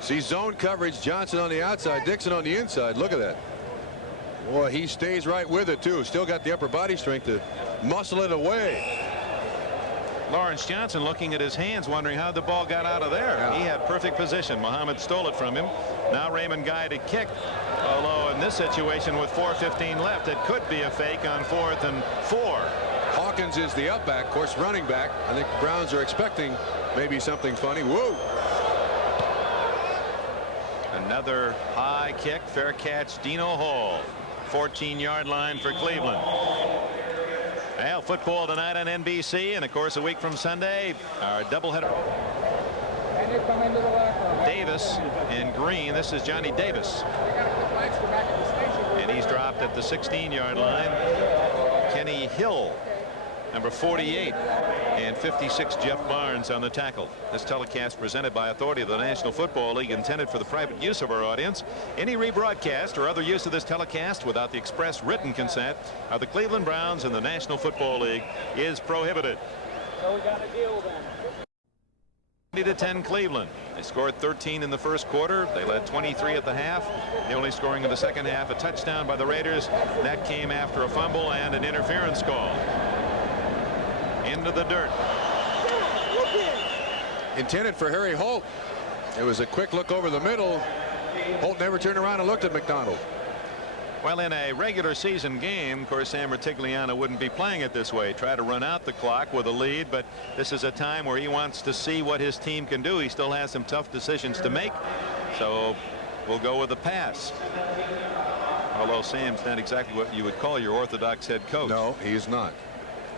See zone coverage, Johnson on the outside, Dixon on the inside. Look at that. Boy, he stays right with it too. Still got the upper body strength to muscle it away. Lawrence Johnson looking at his hands, wondering how the ball got out of there. Yeah. He had perfect position. Muhammad stole it from him. Now Raymond Guy to kick. Although in this situation with 4:15 left, it could be a fake on 4th and 4. Hawkins is the up back, of course, running back. I think the Browns are expecting maybe something funny. Whoa. Another high kick, fair catch, Dino Hall. 14-yard line for Cleveland. Well, football tonight on NBC, and of course a week from Sunday, our doubleheader. Davis in green. This is Johnny Davis. And he's dropped at the 16-yard line. Kenny Hill, number 48, and 56, Jeff Barnes on the tackle. This telecast presented by authority of the National Football League, intended for the private use of our audience. Any rebroadcast or other use of this telecast without the express written consent of the Cleveland Browns and the National Football League is prohibited. So we got a deal then. 20-10 Cleveland. They scored 13 in the first quarter. They led 23 at the half. The only scoring in the second half, a touchdown by the Raiders. That came after a fumble and an interference call. Into the dirt. Intended for Harry Holt. It was a quick look over the middle. Holt never turned around and looked at McDonald. Well, in a regular season game, of course, Sam Rutigliano wouldn't be playing it this way. Try to run out the clock with a lead, but this is a time where he wants to see what his team can do. He still has some tough decisions to make, so we'll go with the pass. Although Sam's not exactly what you would call your orthodox head coach. No, he is not.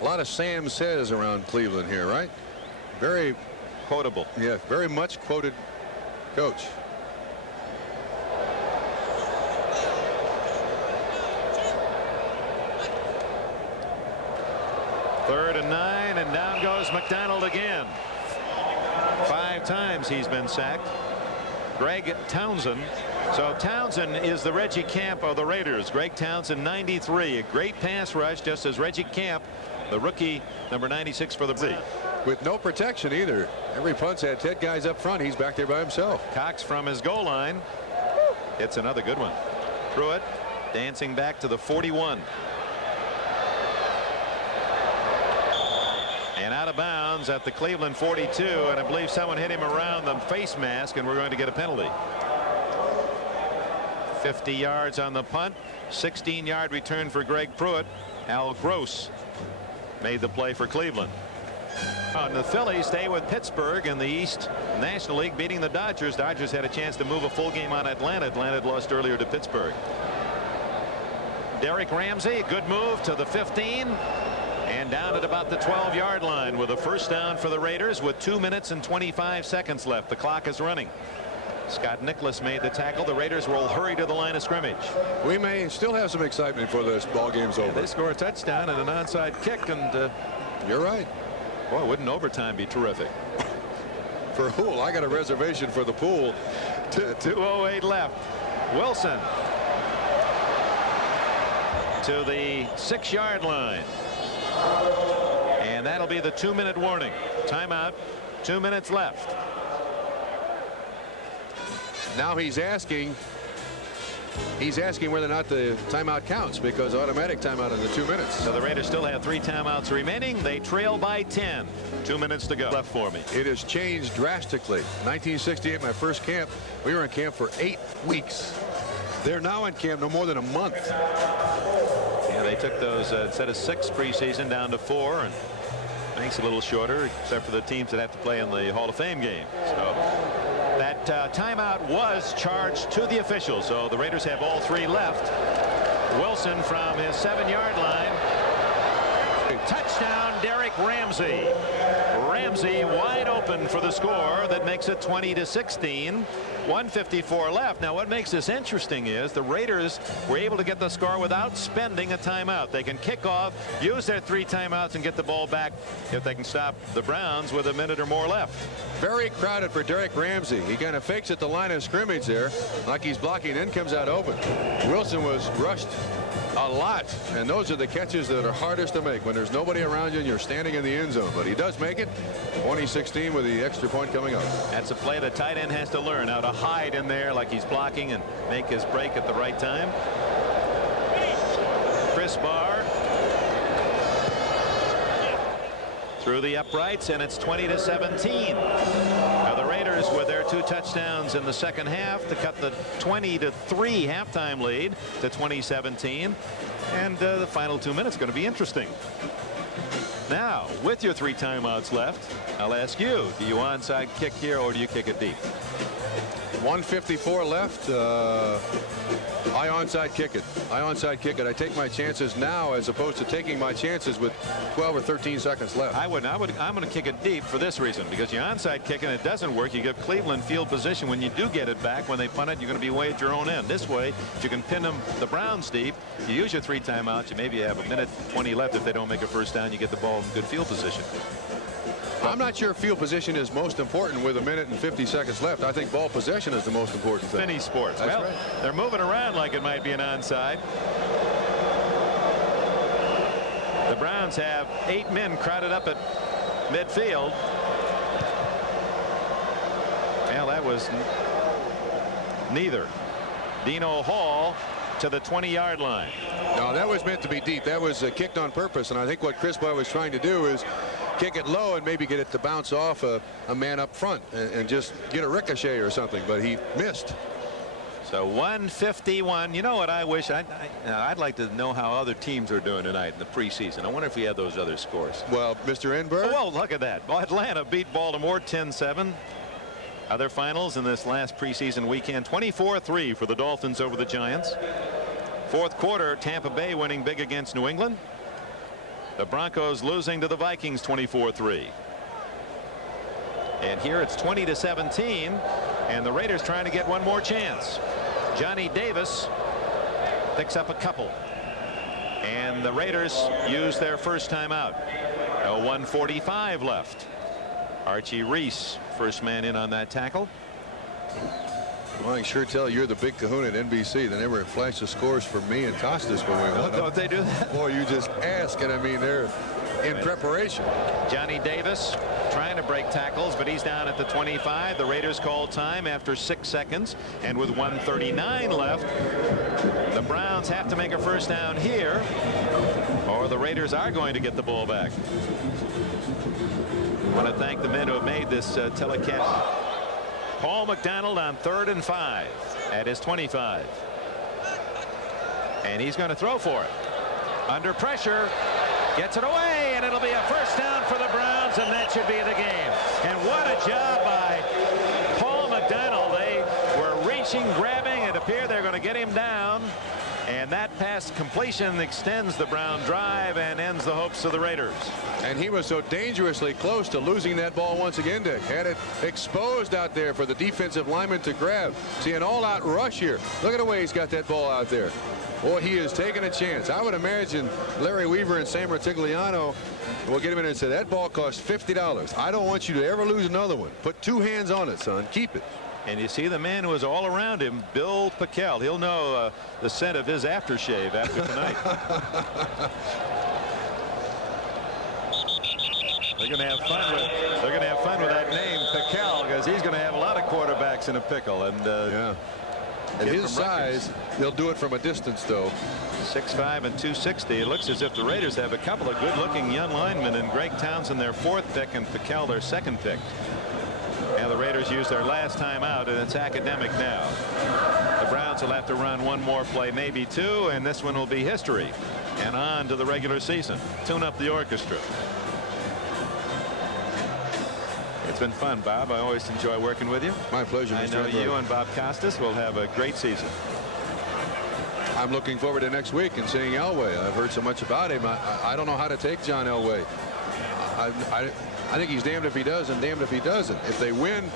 A lot of Sam says around Cleveland here, right? Very quotable. Yeah, very much quoted coach. Third and 9, and down goes McDonald again. 5 times he's been sacked. Greg Townsend. So Townsend is the Reggie Camp of the Raiders. Greg Townsend, 93. A great pass rush, just as Reggie Camp, the rookie, number 96 for the Browns. With no protection either. Every punt's had 10 guys up front. He's back there by himself. Cox from his goal line. It's another good one. Pruitt dancing back to the 41. And out of bounds at the Cleveland 42, and I believe someone hit him around the face mask, and we're going to get a penalty. 50 yards on the punt. 16-yard return for Greg Pruitt. Al Gross made the play for Cleveland. And the Phillies stay with Pittsburgh in the East National League, beating the Dodgers. Dodgers had a chance to move a full game on Atlanta. Atlanta had lost earlier to Pittsburgh. Derek Ramsey, good move to the 15. And down at about the 12-yard line with a first down for the Raiders with 2 minutes and 25 seconds left. The clock is running. Scott Nicholas made the tackle. The Raiders will hurry to the line of scrimmage. We may still have some excitement before this ball game's over. They score a touchdown and an onside kick, and you're right. Boy, wouldn't overtime be terrific? For Hool, I got a reservation for the pool. 2:08 left. Wilson to the 6-yard line. And that'll be the 2-minute warning. Timeout. 2 minutes left. Now he's asking whether or not the timeout counts, because automatic timeout in the 2 minutes. So the Raiders still have 3 timeouts remaining. They trail by 10. 2 minutes to go left for me. It has changed drastically. 1968, my first camp, we were in camp for 8 weeks. They're now in camp no more than a month. Yeah, they took those instead of 6 preseason down to 4, and makes it a little shorter, except for the teams that have to play in the Hall of Fame game. So that timeout was charged to the officials. So the Raiders have all 3 left. Wilson from his 7-yard line. Touchdown, Derek Ramsey. Ramsey wide open for the score that makes it 20-16. 1:54 left. Now what makes this interesting is the Raiders were able to get the score without spending a timeout. They can kick off, use their 3 timeouts, and get the ball back if they can stop the Browns with a minute or more left. Very crowded for Derek Ramsey. He kind of fakes at the line of scrimmage there like he's blocking, then comes out open. Wilson was rushed a lot, and those are the catches that are hardest to make when there's nobody around you and you're standing in the end zone. But he does make it. 2016 with the extra point coming up. That's a play the tight end has to learn how to hide in there like he's blocking and make his break at the right time. Chris Barr through the uprights, and it's 20-17. Now the Raiders with their 2 touchdowns in the second half to cut the 20-3 halftime lead to 20-17, and the final 2 minutes going to be interesting. Now with your 3 timeouts left, I'll ask you, do you onside kick here or do you kick it deep? 1:54 left. I onside kick it. I take my chances now as opposed to taking my chances with 12 or 13 seconds left. I'm going to kick it deep for this reason, because you onside kick and it doesn't work. You give Cleveland field position. When you do get it back, when they punt it, you're going to be way at your own end. This way, if you can pin them, the Browns deep, you use your 3 timeouts. You maybe have a minute 20 left. If they don't make a first down, you get the ball in good field position. I'm not sure field position is most important with a minute and 50 seconds left. I think ball possession is the most important thing. Many sports. That's well, right. They're moving around like it might be an onside. The Browns have 8 men crowded up at midfield. Well, that was neither. Dino Hall to the 20-yard line. No, that was meant to be deep. That was kicked on purpose, and I think what Chris Boy was trying to do is kick it low and maybe get it to bounce off a man up front and just get a ricochet or something, but he missed. So 1:51. You know what I wish? I'd like to know how other teams are doing tonight in the preseason. I wonder if we have those other scores. Well, Mr. Enberg. Oh, well, look at that. Well, Atlanta beat Baltimore 10-7. Other finals in this last preseason weekend: 24-3 for the Dolphins over the Giants. Fourth quarter, Tampa Bay winning big against New England. The Broncos losing to the Vikings 24-3. And here it's 20-17, and the Raiders trying to get one more chance. Johnny Davis picks up a couple, and the Raiders use their first timeout. 1:45 left. Archie Reese, first man in on that tackle. Well, I can sure tell you're the big kahuna at NBC. They never flash the scores for me and Costas when we won. Don't they do that? Boy, you just ask, and I mean, they're in preparation. Johnny Davis trying to break tackles, but he's down at the 25. The Raiders call time after 6 seconds, and with 1:39 left, the Browns have to make a first down here, or the Raiders are going to get the ball back. I want to thank the men who have made this telecast. Paul McDonald on 3rd and 5 at his 25. And he's going to throw for it. Under pressure. Gets it away, and it'll be a first down for the Browns, and that should be the game. And what a job by Paul McDonald. They were reaching, grabbing. It appeared they're going to get him down. And that pass completion extends the Brown drive and ends the hopes of the Raiders. And he was so dangerously close to losing that ball once again, Dick. Had it exposed out there for the defensive lineman to grab. See an all-out rush here. Look at the way he's got that ball out there. Boy, he is taking a chance. I would imagine Larry Weaver and Sam Ratigliano will get him in and say, that ball cost $50. I don't want you to ever lose another one. Put 2 hands on it, son. Keep it. And you see the man who was all around him, Bill Pickel. He'll know the scent of his aftershave after tonight. They're going to have fun with that name, Pickel, because he's going to have a lot of quarterbacks in a pickle. And yeah. At his size, they'll do it from a distance, though. 6'5" and 260. It looks as if the Raiders have a couple of good-looking young linemen, and Greg Townsend their 4th pick and Pickel their 2nd pick. And the Raiders use their last time out, and it's academic now. The Browns will have to run one more play, maybe 2, and this one will be history. And on to the regular season. Tune up the orchestra. It's been fun, Bob. I always enjoy working with you. My pleasure, Mr. I know you and Bob Costas will have a great season. I'm looking forward to next week and seeing Elway. I've heard so much about him. I don't know how to take John Elway. I think he's damned if he does and damned if he doesn't. If they win,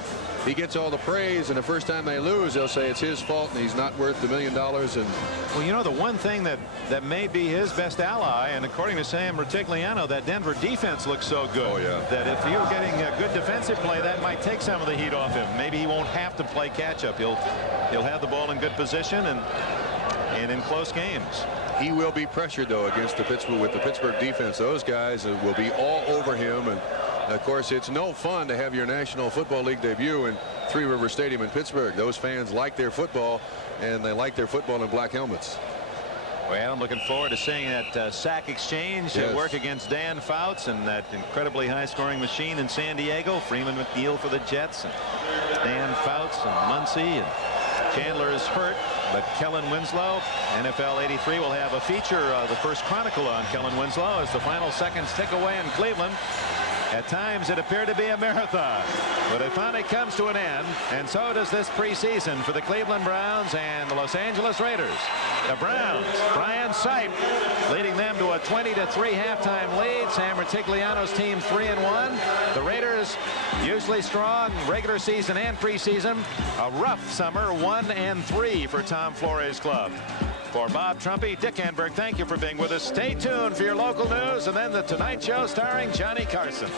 he gets all the praise, and the first time they lose, they'll say it's his fault and he's not worth the $1 million. And well, you know, the one thing that may be his best ally, and according to Sam Ratigliano, that Denver defense looks so good. Oh, yeah. That if you're getting a good defensive play, that might take some of the heat off him. Maybe he won't have to play catch up. He'll have the ball in good position and in close games. He will be pressured, though, against the Pittsburgh defense. Those guys will be all over him. And of course, it's no fun to have your National Football League debut in Three River Stadium in Pittsburgh. Those fans like their football, and they like their football in black helmets. Well, I'm looking forward to seeing that sack exchange work against Dan Fouts and that incredibly high-scoring machine in San Diego. Freeman McNeil for the Jets, and Dan Fouts and Muncy, and Chandler is hurt, but Kellen Winslow, NFL 83, will have a feature, the first chronicle on Kellen Winslow as the final seconds tick away in Cleveland. At times it appeared to be a marathon, but it finally comes to an end, and so does this preseason for the Cleveland Browns and the Los Angeles Raiders. The Browns, Brian Sipe leading them to a 20-3 halftime lead. Sam Ratigliano's team 3-1. The Raiders, usually strong regular season and preseason. A rough summer, 1-3 for Tom Flores' club. For Bob Trumpy, Dick Enberg, thank you for being with us. Stay tuned for your local news and then the Tonight Show starring Johnny Carson.